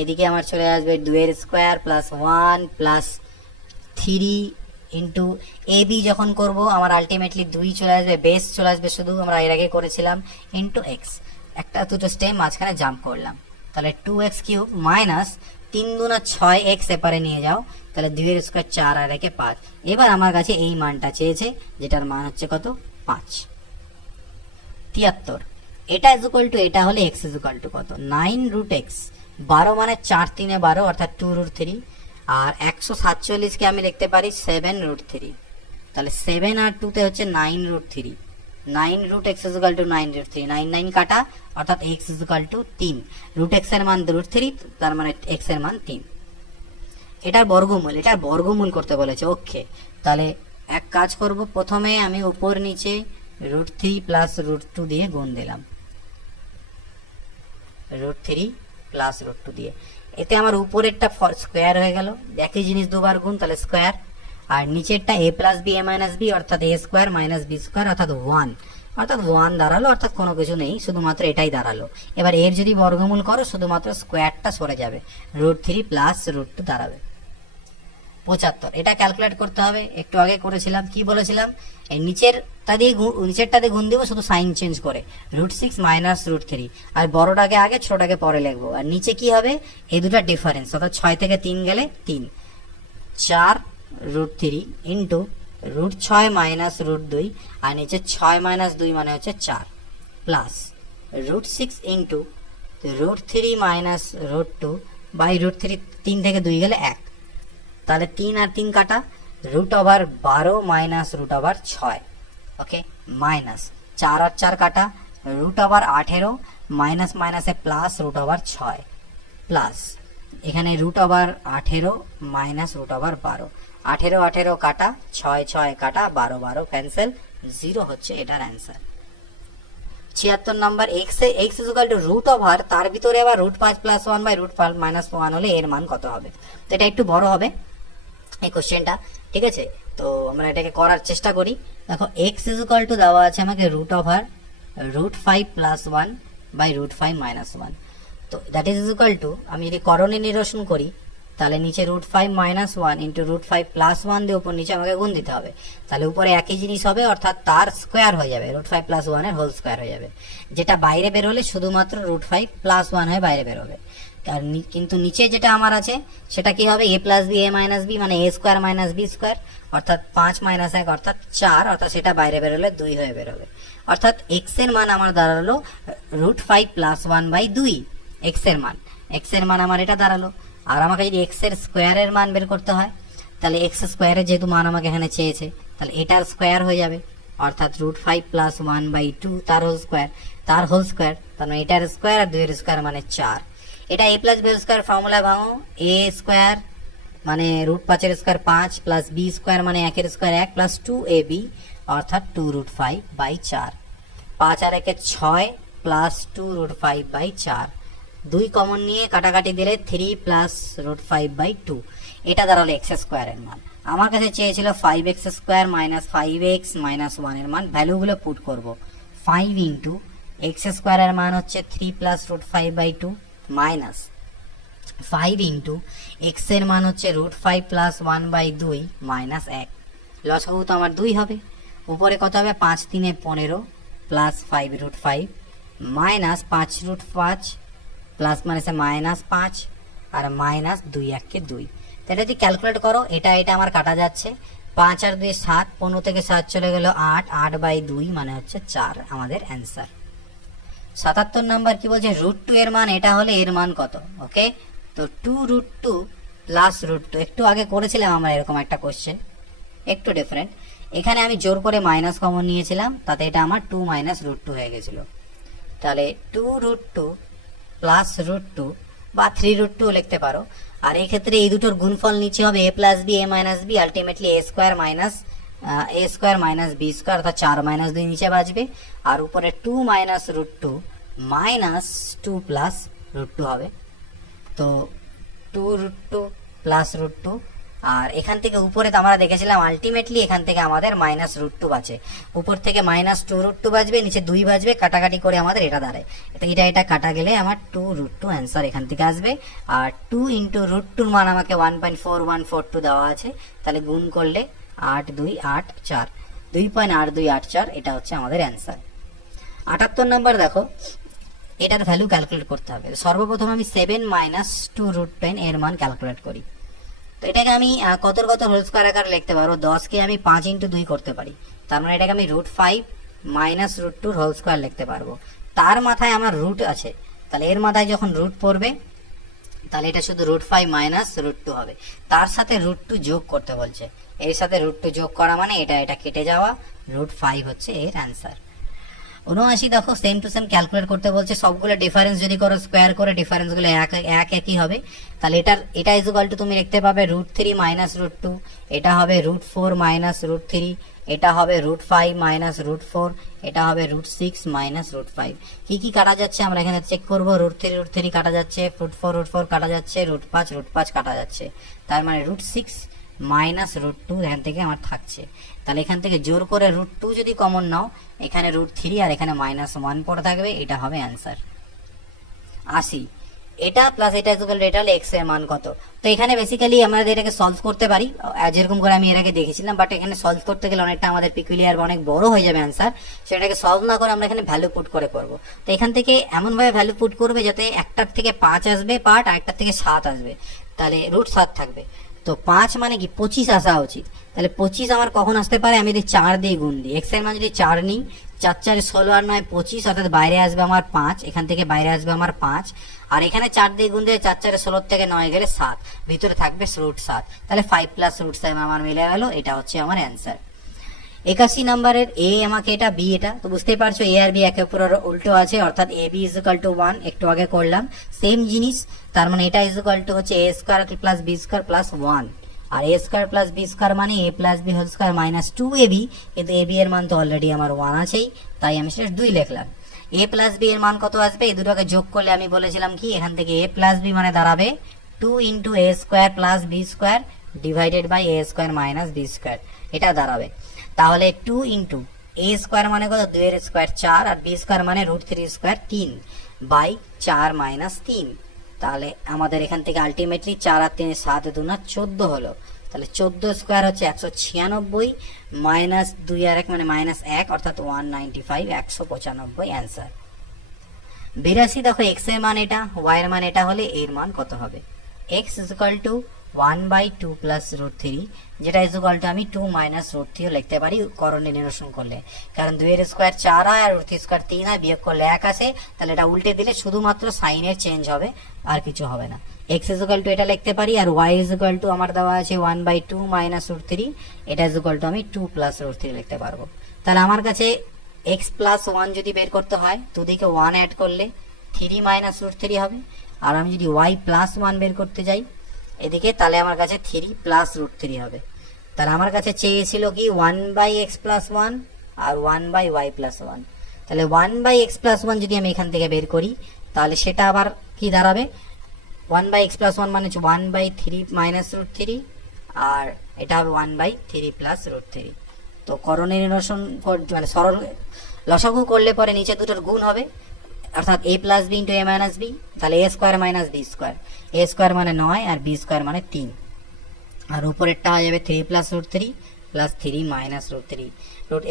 এদিকে আমার চলে আসবে 2 এর square plus 1 plus 3 into a B যখন করব আমার আলটিমেটলি 2 চলে আসবে, বেস চলে আসবে শুধু, আমরা এর আগে করেছিলাম, ইন্টু এক্স, একটা দুটো স্টেপ মাঝখানে জাম্প করলাম, তাহলে 2x কিউব মাইনাস 3 দুনা 6x এপারে নিয়ে যাও, তাহলে 2 এর স্কোয়ার 4 আর একে 5। এবার আমার কাছে এই মানটা চেয়েছে, যেটার মান হচ্ছে কত, 5। 73, এটা ইজ ইকুয়াল টু, এটা হলে x ইজ ইকুয়াল টু কত, 9 রুট এক্স। 12 মানে 4 3 12, অর্থাৎ 2 রুট 3। আর 147 কে আমি লিখতে পারি 7 রুট 3, তাহলে 7 আর 2 তে হচ্ছে 9 root 3। 9 root x is equal to 9 root 3, 9 9 কাটা, অর্থাৎ x is equal to 3। Root x এর মান রুট 3, তার মানে x এর মান 3। এটার বর্গমূল করতে বলেছে। ওকে, তাহলে এক কাজ করব, প্রথমে আমি উপর নিচে রুট 3 প্লাস রুট 2 দিয়ে গুণ দিলাম, রুট 3 প্লাস রুট 2 দিয়ে। এতে আমার উপরেরটা স্কোয়ার হয়ে গেল, একই জিনিস দুবার গুণ, তাহলে স্কোয়ার। আর নিচেরটা a plus B A minus B, অর্থাৎ a square minus B square, অর্থাৎ 1, অর্থাৎ 1 দাঁড়ালো, অর্থাৎ কোনো কিছু নেই, শুধুমাত্র এটাই দাঁড়ালো। এবার এর যদি বর্গমূল করো, শুধুমাত্র স্কোয়ারটা সরে যাবে, রুট 3 প্লাস রুট 2 দাঁড়াবে। 75, এটা ক্যালকুলেট করতে হবে, একটু আগে করেছিলাম, কি বলেছিলাম, এই নিচেরটা দিয়ে গুণ দিব, শুধু সাইন চেঞ্জ করে, রুট 6 মাইনাস রুট 3, আর বড়টাকে আগে ছোটটাকে পরে লিখবো। আর নিচে কি হবে, এই দুটা ডিফারেন্স, অর্থাৎ 6 থেকে 3 গেলে 3, 4 root 3 into root 6 minus root 2, আর নিচে 6 মাইনাস 2 মানে হচ্ছে 4, plus root 6 into root 3 minus root 2 by root 3, 3 থেকে 2 গেলে 1, তাহলে 3 আর 3 কাটা, root over 12 minus root over 6, okay, minus 4 আর 4 কাটা, রুট ওভার 18 মাইনাস মাইনাসে প্লাস রুট ওভার 6, প্লাস এখানে root over 18 minus root over 12, 18 18 কাটা, 6 6 কাটা, 12 12 ক্যান্সেল, 0 হচ্ছে এটার answer. 76 number, x is equal to root over, তার ভিতরে আবার root 5 plus 1 by root 5 minus 1 হলে এর মান কত হবে। তো এটা একটু বড় হবে এই কোশ্চেনটা, ঠিক আছে, তো আমরা এটাকে করার চেষ্টা করি। দেখো x ইজ ইকুয়াল টু দেওয়া আছে আমাকে root over root 5 plus 1 by root 5 minus 1, তো দ্যাট ইজ ইকুয়াল টু, আমি যদি করণে নিরসন করি, তাহলে নিচে root 5 minus 1 into root 5 plus 1 দিয়ে উপর নিচে আমাকে গুণ দিতে হবে, তাহলে উপরে একই জিনিস হবে, অর্থাৎ তার স্কোয়ার হয়ে যাবে, রুট 5 প্লাস 1 এর হোল স্কোয়ার হয়ে যাবে, যেটা বাইরে বেরোলে শুধুমাত্র রুট 5 প্লাস 1 হয়ে বাইরে বেরোবে। আর কিন্তু নিচে যেটা আমার আছে সেটা কি হবে, a plus B A minus B, মানে a square minus B square, অর্থাৎ 5 মাইনাস 1 অর্থাৎ 4, অর্থাৎ সেটা বাইরে বেরোলে 2 হয়ে বেরোবে, অর্থাৎ x এর মান আমার দাঁড়ালো রুট 5 প্লাস 1 বাই 2, x এর মান আমার এটা দাঁড়ালো। আর আমাকে যদি x এর স্কোয়ারের মান বের করতে হয়, তাহলে x স্কোয়ারের যেহেতু মান আমাকে এখানে চেয়েছে, তাহলে এটার স্কোয়ার হয়ে যাবে, অর্থাৎ রুট 5 প্লাস 1 বাই 2 তার হোল স্কোয়ার, তার মানে এটার স্কোয়ার আর 2 এর স্কোয়ার মানে 4। এটা a plus B square formula ভাঙো, a স্কোয়ার মানে রুট 5 এর স্কোয়ার 5 প্লাস বি স্কোয়ার মানে 1 এর স্কোয়ার 1 প্লাস 2ab, অর্থাৎ 2 রুট 5 বাই 4, 5 আর 1 6 প্লাস 2 রুট 5 বাই 4, 2 কমন নিয়ে কাটাকাটি দিলে 3 প্লাস রুট 5 বাই 2, এটা দাঁড়ালো x স্কোয়ারের মান। আমার কাছে চেয়েছিল 5x square minus 5x minus 1 এর মান, ভ্যালুগুলো পুট করব, 5 ইন্টু এক্স স্কোয়ারের মান হচ্ছে 3 plus root 5 by 2 minus 5 into x এর মান হচ্ছে রুট 5 প্লাস 1 বাই 2 মাইনাস 1, লসাগু তো আমার 2 হবে, উপরে কত হবে 5 3 15 plus 5 root 5 minus 5 root 5 plus মানে মাইনাস 5 আর মাইনাস 2 1 কে 2, তো এটা যদি ক্যালকুলেট করো, এটা আমার কাটা যাচ্ছে, 5 আর 2 7, 15 থেকে 7 চলে গেল 8, 8 বাই 2 মানে হচ্ছে 4 আমাদের অ্যান্সার। 77 নাম্বার কি বলছে, রুট 2 এর মান, এটা হলে এর মান কত, ওকে, তো 2 রুট 2 প্লাস রুট 2, একটু আগে করেছিলাম আমরা এরকম একটা কোশ্চেন, একটু ডিফারেন্ট, এখানে আমি জোর করে মাইনাস কমন নিয়েছিলাম, তাতে এটা আমার 2 মাইনাস রুট 2 হয়ে গেছিল, তাহলে 2 রুট 2 প্লাস রুট 2 বা 3 রুট 2 লিখতে পারো। আর এই ক্ষেত্রে এই দুটোর গুণফল নিচে হবে a plus B A minus b, ultimately a square minus B square, অর্থাৎ 4 মাইনাস 2 নিচে বাজবে, আর উপরে 2 minus root 2 minus 2 plus root 2 হবে, তো 2 রুট 2 প্লাস রুট 2, আর এখান থেকে উপরে তো আমরা দেখেছিলাম আলটিমেটলি এখান থেকে আমাদের মাইনাস রুট 2 বাজে, উপর থেকে মাইনাস 2 রুট 2 বাজবে, নিচে 2 বাজবে, কাটাকাটি করে আমাদের এটা দাঁড়ায়, এটা কাটা গেলে আমার 2 রুট 2 অ্যান্সার এখান থেকে আসবে। আর 2 ইন্টু রুট 2 মান আমাকে 1.4142 দেওয়া আছে, তাহলে গুণ করলে 2.8284, 2.8284, এটা হচ্ছে আমাদের অ্যান্সার। 78 নম্বর দেখো, এটার ভ্যালু ক্যালকুলেট করতে হবে। সর্বপ্রথম আমি 7 মাইনাস 2√10 এর মান ক্যালকুলেট করি। তো এটাকে আমি কত হোল স্কোয়ার আকারে লিখতে পারবো, 10কে আমি 5 ইন্টু 2 করতে পারি, তার মানে এটাকে আমি √5 মাইনাস √2 হোল স্কোয়ার লিখতে পারবো। তার মাথায় আমার রুট আছে, তাহলে এর মাথায় যখন রুট পড়বে তাহলে এটা শুধু √5 মাইনাস √2 হবে, তার সাথে √2 যোগ করতে বলছে, এর সাথে √2 যোগ করা মানে এটা কেটে যাওয়া, √5 হচ্ছে এর অ্যান্সার। 79 দেখো সেম টু সেম ক্যালকুলেট করতে বলছে, সবগুলো ডিফারেন্স যদি করো স্কোয়ার করে ডিফারেন্স গুলো একই হবে, তাহলে এটা ইজ ইকুয়াল টু তুমি লিখতে পাবে √3 মাইনাস √2, এটা হবে √4 মাইনাস √3, এটা হবে √5 মাইনাস √4, এটা হবে √6 মাইনাস √5। কি কাটা যাচ্ছে আমরা এখানে চেক করবো, √3 কাটা যাচ্ছে, √4 কাটা যাচ্ছে, √5 কাটা যাচ্ছে, তার মানে √6 মাইনাস √2 এখান থেকে আমার থাকছে। তাহলে এখান থেকে জোর করে √2 যদি কমন নাও, এখানে √3 আর এখানে -1 পড়ে থাকবে, এটা হবে অ্যান্সার। 80, এটা প্লাস এটা ইকুয়াল এটা হলে এক্স এর মান কত। তো এখানে বেসিক্যালি আমরা এটাকে সলভ করতে পারি যেরকম করে আমি এর আগে দেখেছিলাম, বাট এখানে সলভ করতে গেলে অনেকটা আমাদের পিকুলিয়ার অনেক বড় হয়ে যাবে অ্যান্সার, সেটাকে সলভ না করে আমরা এখানে ভ্যালু পুট করে করব। তো এখান থেকে এমন ভাবে ভ্যালু পুট করবে যাতে একটার থেকে 5 আসবে পার্ট, আর একটার থেকে 7 আসবে, তাহলে √7 থাকবে। তো 5 মানে কি 25 আসা উচিত, তাহলে 25 আমার কখন আসতে পারে, আমি যদি 4 দিয়ে গুণ দিই, এক্স এর মান যদি 4 নিই, 4 4 16 আর 9 25, অর্থাৎ বাইরে আসবে আমার 5, এখান থেকে বাইরে আসবে আমার 5, আর এখানে 4 দিয়ে গুণ দিয়ে 4 4 16 থেকে 9 গেলে 7, ভিতরে থাকবে √7, তাহলে 5 প্লাস √7 আমার মিলে গেল, এটা হচ্ছে আমার অ্যান্সার। 81 নম্বরের এ আমাকে এটা, বি এটা, তো বুঝতেই পারছো এ আর বি একে অপরের উল্টো আছে, অর্থাৎ a b is equal to 1, একটু আগে করলাম সেম জিনিস, তার মানে এটা ইজ ইকুয়াল টু হচ্ছে a square plus b square plus 1, আর a square plus b square মানে a plus b whole square minus 2ab, কিন্তু ab এর মান তো অলরেডি আমার 1 আছেই, তাই আমি সেটা 2 লিখলাম। a প্লাস b এর মান কত আসবে, এই দুটোকে যোগ করলে আমি বলেছিলাম কি এখান থেকে a প্লাস b মানে দাঁড়াবে 2 into a square plus b square divided by a square minus b square, এটা দাঁড়াবে। তাহলে 2 ইন্টু a স্কয়ার মানে কত, 2 এর স্কয়ার 4, আর b স্কয়ার মানে √3 স্কয়ার 3 বাই 4 মাইনাস 3, তাহলে আমাদের এখান থেকে আলটিমেটলি 4 আর 3 7 2 14 হলো, তাহলে 14 স্কয়ার হচ্ছে 196 মাইনাস 2 আর 1 মানে -1, অর্থাৎ 195, 195 অ্যান্সার। 82 দেখো এক্স এর মান এটা, ওয়াই এর মান এটা হলে এর মান কত হবে, x is equal to 1/2 plus √3, যেটা ইজ ইকুয়াল টু আমি 2 মাইনাস √3 লিখতে পারি করণীয় নিরসন করলে, কারণ 2 এর স্কয়ার 4 হয় আর √3 স্কয়ার 3 হয়, বিয়োগ করলে 1 আসে, তাহলে এটা উল্টে দিলে শুধুমাত্র সাইনের চেঞ্জ হবে, আর কিছু হবে না। এক্স ইজ ইকুয়াল টু এটা লিখতে পারি, আর ওয়াই ইজ ইকুয়াল টু আমার দেওয়া আছে 1/2 মাইনাস √3, এটা ইজ ইকুয়াল টু আমি 2 প্লাস √3 লিখতে পারবো। তাহলে আমার কাছে এক্স প্লাস 1 যদি বের করতে হয়, দুদিকে 1 অ্যাড করলে 3 মাইনাস √3 হবে, আর আমি যদি ওয়াই প্লাস 1 বের করতে যাই এদিকে, তাহলে আমার কাছে 3 প্লাস √3 হবে। তাহলে আমার কাছে চেয়েছিল কি 1/x প্লাস 1 আর 1/y প্লাস 1, তাহলে 1/x প্লাস 1 যদি আমি এখান থেকে বের করি, তাহলে সেটা আবার কি দাঁড়াবে, 1/x প্লাস 1 মানে হচ্ছে 1/3 মাইনাস √3, আর এটা হবে 1/3 প্লাস √3। তো করণীয় নিরসন মানে সরল লসাগু করলে পরে নিচে দুটোর গুণ হবে, অর্থাৎ a plus B into a minus b, তাহলে a square minus B square, a square মানে 9 আর b স্কোয়ার মানে 3, আর উপরেরটা হয়ে যাবে 3 প্লাস √3 প্লাস 3 মাইনাস √3,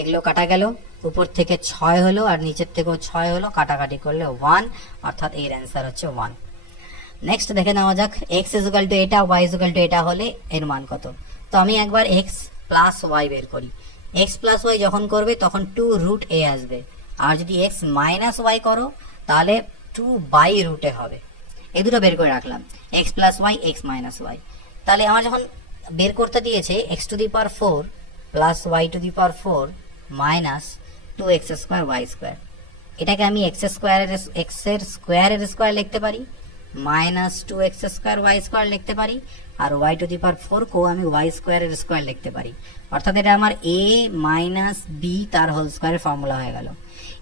এগুলো কাটা গেল, উপর থেকে 6 হলো আর নিচের থেকেও 6 হলো, কাটাকাটি করলে 1, অর্থাৎ এর অ্যান্সার হচ্ছে 1। নেক্সট দেখে নেওয়া যাক, এক্স ইজ ইকুয়াল টু এটা, ওয়াই ইজ ইকুয়াল টু এটা হলে এর মান কত। তো আমি একবার এক্স প্লাস ওয়াই বের করি, এক্স প্লাস ওয়াই যখন করবে তখন 2√a আসবে, আর যদি এক্স মাইনাস ওয়াই করো তাহলে 2/√a হবে। এই দুটো বের করে রাখলাম, x plus y, x minus y. তাহলে আমার যখন বের করতে দিয়েছে x to the power 4 plus y to the power 4 minus 2x square y square, এটাকে আমি x এর স্কোয়ারের স্কোয়ার লিখতে পারি, minus 2x square y square লিখতে পারি, আর y টু দি পাওয়ার 4 কেও আমি y স্কোয়ারের স্কোয়ার লিখতে পারি, অর্থাৎ এটা আমার a মাইনাস b তার হোল স্কোয়ারের ফর্মুলা হয়ে গেল।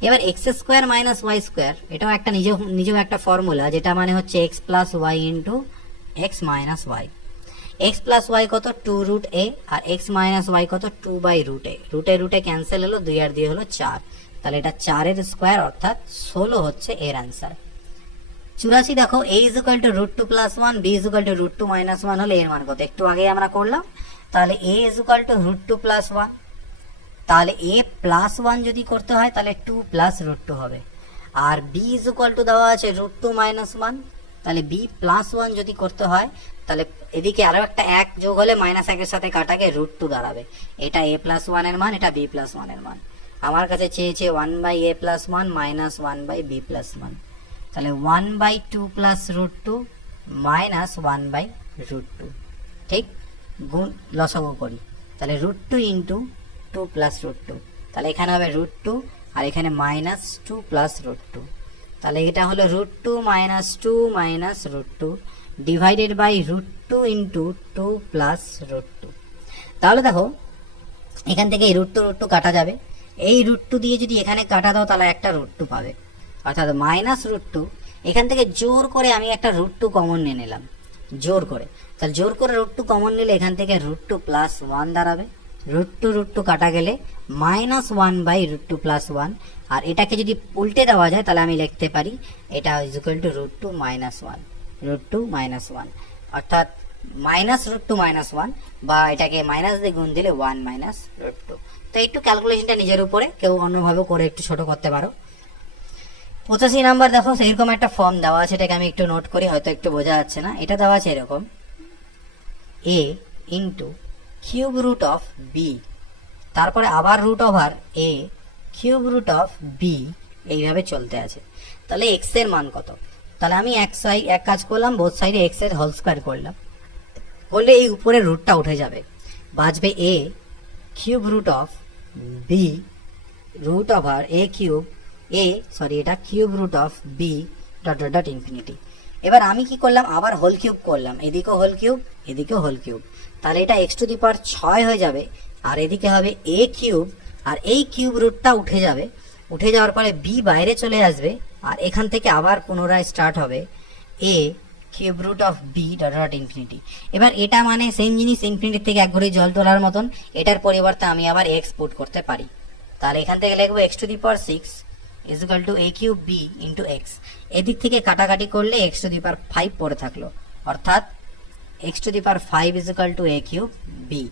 এবার x square minus y square, এটাও একটা নিজেও একটা ফর্মুলা, যেটা মানে হচ্ছে x plus y into x minus y। x plus y কত 2√a, আর x মাইনাস ওয়াই কত 2/√a, রুটে ক্যান্সেল হলো, 2 আর 2 হলো 4, তাহলে এটা 4 এর স্কোয়ার অর্থাৎ 16 হচ্ছে এর অ্যান্সার। 84 দেখো a is equal to √2 plus 1, b is equal to √2 minus 1 হলে এর মান কত, একটু আগে আমরা করলাম, তাহলে a is equal to root two plus one. তাহলে এ প্লাস ওয়ান যদি করতে হয় তাহলে টু প্লাস রুট টু হবে। আর বি ইজ ইকুয়াল টু দেওয়া আছে রুট টু মাইনাস ওয়ান, তাহলে বি প্লাস ওয়ান যদি করতে হয় তাহলে এদিকে আরো একটা এক যোগ হলে মাইনাস একের সাথে কাটাকে রুট টু দাঁড়াবে। এটা এ প্লাস ওয়ানের মান, এটা বি প্লাস ওয়ানের মান। আমার কাছে চেয়েছে one by a plus one minus one by b plus one. তাহলে one by two plus root two minus one by root two, ঠিক, গুণ লসাগু করি। তাহলে root two into two plus root two, তাহলে এখানে হবে রুট টু আর এখানে minus two plus root two. তাহলে এটা হলো root two minus root two divided by root two into two plus root two. তাহলে দেখো এখান থেকে এই রুট টু কাটা যাবে, এই রুট টু দিয়ে যদি এখানে কাটা দাও তাহলে একটা রুট টু পাবে, অর্থাৎ মাইনাস রুট টু। এখান থেকে জোর করে আমি একটা রুট টু কমন নিয়ে নিলাম, জোর করে। তাহলে জোর করে রুট টু কমন নিলে এখান থেকে রুট টু প্লাস ওয়ান দাঁড়াবে। রুট টু কাটা গেলে minus one by root two plus one. আর এটাকে যদি উল্টে দেওয়া যায় তাহলে আমি লিখতে পারি এটা is equal to root two minus one, অর্থাৎ minus root two minus one, বা এটাকে মাইনাস দিয়ে গুণ দিলে ওয়ান মাইনাস রুট টু। তো একটু ক্যালকুলেশনটা নিজের উপরে, কেউ অন্যভাবে করে একটু ছোট করতে পারো। 85 নাম্বার দেখো সেরকম একটা ফর্ম দেওয়া আছে, এটাকে আমি একটু নোট করি, হয়তো একটু বোঝা যাচ্ছে না। এটা দেওয়া আছে এরকম a into cube root of b, তারপরে আবার root over a cube root of b, এইভাবে চলতে আছে। তাহলে এক্স এর মান কত? তাহলে আমি এক কাজ করলাম, বোথ সাইডে এক্স এর হোল স্কোয়ার করলাম, করলে এই উপরে রুটটা উঠে যাবে, বাঁচবে a cube root of b root over এটা cube root of b dot dot dot infinity. এবার আমি কি করলাম, আবার হোল কিউব করলাম, এদিকেও হোল কিউব এদিকেও হোল কিউব, তাহলে এটা এক্স টু দি পাওয়ার 6 হয়ে যাবে। আর এদিকে হবে এ কিউব, আর এই কিউব রুটটা উঠে যাবে, উঠে যাওয়ার পরে বি বাইরে চলে আসবে, আর এখান থেকে আবার পুনরায় স্টার্ট হবে a cube root of b dot dot infinity. এবার এটা মানে সেম জিনিস, ইনফিনিটি থেকে এক ঘড়ি জল তোলার মতন। এটার পরিবর্তে আমি আবার এক্স পুট করতে পারি, তাহলে এখান থেকে লিখবো x to the power 6 is equal to a cube b into x. এদিক থেকে কাটাকাটি করলে এক্স টু দি পাওয়ার 5 পড়ে থাকলো, অর্থাৎ x to the power 5 is equal to a cube b.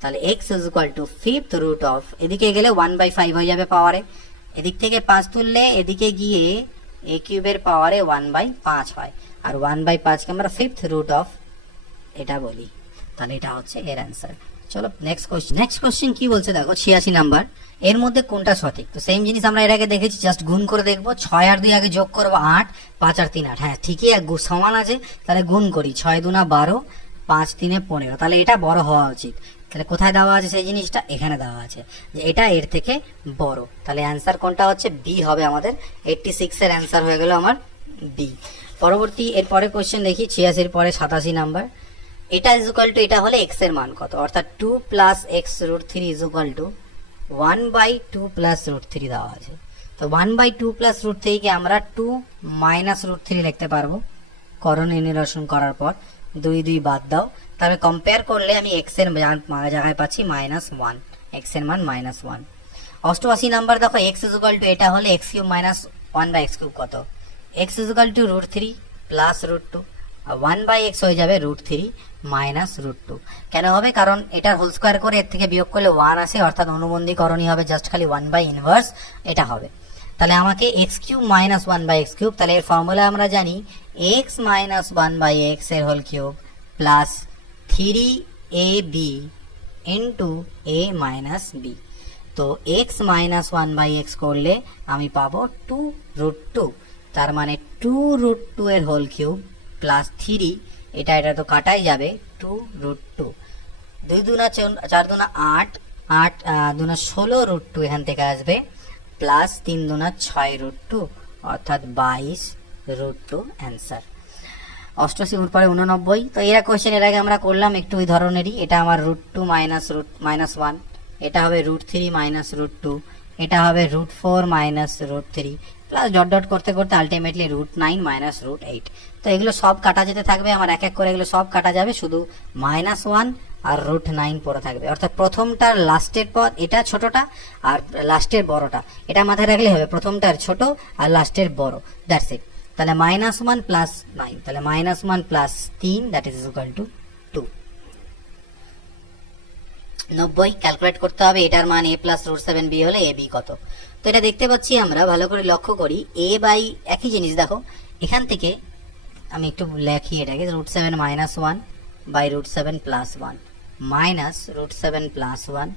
তাহলে x is equal to fifth root of, এদিকে গেলে 1/5 হয়ে যাবে পাওয়ারে, এদিক থেকে 5 তুললে এদিকে গিয়ে এ কিউবের পাওয়ারে 1/5 হয়, আর 1/5 কে আমরা ফিফথ রুট অফ এটা বলি। তাহলে এটা হচ্ছে এর অ্যান্সার। চলো নেক্সট কোশ্চেন কি বলছে দেখো 86 নাম্বার। এর মধ্যে কোনটা সঠিক? তো সেম জিনিস আমরা এর আগে দেখেছি, জাস্ট গুণ করে দেখবো। 6 আর 2 আগে যোগ করবো 8, 5 আর 3 8, হ্যাঁ ঠিকই সমান আছে। তাহলে গুণ করি, 6 2 12, 5 3 15, তাহলে এটা বড় হওয়া উচিত। তাহলে কোথায় দেওয়া আছে সেই জিনিসটা? এখানে দেওয়া আছে যে এটা এর থেকে বড়। তাহলে অ্যান্সার কোনটা হচ্ছে? বি হবে আমাদের। 86 এর অ্যান্সার হয়ে গেল আমার বি। পরবর্তী এরপরে কোশ্চেন দেখি 86 এর পরে 87 নাম্বার। এটা ইজ ইকুয়াল টু, এটা হলে এক্স এর মান কত, অর্থাৎ 2 plus x root 3 is equal to 1/2 plus root 3 দেওয়া আছে। তো 1/2 প্লাস রুট 3 কে আমরা 2 মাইনাস রুট 3 লিখতে পারবো করণীয় নিরসন করার পর। 2 2 বাদ দাও, তাহলে কম্পেয়ার করলে আমি এক্স এর জায়গায় পাচ্ছি -1, এক্স এর মান -1। 88 নাম্বার দেখো এক্স ইজ ইকুয়াল টু, এটা হলে x cube minus 1/x cube কত? X is equal to root 3 plus root 2, 1/x হয়ে যাবে রুট 3 মাইনাস রুট 2। কেন হবে? কারণ এটার হোল স্কোয়ার করে এর থেকে বিয়োগ করলে 1 আসে, অর্থাৎ অনুবন্ধী করণীয় হবে জাস্ট খালি 1/ইনভার্স এটা হবে। তাহলে আমাকে x cube minus 1/x cube, তাহলে এর ফর্মুলা আমরা জানি এক্স মাইনাস 1/x এর whole cube plus 3ab into a minus b। তো এক্স মাইনাস 1/x করলে আমি পাবো 2 রুট 2, তার মানে 2 রুট 2 এর হোল কিউব প্লাস 3, এটা তো কাটাই যাবে 2 রুট 2, 2 দুনা 4 দুনা 8, 8 দুনা 16 রুট 2 এখান থেকে আসবে, প্লাস 3 দুনা 6 রুট 2, অর্থাৎ 22 রুট 2 অ্যান্সার। 88 পরে 89। তো এরা কোয়েশ্চেন এর আগে আমরা করলাম একটু ওই ধরনেরই। এটা আমার রুট 2 মাইনাস 1, এটা হবে রুট 3 মাইনাস রুট 2, এটা হবে root 4 minus root 3, plus dot dot করতে করতে আলটিমেটলি রুট 9 মাইনাস রুট 8। তো এগুলো সব কাটা যেতে থাকবে, আমার এক এক করে এগুলো সব কাটা যাবে, শুধু -1 আর রুট 9 পড়ে থাকবে। অর্থাৎ প্রথমটার লাস্টের পদ এটা ছোটটা আর লাস্টের বড়টা, এটা মাথায় রাখলে হবে, প্রথমটার ছোট আর লাস্টের বড়, দ্যাটস ইট। তাহলে -1 প্লাস 9, তাহলে -1 plus 3 that is equal to 2। 90 calculate করতে হবে, এটার মান a plus root seven b হলে এ বি কত। তো এটা দেখতে পাচ্ছি আমরা, ভালো করে লক্ষ্য করি, এ বাই একই জিনিস দেখো এখান থেকে আমি একটু লেখি এটাকে, root seven minus one by root seven plus one minus root seven plus one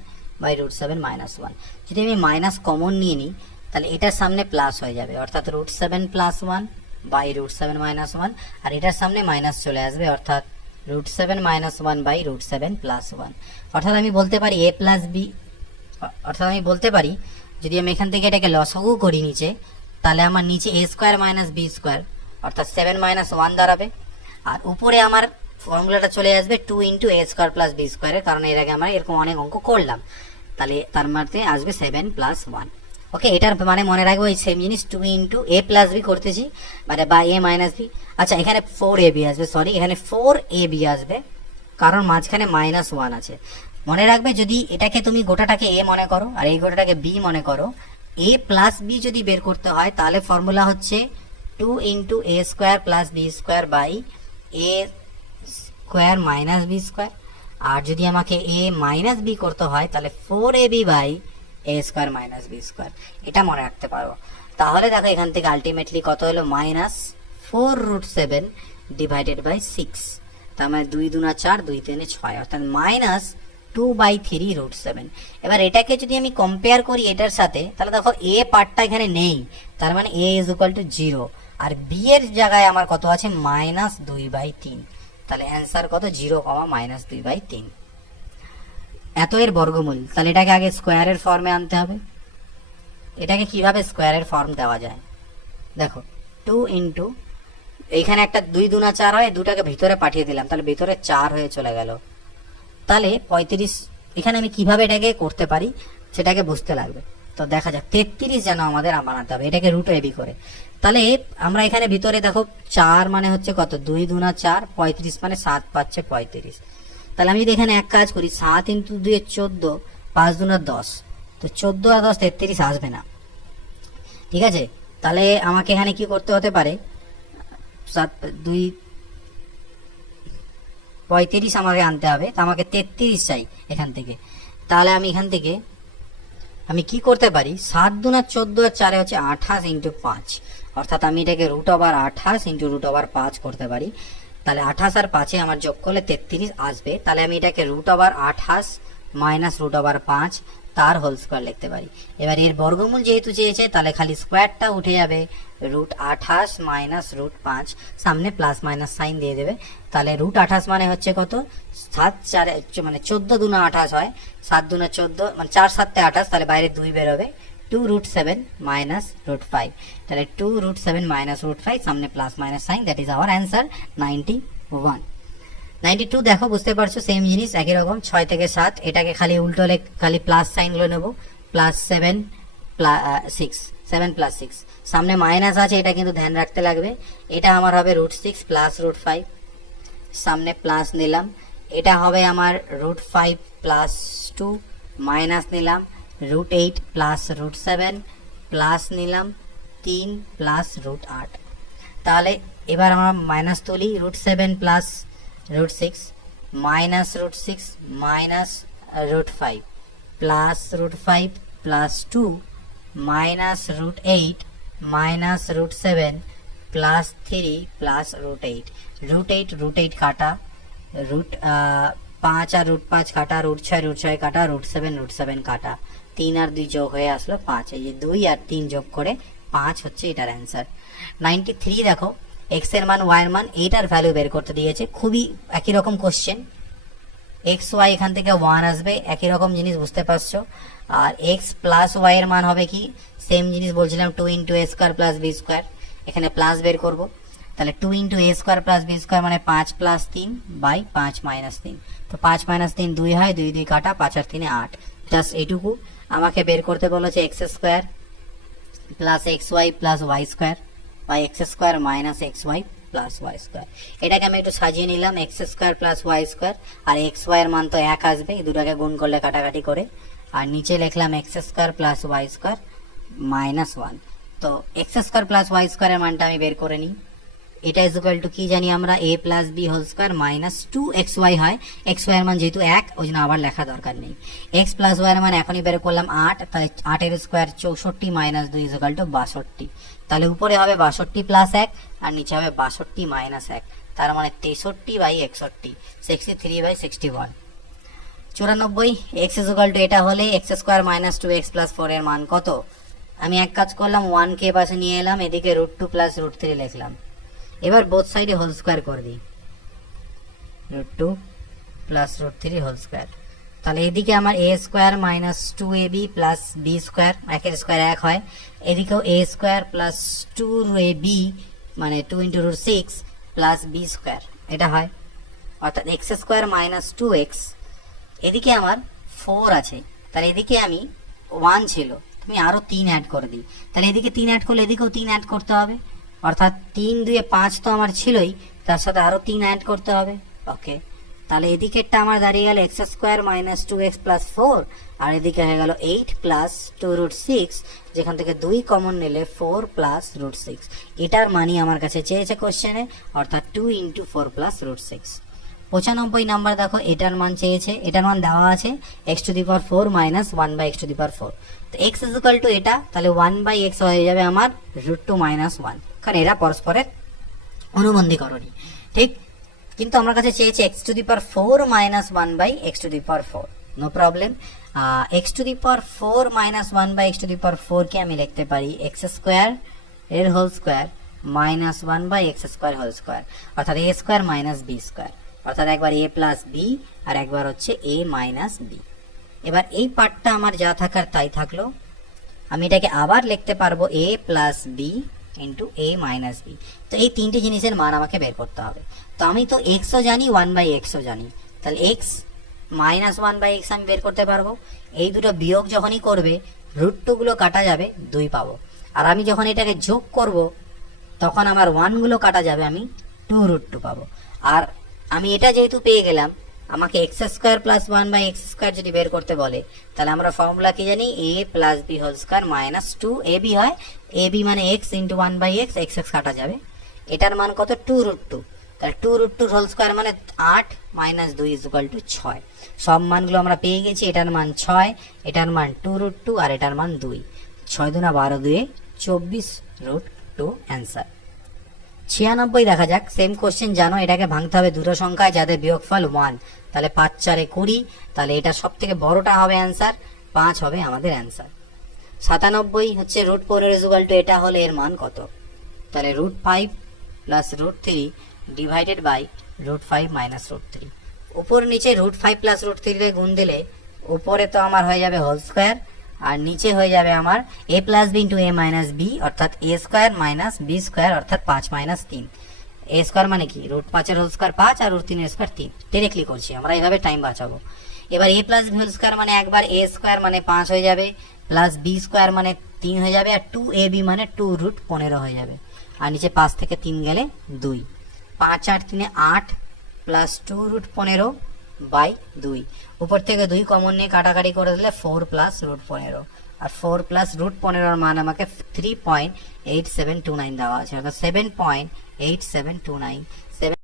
by root seven minus one. যদি আমি মাইনাস কমন নিয়ে নিই তাহলে এটার সামনে প্লাস হয়ে যাবে, অর্থাৎ root seven plus one by root seven minus one, আর এটার সামনে মাইনাস চলে আসবে, অর্থাৎ root seven minus one by root seven plus one. অর্থাৎ আমি বলতে পারি এ প্লাস বি, অর্থাৎ আমি বলতে পারি যদি আমি এখান থেকে এটাকে লসাগু করি নিচে, তাহলে আমার নিচে এ স্কোয়ার মাইনাস বি স্কোয়ার অর্থাৎ সেভেন মাইনাস ওয়ান দাঁড়াবে, আর উপরে আমার ফর্মুলাটা চলে আসবে two into a square plus B স্কোয়ারের, কারণ এর আগে আমরা এরকম অনেক অঙ্ক করলাম, তাহলে তার মধ্যে আসবে সেভেন প্লাস ওয়ান। ওকে, এটার মানে মনে রাখবো এই সেম জিনিস, two into a plus B করতেছি মানে বা এ মাইনাস বি। আচ্ছা, এখানে ফোর এ বি আসবে, সরি এখানে ফোর এ বি আসবে, কারণ মাঝখানে মাইনাস ওয়ান আছে। মনে রাখবে যদি এটাকে তুমি গোটাটাকে এ মনে করো আর এই গোটাটাকে বি মনে করো, এ প্লাস বি যদি বের করতে হয় তাহলে ফর্মুলা হচ্ছে two into a square plus B square by a square minus B square, আর যদি আমাকে এ মাইনাস বি করতে হয় তাহলে four a b by a square minus B square. এটা মনে রাখতে পারবো। তাহলে দেখো এখান থেকে আলটিমেটলি কত হলো, minus four root seven divided by six, তার মানে দুই দুনা চার, দুই তিনে ছয়, অর্থাৎ minus two by three root seven. এবার এটাকে যদি আমি কম্পেয়ার করি এটার সাথে, তাহলে দেখো এ পার্টটা এখানে নেই, তার মানে a is equal to zero, আর বি এর জায়গায় আমার কত আছে, মাইনাস দুই বাই তিন, তাহলে অ্যান্সার কত, জিরো কমা মাইনাস দুই বাই তিন। এত এর বর্গমূল, তাহলে এটাকে আগে স্কোয়ারের ফর্মে আনতে হবে। এটাকে কিভাবে স্কোয়ারের ফর্ম দেওয়া যায়, দেখো টু ইন্টু এইখানে একটা দুই দুনা চার হয়, দুটাকে ভিতরে পাঠিয়ে দিলাম, তাহলে ভিতরে চার হয়ে চলে গেল, তাহলে 35। এখানে আমি কিভাবে এটাকে করতে পারি সেটাকে বুঝতে লাগবে। তো দেখা যাক 33 যেন আমাদের বানাতে হবে, এটাকে রুট এবি করে। তাহলে আমরা এখানে ভিতরে দেখো চার মানে হচ্ছে কত, দুই দুনা চার, 35 মানে 7 পাচ্ছে 35। তাহলে আমি যদি এখানে এক কাজ করি, 7 ইন্টু 2 14, 5 দুনা 10, তো 14 আর 10 33 আসবে না, ঠিক আছে। তাহলে আমাকে এখানে কি করতে হতে পারে, 7 2 35 আমাকে আনতে হবে, তো আমাকে 33 চাই এখান থেকে। তাহলে আমি এখান থেকে আমি কি করতে পারি, 7 দুনা 14 আর 4 হচ্ছে 28 ইন্টু 5, অর্থাৎ আমি এটাকে root over 28 into root over 5 করতে পারি। তাহলে 28 আর 5 আমার যোগ করলে 33 আসবে। তাহলে আমি এটাকে root over 28 minus root over 5 তার হোল স্কোয়ার লিখতে পারি। এবার এর বর্গমূল যেহেতু চেয়েছে, তাহলে খালি স্কোয়ারটা উঠে যাবে, রুট 28 মাইনাস রুট 5, সামনে প্লাস মাইনাস সাইন দিয়ে দেবে। তাহলে রুট 28 মানে হচ্ছে কত, 7 4 মানে 14 দুনা 28 হয়, 7 দুনা 14 মানে 4 7 28, তাহলে বাইরে 2 বেরোবে, 2 রুট 7 মাইনাস রুট 5, তাহলে 2 রুট 7 মাইনাস রুট 5, সামনে plus minus sine, that is our answer 91। 92 দেখো বুঝতে পারছো সেম জিনিস একই রকম, 6 থেকে 7, এটাকে খালি উল্টো খালি প্লাস সাইন গুলো নেবো, প্লাস 7 6, 7 প্লাস 6, সামনে মাইনাস আছে, এটা কিন্তু ধ্যান রাখতে লাগবে। এটা আমার হবে রুট 6 প্লাস রুট 5, সামনে প্লাস নিলাম, এটা হবে আমার রুট 5 প্লাস 2, মাইনাস নিলাম, রুট 8 প্লাস রুট 7, প্লাস নিলাম 3 প্লাস রুট 8। তাহলে এবার আমরা মাইনাস তুলি, root 7 plus root 6 minus root 6 minus root 5 plus root 5 plus 2 minus root 8 minus root 7 plus 3 plus root 8। Root 8 কাটা, রুট 5 আর রুট 5 কাটা, রুট 6 কাটা, রুট 7 কাটা, 3 আর 2 যোগ হয়ে আসলো 5, এই যে 2 আর 3 যোগ করে 5 হচ্ছে এটার অ্যান্সার। 93 দেখো এক্স এর মান ওয়াই এর মান, এইটার ভ্যালু বের করতে দিয়েছে, খুবই একই রকম কোশ্চেন, এক্স ওয়াই এখান থেকে 1 আসবে, একই রকম জিনিস বুঝতে পারছো। আর এক্স প্লাস ওয়াই এর মান হবে কি, সেম জিনিস বলছিলাম 2 into a square plus B square, এখানে প্লাস বের করব, তাহলে 2 into a square plus B square মানে 5 প্লাস 3 বাই 5 মাইনাস 3, তো 5 মাইনাস 3 2 হয়, 2 2 কাটা, 5 আর 3 8, জাস্ট এইটুকু আমাকে বের করতে বলেছে, x square plus x y plus Y square by x square minus x y plus Y square. এটাকে আমি একটু সাজিয়ে নিলাম, x square plus Y square, আর এক্স ওয়াই এর মান তো 1 আসবে, এই দুটাকে গুণ করলে কাটাকাটি করে, আর নিচে লিখলাম x square plus Y square minus 1। তো এক্স স্কোয়ার প্লাস ওয়াই স্কোয়ারের মানটা আমি বের করে নিই, এটা ইজ ইকুয়াল টু কি জানি আমরা a plus B whole square minus 2xy হয়। xy এর মান যেহেতু 1, ওই জন্য আবার লেখা দরকার নেই। x প্লাস y এর মান এখনই বের করলাম 8, তাহলে 8 এর square 64 minus 2 is equal two 62। তাহলে উপরে হবে 62 প্লাস 1 আর নিচে হবে 62 মাইনাস 1, তার মানে 63 by 61, 63 by 61। 94 x is equal to এটা হলে x square minus 2x plus 4 এর মান কত? আমি এক কাজ করলাম, 1 কে পাশে নিয়ে এলাম, এদিকে √2 প্লাস √3 লিখলাম। এবার বোথ সাইডে হোল স্কোয়ার করে দিই, √2 প্লাস √3 হোল স্কোয়ার। তাহলে এদিকে আমার a square minus 2ab plus b square, একের স্কোয়ার 1 হয়, এদিকেও a স্কোয়ার প্লাস 2ab মানে 2 ইন্টু √6 প্লাস b স্কোয়ার এটা হয়, অর্থাৎ x স্কোয়ার মাইনাস 2x। এদিকে আমার 4 আছে, তাহলে এদিকে আমি 1 ছিল, তুমি আরো 3 অ্যাড করে দিই, তাহলে এদিকে 3 অ্যাড করলে এদিকেও 3 অ্যাড করতে হবে, অর্থাৎ 3 2 5 তো আমার ছিলই, তার সাথে আরো 3 অ্যাড করতে হবে। ওকে, তাহলে এদিকেরটা আমার দাঁড়িয়ে গেল x square minus 2x plus 4, আর এদিকে হয়ে গেল 8 প্লাস 2√6, যেখান থেকে 2 কমন নিলে 4 প্লাস √6। এটার মানই আমার কাছে চেয়েছে কোশ্চেনে, অর্থাৎ 2 ইন্টু 4 প্লাস √6। 95 নাম্বার দেখো, এটার মান চেয়েছে, এটার মান দেওয়া আছে x to the power 4 minus 1 by x to the power 4। তো x ইজ ইকুয়াল টু এটা, তাহলে 1 বাই x হয়ে যাবে আমার √2 মাইনাস 1, কারণ এরা পরস্পরের অনুবন্ধীকরণী, ঠিক। কিন্তু আমার কাছে চেয়েছে x to the power 4 minus 1 by x to the power 4, no problem. x to the power 4 minus 1 by x to the power 4 কে আমি লিখতে পারি x স্কোয়ার এর whole square minus 1 by x square whole square, অর্থাৎ a square minus b square, অর্থাৎ একবার a প্লাস বি আর একবার হচ্ছে a মাইনাস বি। এবার এই পার্টটা আমার যা থাকার তাই থাকলো, আমি এটাকে আবার লিখতে পারবো a plus B into a minus B. তো এই তিনটি জিনিসের মান আমাকে বের করতে হবে। তো আমি তো এক্সও জানি, 1 বাই এক্সও জানি, তাহলে এক্স মাইনাস 1 বাই এক্স আমি বের করতে পারবো। এই দুটো বিয়োগ যখনই করবে √2 গুলো কাটা যাবে, 2 পাবো। আর আমি যখন এটাকে যোগ করব তখন আমার 1 গুলো কাটা যাবে, আমি 2√2 পাবো। আর আমি এটা যেহেতু পেয়ে গেলাম, আমাকে x square plus 1 by x square যদি বের করতে বলে, তাহলে আমরা ফর্মুলা কি জানি, a plus B whole square minus 2ab হয়, ab মানে x into 1 by x, x কাটা যাবে, এটার মান কত 2√2, তাহলে 2√2 হোল স্কোয়ার মানে 8 মাইনাস 2 ইজ ইকুয়াল টু 6। সব মানগুলো আমরা পেয়ে গেছি, এটার মান 6, এটার মান 2√2 আর এটার মান 2, 6 দুনা 12 2 24√2 অ্যান্সার। 96 দেখা যাক, সেম কোশ্চেন জানো, এটাকে ভাঙতে হবে দুটো সংখ্যায় যাদের বিয়োগফল 1, তাহলে 5 4 20, তাহলে এটা সব থেকে বড়টা হবে অ্যান্সার, 5 হবে আমাদের অ্যান্সার। 97 হচ্ছে √15 ইজ ইকুয়াল টু এটা হলে এর মান কত? তাহলে √5 প্লাস √3 ডিভাইডেড বাই √5 মাইনাস √3, উপর নিচে √5 প্লাস √3 রে গুণ দিলে উপরে তো আমার হয়ে যাবে হোল স্কোয়ার, আর নিচে হয়ে যাবে আমার a plus B into a minus B, অর্থাৎ a square minus B square, অর্থাৎ 5 মাইনাস 3। a স্কোয়ার মানে কি, √5 এর হোল স্কোয়ার 5 আর √3 এর স্কোয়ার 3, ডিরেক্টলি করছি আমরা, এইভাবে টাইম বাঁচাবো। এবার a plus B whole square মানে একবার a স্কোয়ার মানে 5 হয়ে যাবে, প্লাস বি স্কোয়ার মানে 3 হয়ে যাবে, আর 2ab মানে 2√15 হয়ে যাবে, আর নিচে 5 থেকে 3 গেলে 2, 5 আর 3 8 প্লাস 2√15 বাই 2, উপর থেকে 2 কমন নিয়ে কাটাকাটি করে দিলে 4 প্লাস √15, আর 4 প্লাস √15 এর মান আমাকে 3.8729 দেওয়া আছে, অর্থাৎ 7.8729।